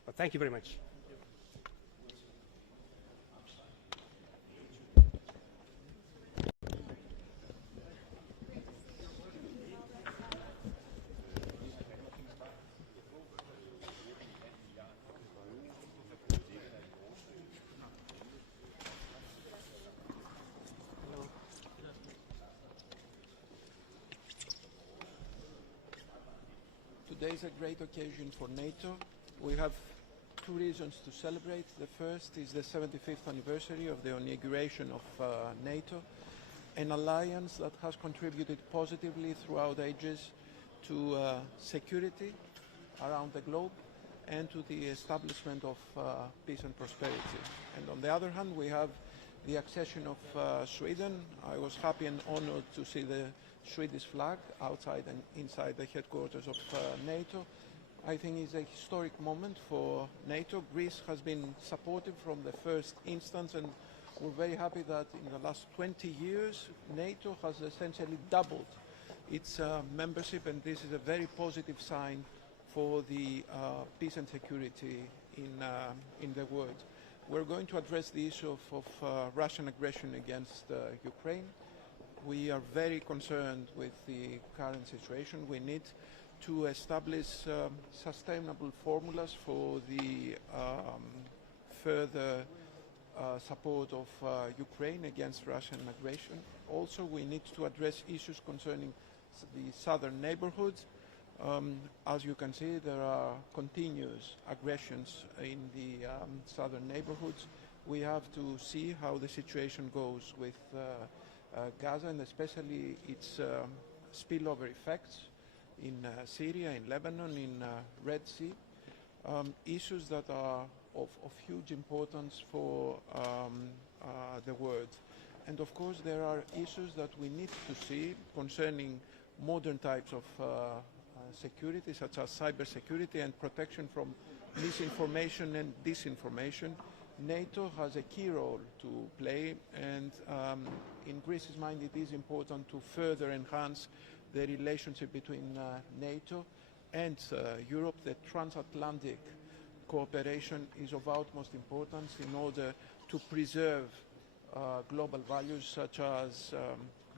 But thank you very much. Today is a great occasion for NATO. We have two reasons to celebrate. The first is the 75th anniversary of the inauguration of NATO, an alliance that has contributed positively throughout ages to security around the globe and to the establishment of peace and prosperity. And on the other hand, we have the accession of Sweden. I was happy and honored to see the Swedish flag outside and inside the headquarters of NATO. I think it's a historic moment for NATO. Greece has been supportive from the first instance, and we're very happy that in the last 20 years, NATO has essentially doubled its membership, and this is a very positive sign for the peace and security in the world. We're going to address the issue of Russian aggression against Ukraine. We are very concerned with the current situation. We need to establish sustainable formulas for the further support of Ukraine against Russian aggression. Also, we need to address issues concerning the southern neighborhoods. As you can see, there are continuous aggressions in the southern neighborhoods. We have to see how the situation goes with Gaza, and especially its spillover effects in Syria, in Lebanon, in Red Sea, issues that are of huge importance for the world. And of course there are issues that we need to see concerning modern types of security, such as cybersecurity and protection from misinformation and disinformation. NATO has a key role to play, and in Greece's mind it is important to further enhance the relationship between NATO and Europe. The transatlantic cooperation is of utmost importance in order to preserve global values such as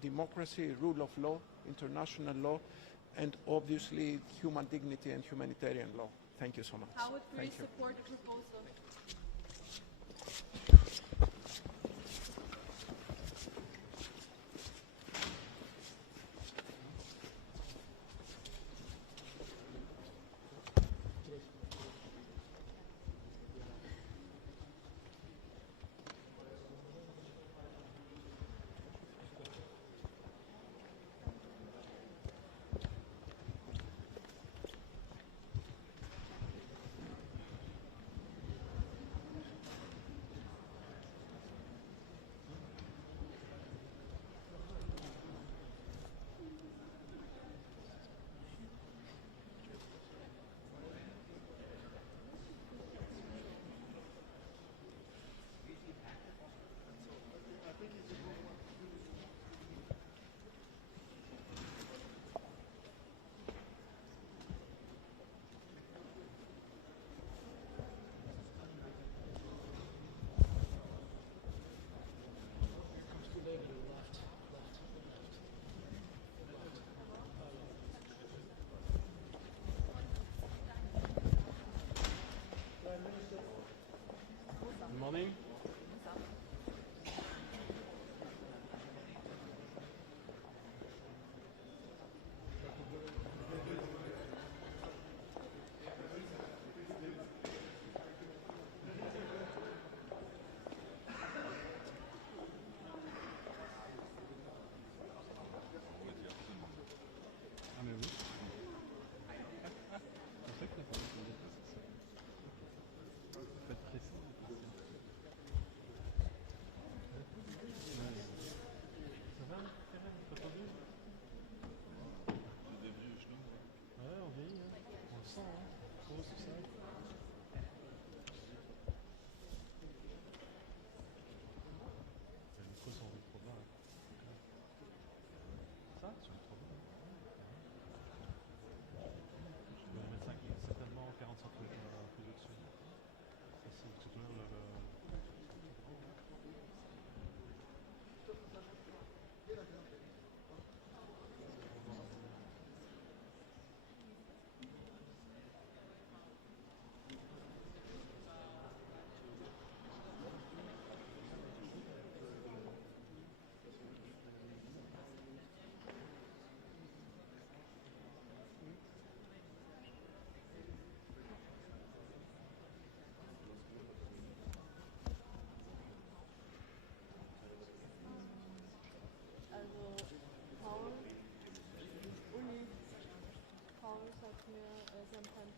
democracy, rule of law, international law, and obviously human dignity and humanitarian law. Thank you so much. How would Greece support the proposal?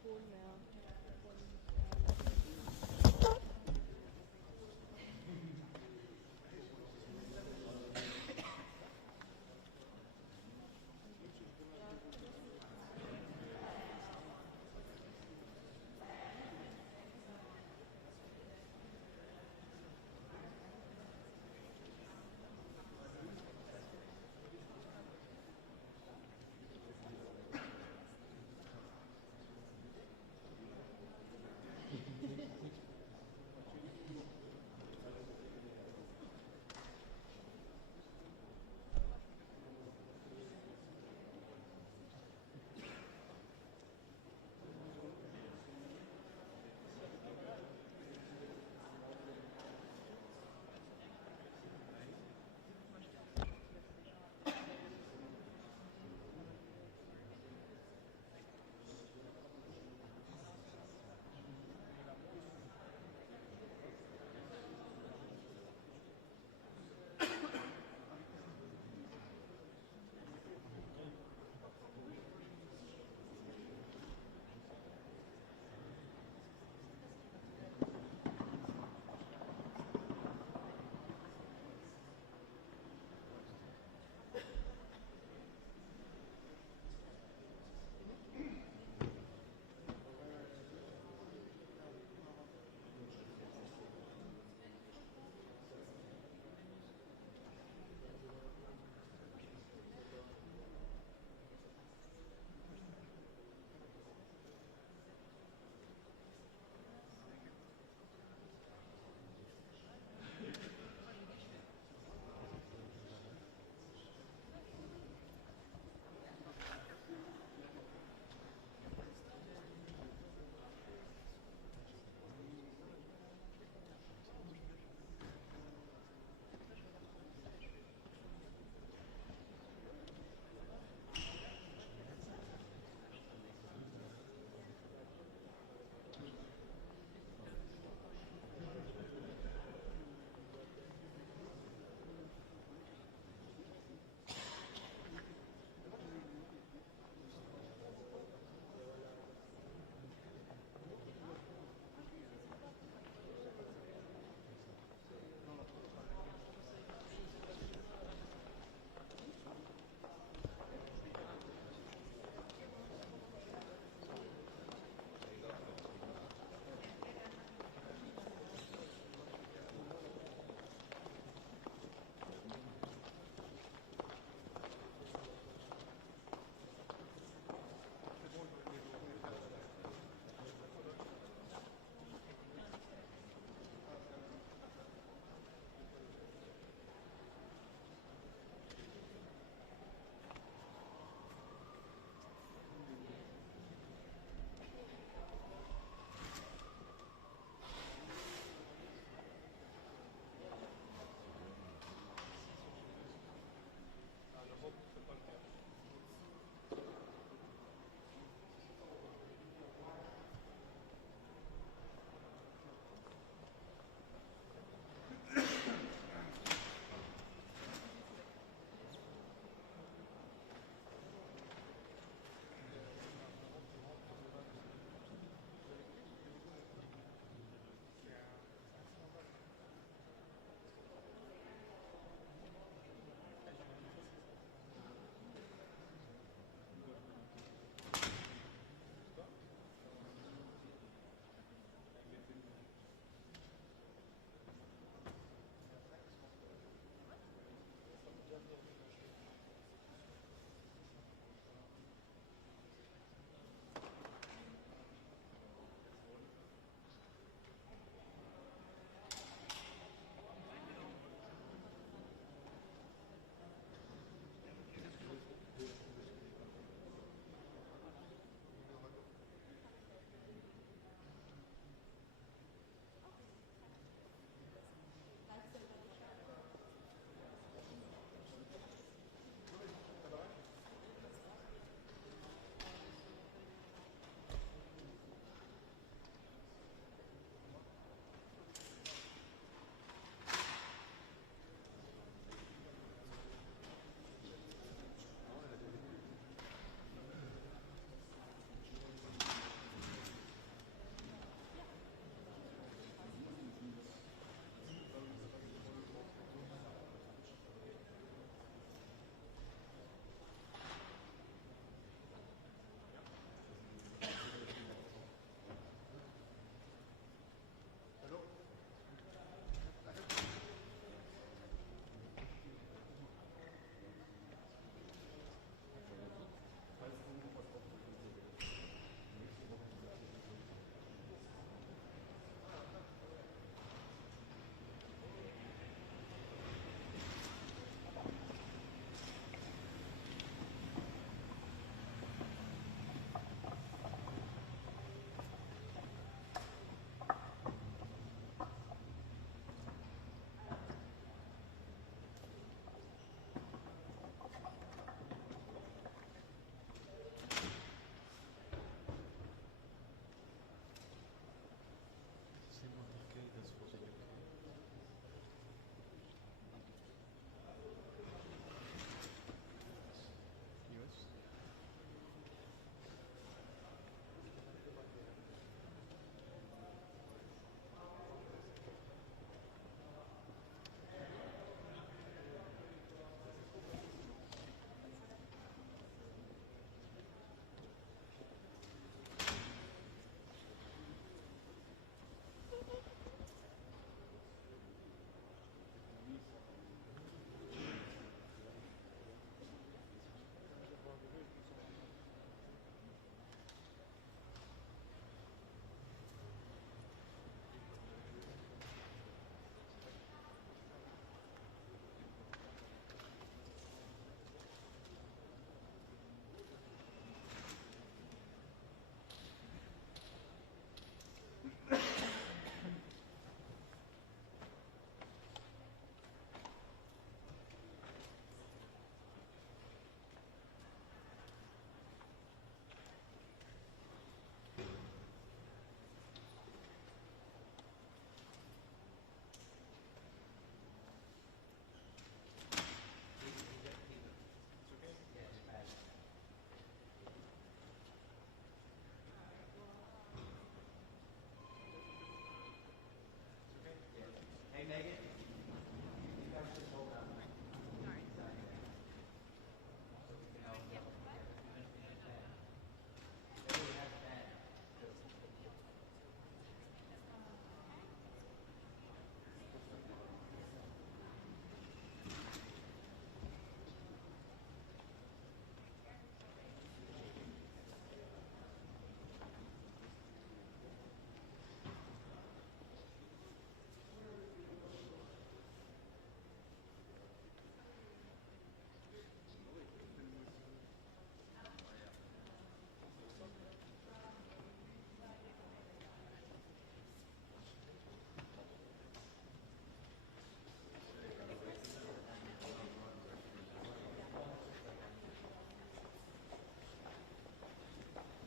Ton mehr.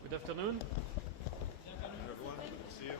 Good afternoon. Everyone, good to see you.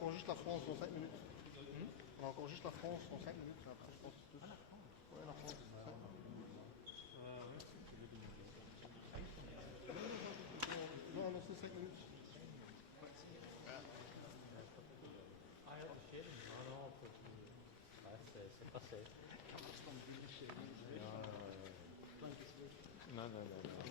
encore juste la France dans 5 minutes. On a encore juste la France dans 5 minutes. Après, je pense que c'est tout. Ouais, la France. Non, annoncé 5 minutes. C'est passé. Non, non, non.